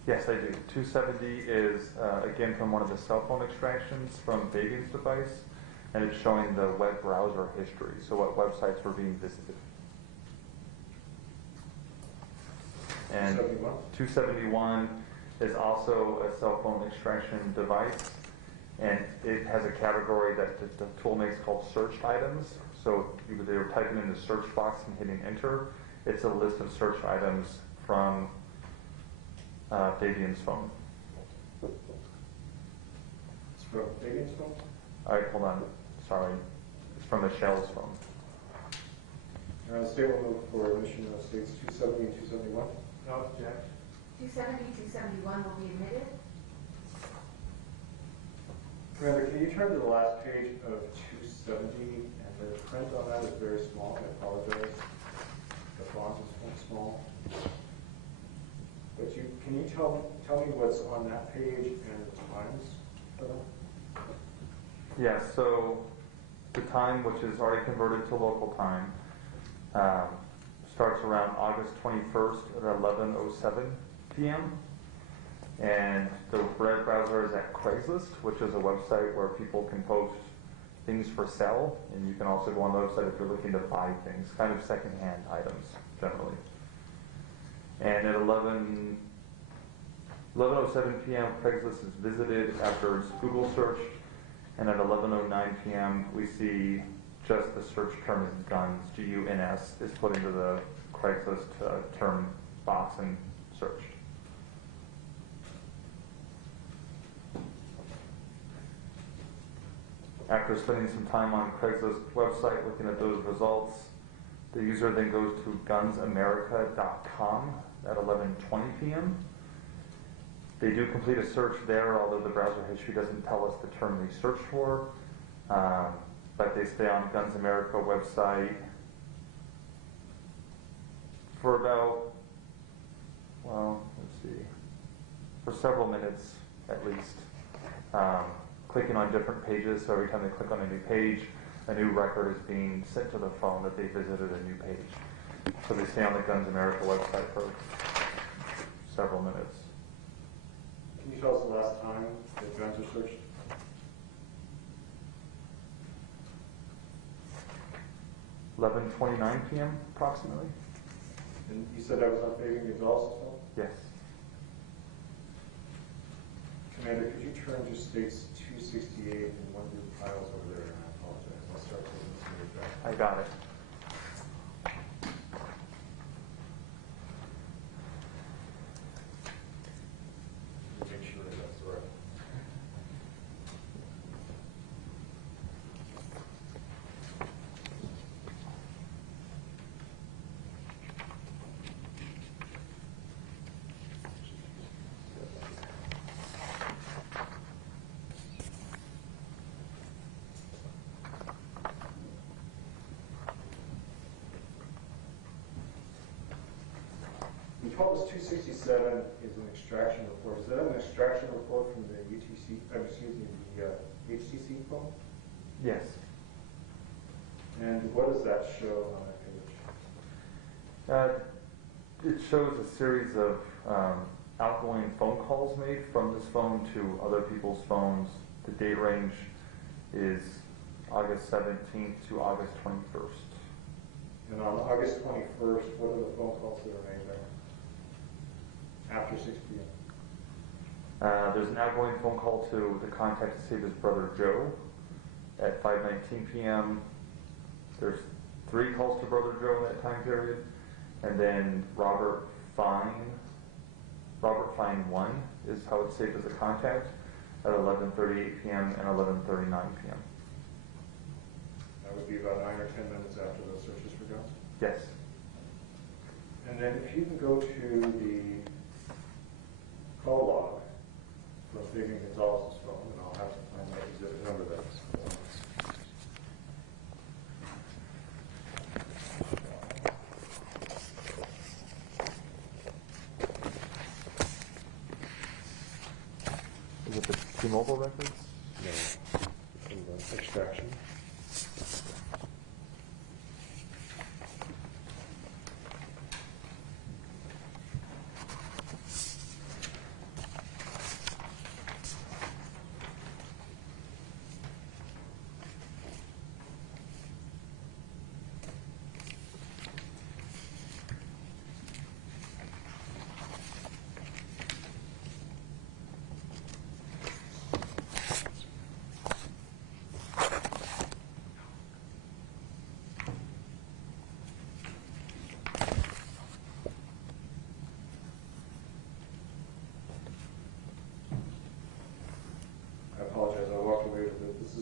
Yes, I do. 270 is, again, from one of the cell phone extractions from Fabian's device, and it's showing the web browser history, so what websites were being visited. And 271? 271 is also a cell phone extraction device, and it has a category that the tool makes called searched items. So they were typing in the search box and hitting enter. It's a list of search items from Fabian's phone. It's from Fabian's phone? All right, hold on. Sorry. It's from Michelle's phone. The state will move for admission of States 270 and 271. No objection. 270, 271 will be admitted. Commander, can you turn to the last page of 270? And the print on that is very small. I apologize. The font is small. But can you tell me what's on that page and the times for them? Yeah, so the time, which is already converted to local time, starts around August 21st at 11:07 p.m. And the web browser is at Craigslist, which is a website where people can post things for sale, and you can also go on the website if you're looking to buy things, kind of secondhand items generally. And at 11:07 p.m., Craigslist is visited after it's Google searched, and at 11:09 p.m., we see just the search term is guns, G-U-N-S, is put into the Craigslist term box and searched. After spending some time on Craigslist website looking at those results, the user then goes to gunsamerica.com at 11:20 p.m. They do complete a search there, although the browser history doesn't tell us the term they searched for. But they stay on Guns America website for about, well, let's see, for several minutes at least, clicking on different pages. So every time they click on a new page, a new record is being sent to the phone that they visited a new page. So they stay on the Guns America website for several minutes. Can you tell us the last time that guns are searched? (11:29 p.m. approximately. And you said that was on Fabian Gonzales' phone? Yes. Commander, could you turn to States 268 and one of your files over there? And I apologize. I'll start with this back. I got it. Make sure that's right. You told us 267 is an extraction report. Is that an extraction report from the UTC, the HTC phone? Yes. And what does that show on that page? It shows a series of outgoing phone calls made from this phone to other people's phones. The date range is August 17th to August 21st. And on August 21st, what are the phone calls that are made there? After 6 p.m. There's an outgoing phone call to the contact to save his brother Joe at 5:19 p.m. There's 3 calls to brother Joe in that time period, and then Robert Fine 1 is how it's saved as a contact at 11:38 p.m. and 11:39 p.m. That would be about 9 or 10 minutes after those searches for guns. Yes. And then if you can go to the call log from Fabian Gonzales' phone, and I'll have to find that exhibit number that's. Is it the T-Mobile records? No.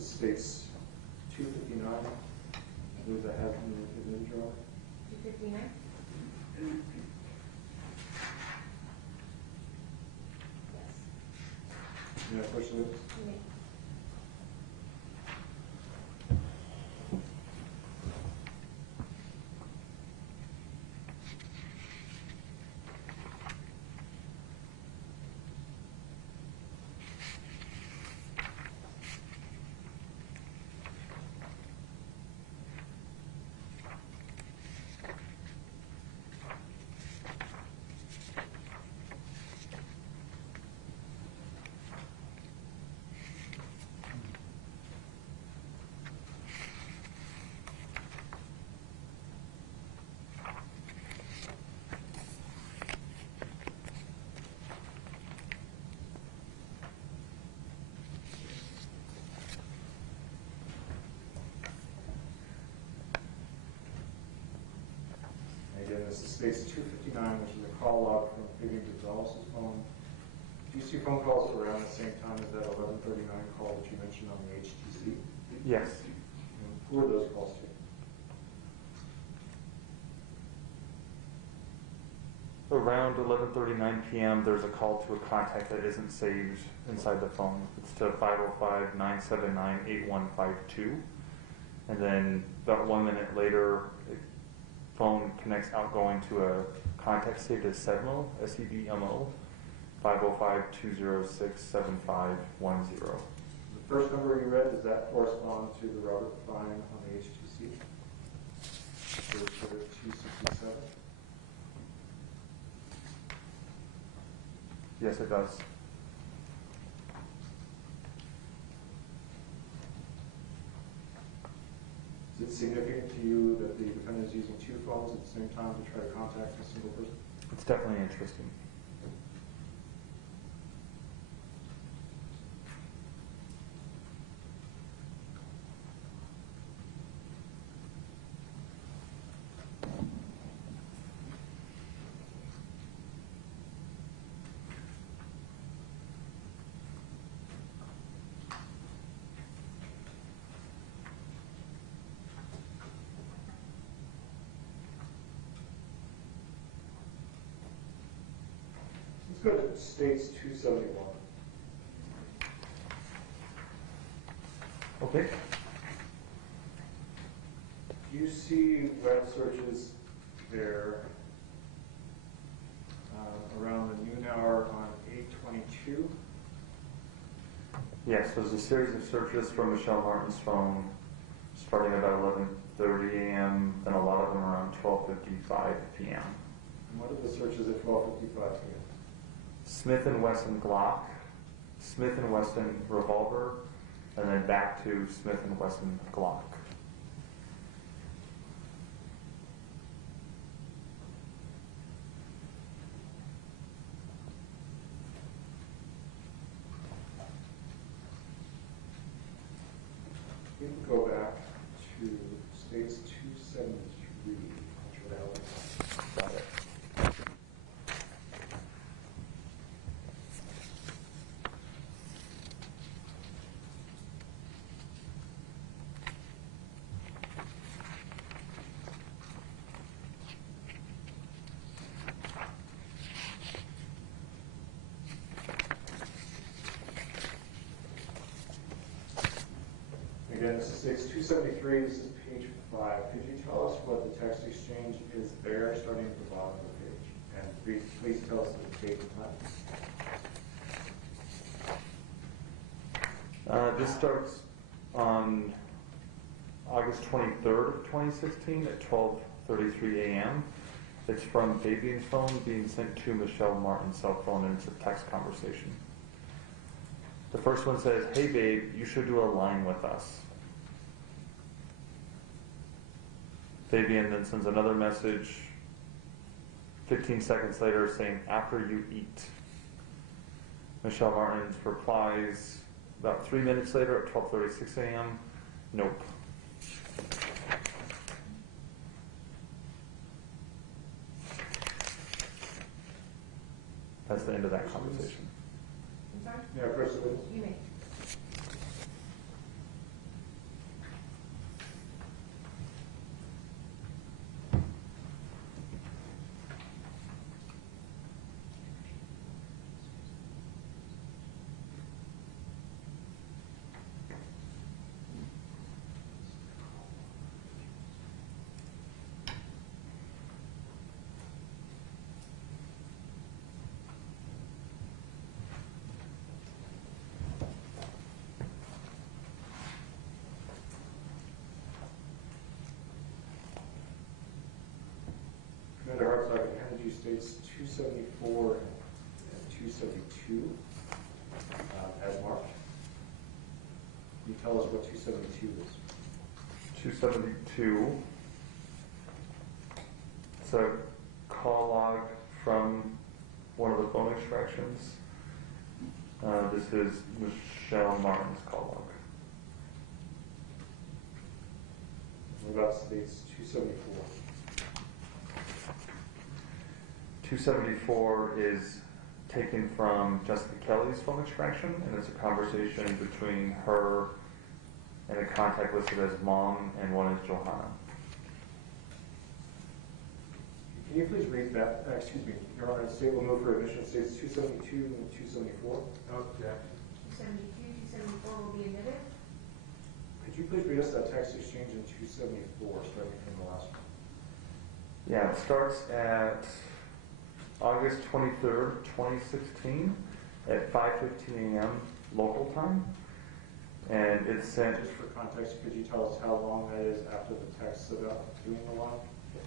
states 259. I believe that has an intro. 259? Yes. Any other questions? You may. Again, this is space 259, which is a call log from Fabian Gonzales' phone. Do you see phone calls around the same time as that 1139 call that you mentioned on the HTC? Yes. And who are those calls to? Around 11:39 p.m., there's a call to a contact that isn't saved inside the phone. It's to 505-979-8152. And then about 1 minute later, the phone connects outgoing to a contact saved as SEDMO, SEDMO, 505-206-7510. The first number you read, does that correspond to the Robert Fine on the HTC? For 267? Yes, it does. Is it significant to you that the defendant is using two phones at the same time to try to contact a single person? It's definitely interesting. Let's go to states 271. Okay. Do you see web searches there around the noon hour on 8/22? Yes, there's a series of searches from Michelle Martin's phone starting about 11:30 a.m., then a lot of them around 12:55 p.m. And what are the searches at 12:55 p.m.? Smith & Wesson Glock, Smith & Wesson Revolver, and then back to Smith & Wesson Glock. We can go back to states 273. Got it. Again, this is states 273. This is page 5. Could you tell us what the text exchange is there, starting at the bottom of the page? And please tell us the date and time. This starts on August 23rd of 2016 at 12:33 a.m. It's from Fabian's phone being sent to Michelle Martin's cell phone, and it's a text conversation. The first one says, "Hey babe, you should do a line with us." Fabian then sends another message 15 seconds later saying, "After you eat." Michelle Martin replies about 3 minutes later at 12:36 a.m., "Nope." That's the end of that conversation. I'm sorry? Yeah, first of all, You may. states 274 and 272 as marked. Can you tell us what 272 is? 272. It's a call log from one of the phone extractions. This is Michelle Martin's call log. What about states 274? 274 is taken from Jessica Kelly's phone extraction, and it's a conversation between her and a contact listed as mom, and one is Johanna. Can you please read that? Excuse me, Your Honor, state will move for admission of states 272 and 274. Objection. 272, 274 will be admitted. Could you please read us that text exchange in 274, starting from the last one? Yeah, it starts at August 23rd, 2016 at 5:15 a.m. local time. And it's sent... Just for context, could you tell us how long that is after the text about doing the line? Do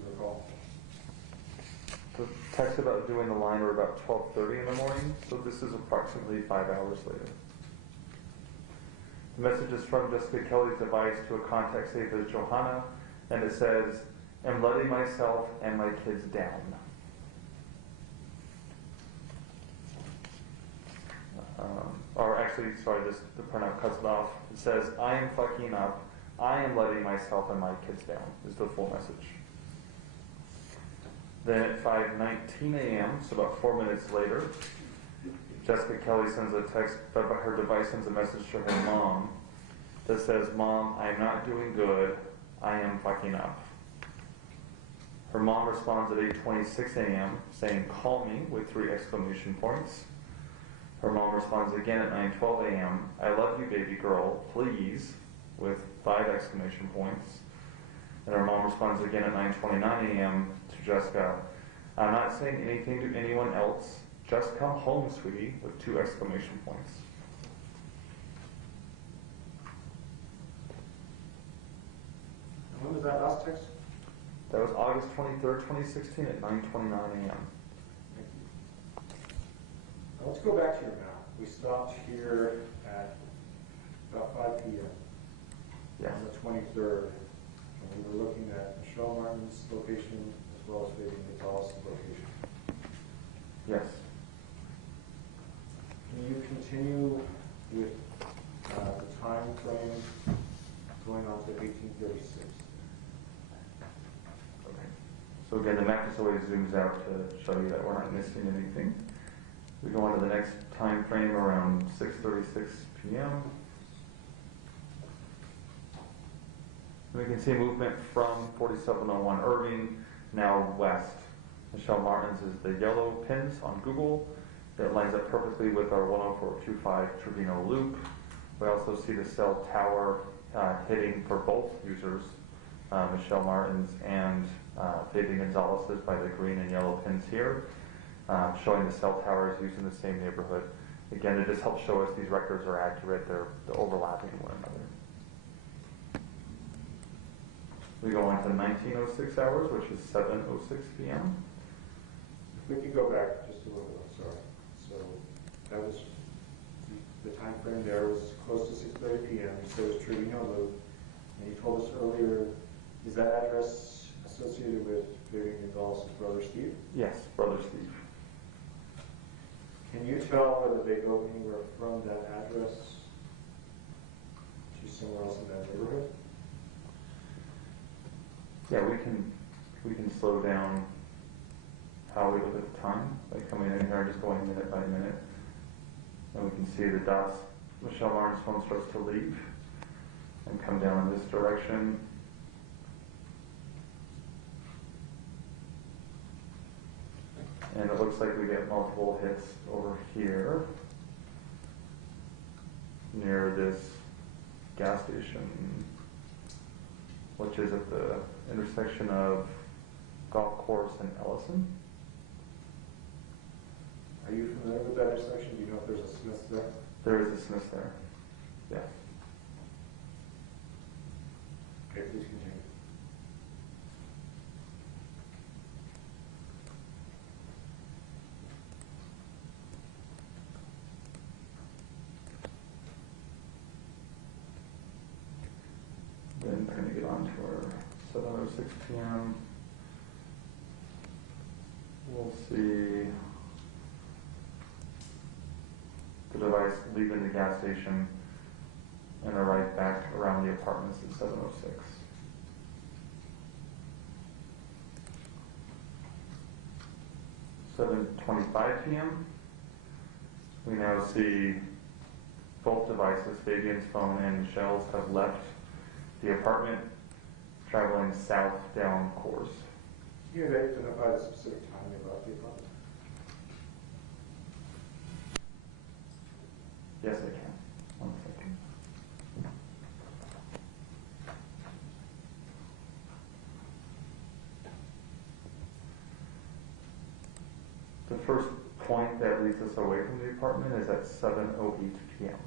you recall? The texts about doing the line were about 12:30 in the morning, so this is approximately 5 hours later. The message is from Jessica Kelly's device to a contact saved as Johanna, and it says, "I'm letting myself and my kids down." Or actually, sorry, the printout cuts it off. It says, "I am fucking up. I am letting myself and my kids down," is the full message. Then at 5:19 a.m., so about 4 minutes later, Jessica Kelly sends a text, but her device sends a message to her mom that says, "Mom, I'm not doing good. I am fucking up." Her mom responds at 8:26 a.m. saying, "Call me," with 3 exclamation points. Her mom responds again at 9:12 a.m., "I love you, baby girl, please," with 5 exclamation points. And her mom responds again at 9:29 a.m. to Jessica, "I'm not saying anything to anyone else. Just come home, sweetie," with 2 exclamation points. And when was that last text? That was August 23rd, 2016 at 9:29 a.m. Thank you. Now let's go back to your map. We stopped here at about 5 p.m. Yes. on the 23rd, and we were looking at Michelle Martin's location as well as Fabian Gonzales' location. Yes. Can you continue with the time frame going on to 1836? Okay. So again, the map just always zooms out to show you that we're not missing anything. We go on to the next time frame around 6:36 p.m. We can see movement from 4701 Irving, now west. Michelle Martens is the yellow pins on Google. It lines up perfectly with our 10425 Trevino loop. We also see the cell tower hitting for both users, Michelle Martens and Fabian Gonzales by the green and yellow pins here, showing the cell towers used in the same neighborhood. Again, it just helps show us these records are accurate, they're overlapping one another. We go on to 1906 hours, which is 7:06 p.m. If we could go back just a little bit, I'm sorry. So that was, the time frame there was close to 6:30 p.m. You said it was Trevino Loop, and you told us earlier, is that address associated with Fabian Gonzales' brother Steve? Yes, Brother Steve. Can you tell whether they go anywhere from that address to somewhere else in that neighborhood? Yeah, we can slow down how we look at the time by coming in here and just going minute by minute. And we can see the dots. Michelle Martin's phone starts to leave and come down in this direction. And it looks like we get multiple hits over here near this gas station, which is at the intersection of Golf Course and Ellison. Are you familiar with that intersection? Do you know if there's a Smith's there? There is a Smith there. Yes. Okay, please continue. on to our 7:06 p.m. We'll see the device leaving the gas station and arrive back around the apartments at 7:06. $7:25 p.m. We now see both devices, Fabian's phone and Michelle's, have left the apartment, traveling south down course. You had identified a specific time about the apartment? Yes, I can. 1 second. The first point that leads us away from the apartment is at 7:08 p.m.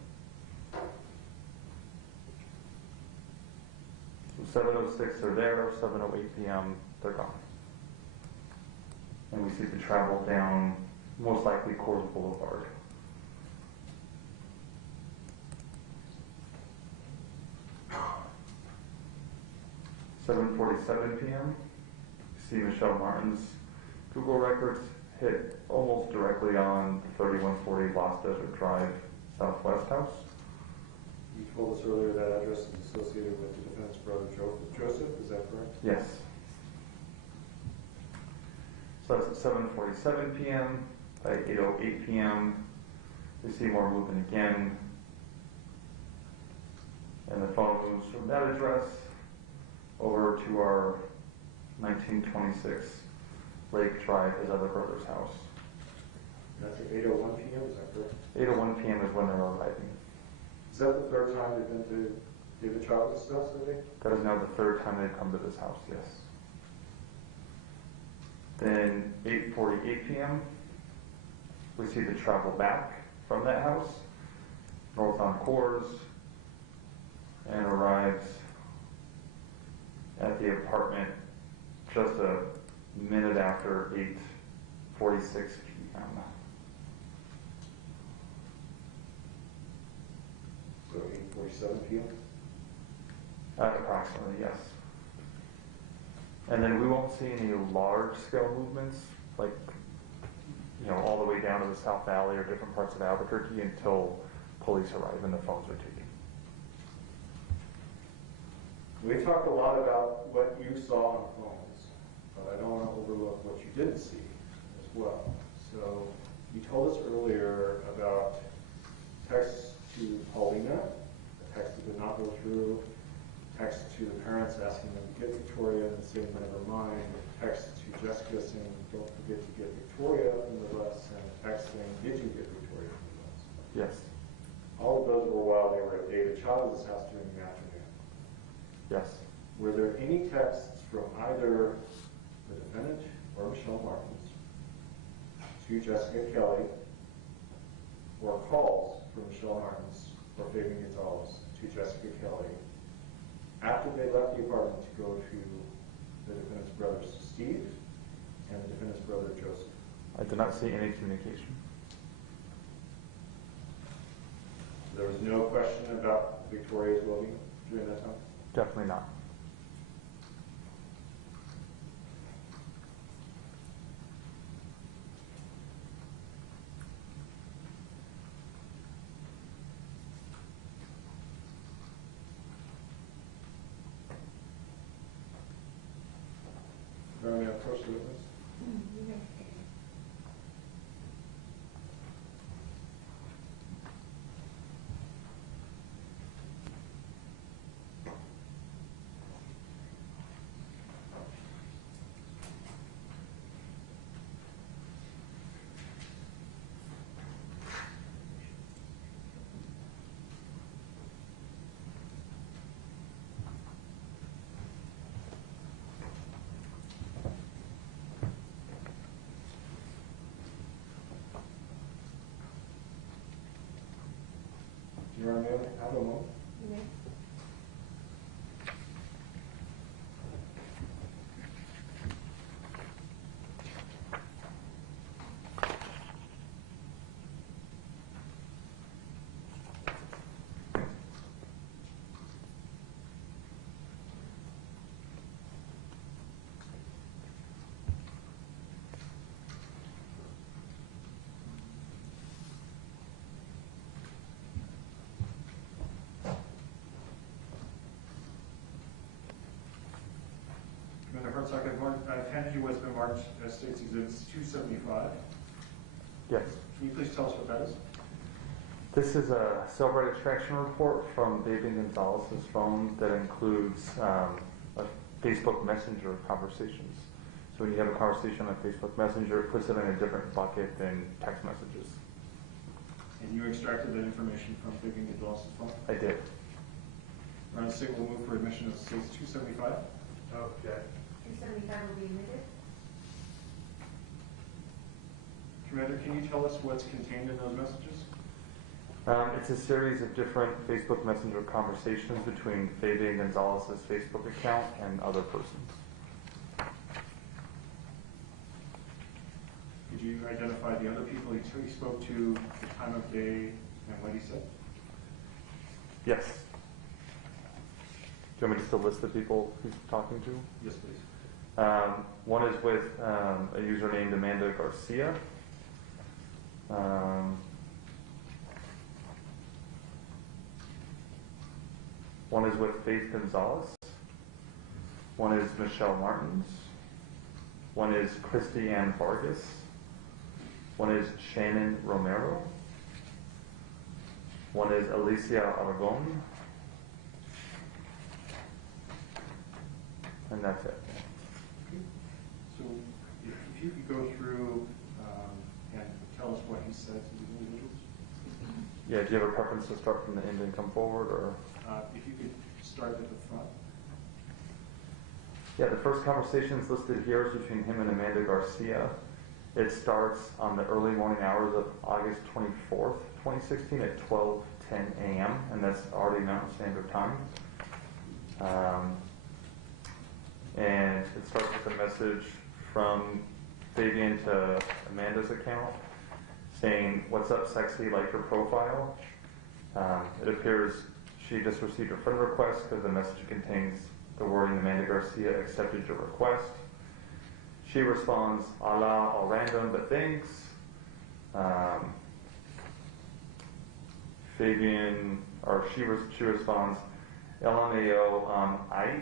So 7:06 they're there, 7:08 p.m. they're gone. And we see the travel down, most likely Coors Boulevard. $7:47 p.m. See Michelle Martens' Google records hit almost directly on the 3140 Lost Desert Drive Southwest house. You told us earlier that address is associated with the defendant's brother Joseph, is that correct? Yes. So that's at 7:47 p.m. By 8:08 p.m. we see more movement again. And the phone moves from that address over to our 1926 Lake Drive, his other brother's house. That's at 8:01 p.m., is that correct? 8:01 p.m. is when they're arriving. Is that the third time they've been to David Chavez's house today? That is now the third time they've come to this house, yes. Then 8:48 p.m. we see the travel back from that house, north on Coors, and arrives at the apartment just a minute after 8:46 p.m. So 8:47 p.m.? Approximately, yes. And then we won't see any large-scale movements, like, all the way down to the South Valley or different parts of Albuquerque until police arrive and the phones are taken. We talked a lot about what you saw on phones, but I don't want to overlook what you didn't see as well. So you told us earlier about texts to Paulina, a text that did not go through, text to the parents asking them to get Victoria and saying never mind, text to Jessica saying don't forget to get Victoria from the bus, and a text saying did you get Victoria from the bus? Yes. All of those were while they were at David Chavez's house during the afternoon. Yes. Were there any texts from either the defendant or Michelle Martens to Jessica Kelly, or calls from Michelle Martens or Fabian Gonzales to Jessica Kelly after they left the apartment to go to the defendant's brother Steve and the defendant's brother Joseph? I did not see any communication. There was no question about Victoria's well-being during that time? Definitely not. May I approach the witness? Your Honor, have a moment. so I've handed you what's been marked as State's Exhibits 275. Yes. Can you please tell us what that is? This is a cell rate extraction report from Fabian Gonzales' phone that includes a Facebook Messenger conversations. So when you have a conversation on Facebook Messenger, it puts it in a different bucket than text messages. And you extracted that information from Fabian Gonzales' phone? I did. Round six will move for admission of State's 275. Okay. 275 will be admitted. Commander, can you tell us what's contained in those messages? It's a series of different Facebook Messenger conversations between Fabian Gonzales' Facebook account and other persons. Could you identify the other people he spoke to, the time of day, and what he said? Yes. Do you want me just to list the people he's talking to? Yes, please. One is with a user named Amanda Garcia. One is with Faith Gonzales. One is Michelle Martens. One is Christy Ann Vargas. One is Shannon Romero. One is Alicia Aragon. And that's it. So if you could go through and tell us what he said to these individuals. Yeah, do you have a preference to start from the end and come forward, or? If you could start at the front. Yeah, the first conversation is listed here is between him and Amanda Garcia. It starts on the early morning hours of August 24th, 2016 at 12:10 a.m., and that's already Mountain Standard Time. And it starts with a message from Fabian to Amanda's account saying, "What's up, sexy, like your profile?" It appears she just received a friend request because the message contains the wording, "Amanda Garcia accepted your request." She responds, "Hola, all random, but thanks." She responds, "LMAO, I."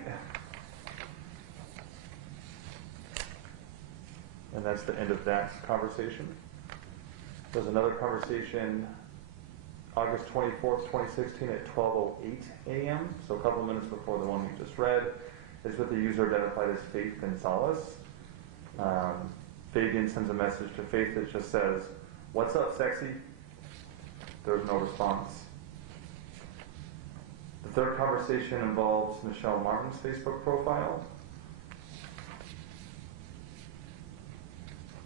And that's the end of that conversation. There's another conversation August 24th, 2016 at 12:08 a.m., so a couple of minutes before the one we just read. It's with the user identified as Faith Gonzales. Fabian sends a message to Faith that just says, "What's up, sexy?" There's no response. The third conversation involves Michelle Martin's Facebook profile.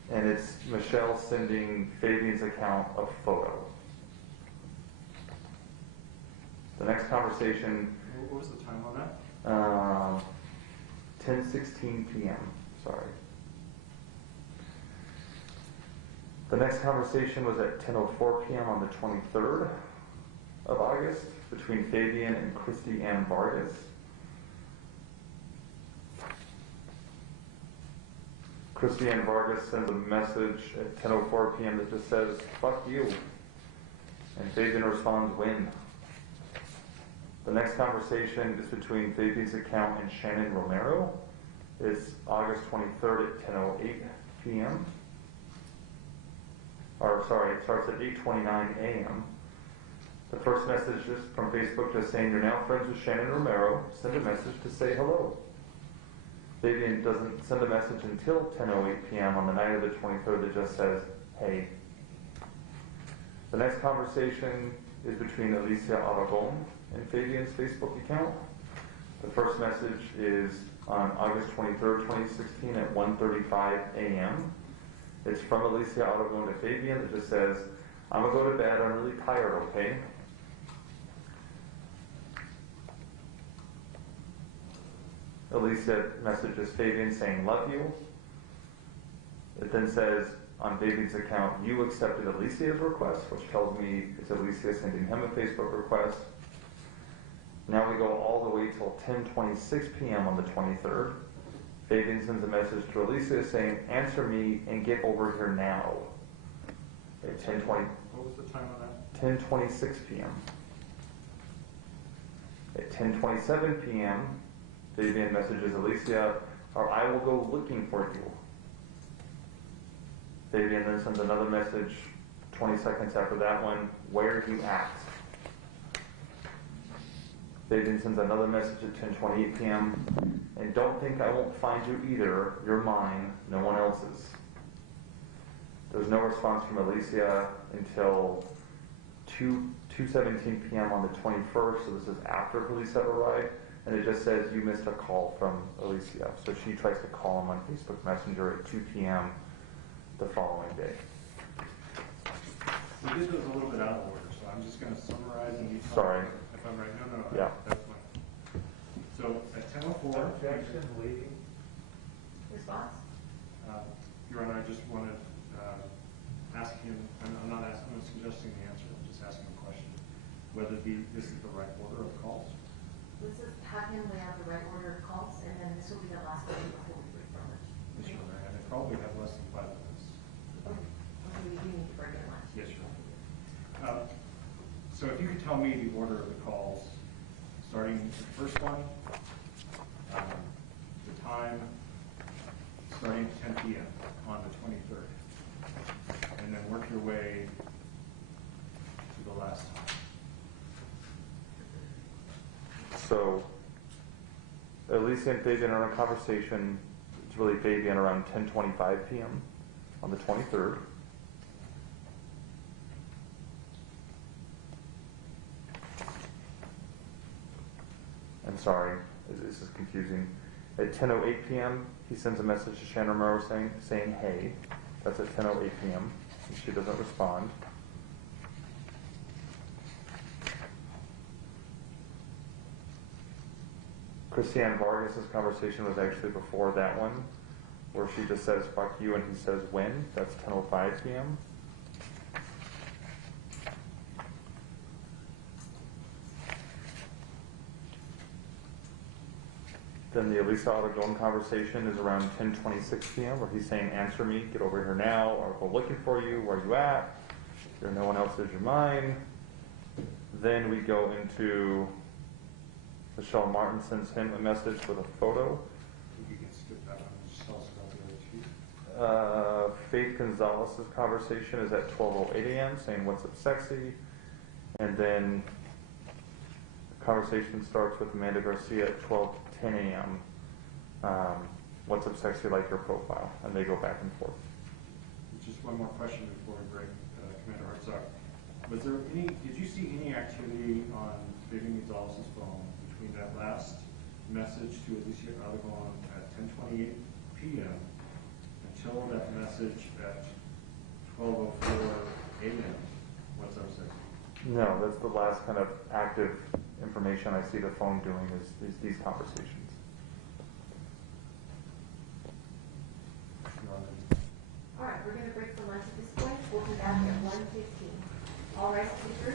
And it's Michelle sending Fabian's account a photo. The next conversation, What was the time on that? 10:16 p.m. Sorry. The next conversation was at 10:04 p.m. on the 23rd of August between Fabian and Christy Ann Vargas. Christy Ann Vargas sends a message at 10:04 p.m. that just says, "Fuck you." And Fabian responds, "When?" The next conversation is between Fabian's account and Shannon Romero. It's August 23rd at 10:08 p.m. Or sorry, it starts at 8:29 a.m. The first message is from Facebook just saying, "You're now friends with Shannon Romero. Send a message to say hello." Fabian doesn't send a message until 10:08 p.m. on the night of the 23rd that just says, "Hey." The next conversation is between Alicia Aragon and Fabian's Facebook account. The first message is on August 23rd, 2016 at 1:35 a.m. It's from Alicia Aragon to Fabian that just says, "I'm going to go to bed. I'm really tired, okay?" Alicia messages Fabian saying, "Love you." It then says on Fabian's account, "You accepted Alicia's request," which tells me it's Alicia sending him a Facebook request. Now we go all the way till 10:26 p.m. on the 23rd. Fabian sends a message to Alicia saying, "Answer me and get over here now." At 10:20. What was the time on that? 10:26 p.m. At 10:27 p.m., Fabian messages Alicia, or I will go looking for you. Fabian then sends another message 20 seconds after that one, where are you at? Fabian sends another message at 10:28 p.m. And don't think I won't find you either. You're mine, no one else's. There's no response from Alicia until 2:17 p.m. on the 21st, so this is after police have arrived, and it just says you missed a call from Alicia. So she tries to call him on Facebook Messenger at 2 p.m. the following day. So this was a little bit out of order, so I'm just going to summarize and you tell Sorry. me if I'm right. No, Yeah. that's fine. So at 10:04, Objection, leading. Response? Your Honor, I just want to ask him, I'm not asking, I'm suggesting the answer, I'm just asking a question, whether this is the right order of calls. Let's just have him lay out the right order of calls, and then this will be the last one before we break for lunch. Yes, Your Honor, and they probably have less than 5 minutes. Okay, we do need to break at lunch. Yes, Your Honor. So if you could tell me the order of the calls, starting with the first one, the time, starting at 10 p.m. on the 23rd, and then work your way to the last time. So, Alicia and Fabian are in a conversation. It's really Fabian around 10:25 p.m. on the 23rd. I'm sorry, this is confusing. At 10:08 p.m., he sends a message to Shannon Romero saying hey. That's at 10:08 p.m. and she doesn't respond. Christiane Vargas' conversation was actually before that one, where she just says fuck you and he says when. That's 10:05 p.m. Then the Elisa Aragon conversation is around 10:26 p.m. where he's saying, answer me, get over here now, or I'll go looking for you, where are you at? You're no one else's, you're mine. Then we go into Michelle Martin sends him a message with a photo. You can skip that one, just tell us about the other two. Faith Gonzales' conversation is at 12:08 a.m. saying, what's up sexy? And then the conversation starts with Amanda Garcia at 12:10 a.m. What's up sexy, like your profile? And they go back and forth. Just one more question before we break, Commander Hartzog. Was there did you see any activity on Fabian Gonzales' phone between that last message to Alicia Aragon at 10:28 p.m. until that message at 12:04 a.m.? What's up, sexy? No, that's the last kind of active information I see the phone doing is these conversations. All right, we're going to break for lunch at this point. We'll be back at 1:15. All rise, please.